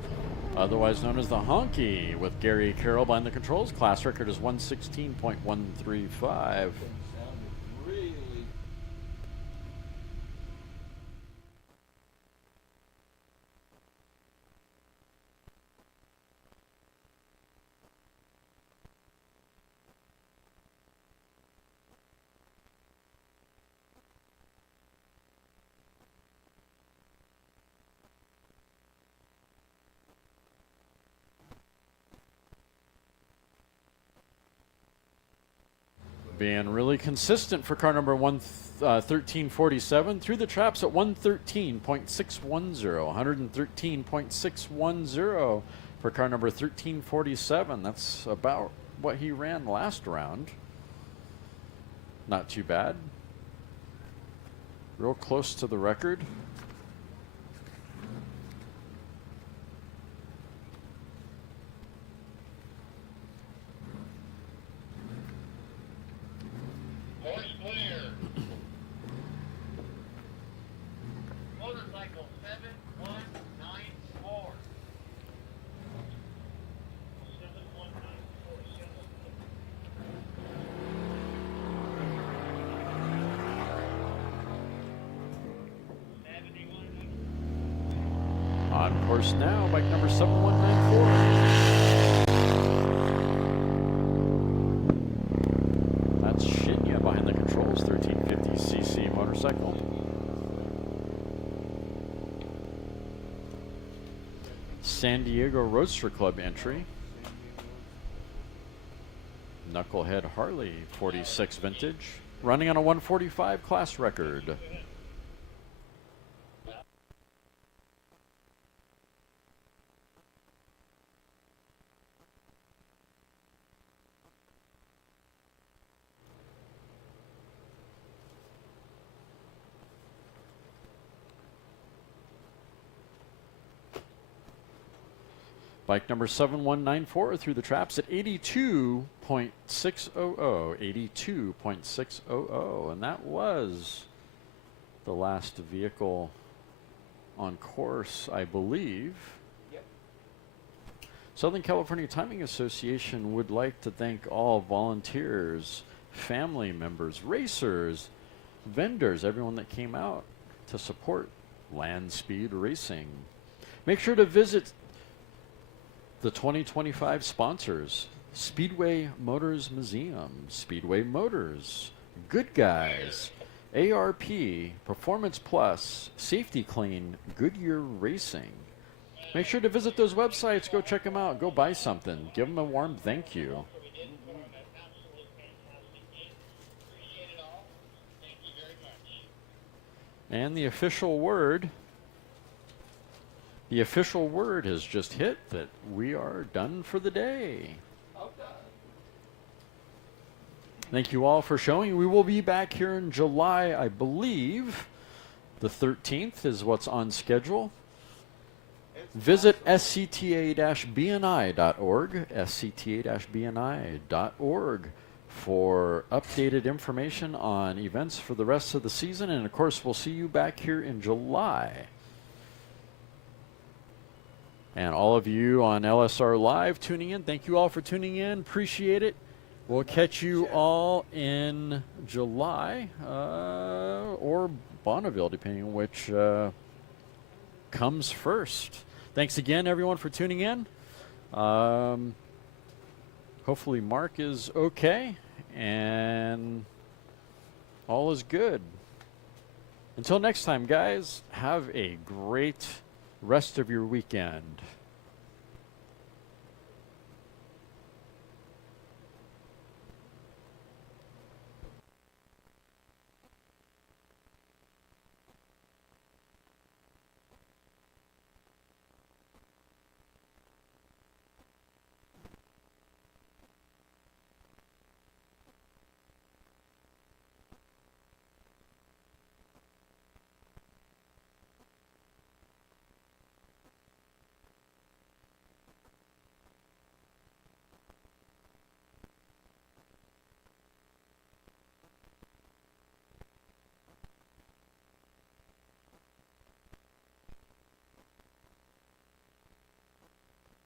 otherwise known as the Honky, with Gary Carroll behind the controls. Class record is 116.135. Being really consistent for car number 1347 through the traps at 113.610. 113.610 for car number 1347. That's about what he ran last round. Not too bad. Real close to the record. course now, bike number 7194. That's Shinya behind the controls, 1350cc motorcycle. San Diego Roadster Club entry. Knucklehead Harley, 46 vintage, running on a 145 class record. Bike number 7194 through the traps at 82.600, 82.600, and that was the last vehicle on course, I believe. Yep. Southern California Timing Association would like to thank all volunteers, family members, racers, vendors, everyone that came out to support Landspeed Racing. Make sure to visit the 2025 sponsors: Speedway Motors Museum, Speedway Motors, Good Guys, ARP, Performance Plus, Safety Clean, Goodyear Racing. Make sure to visit those websites. Go check them out. Go buy something. Give them a warm thank you. And the official word has just hit that we are done for the day. Thank you all for showing. We will be back here in July, I believe. The 13th is what's on schedule. Visit scta-bni.org, scta-bni.org for updated information on events for the rest of the season. And of course, we'll see you back here in July. And all of you on LSR Live tuning in, thank you all for tuning in. Appreciate it. We'll catch you all in July or Bonneville, depending on which comes first. Thanks again, everyone, for tuning in. Hopefully Mark is okay and all is good. Until next time, guys, have a great rest of your weekend.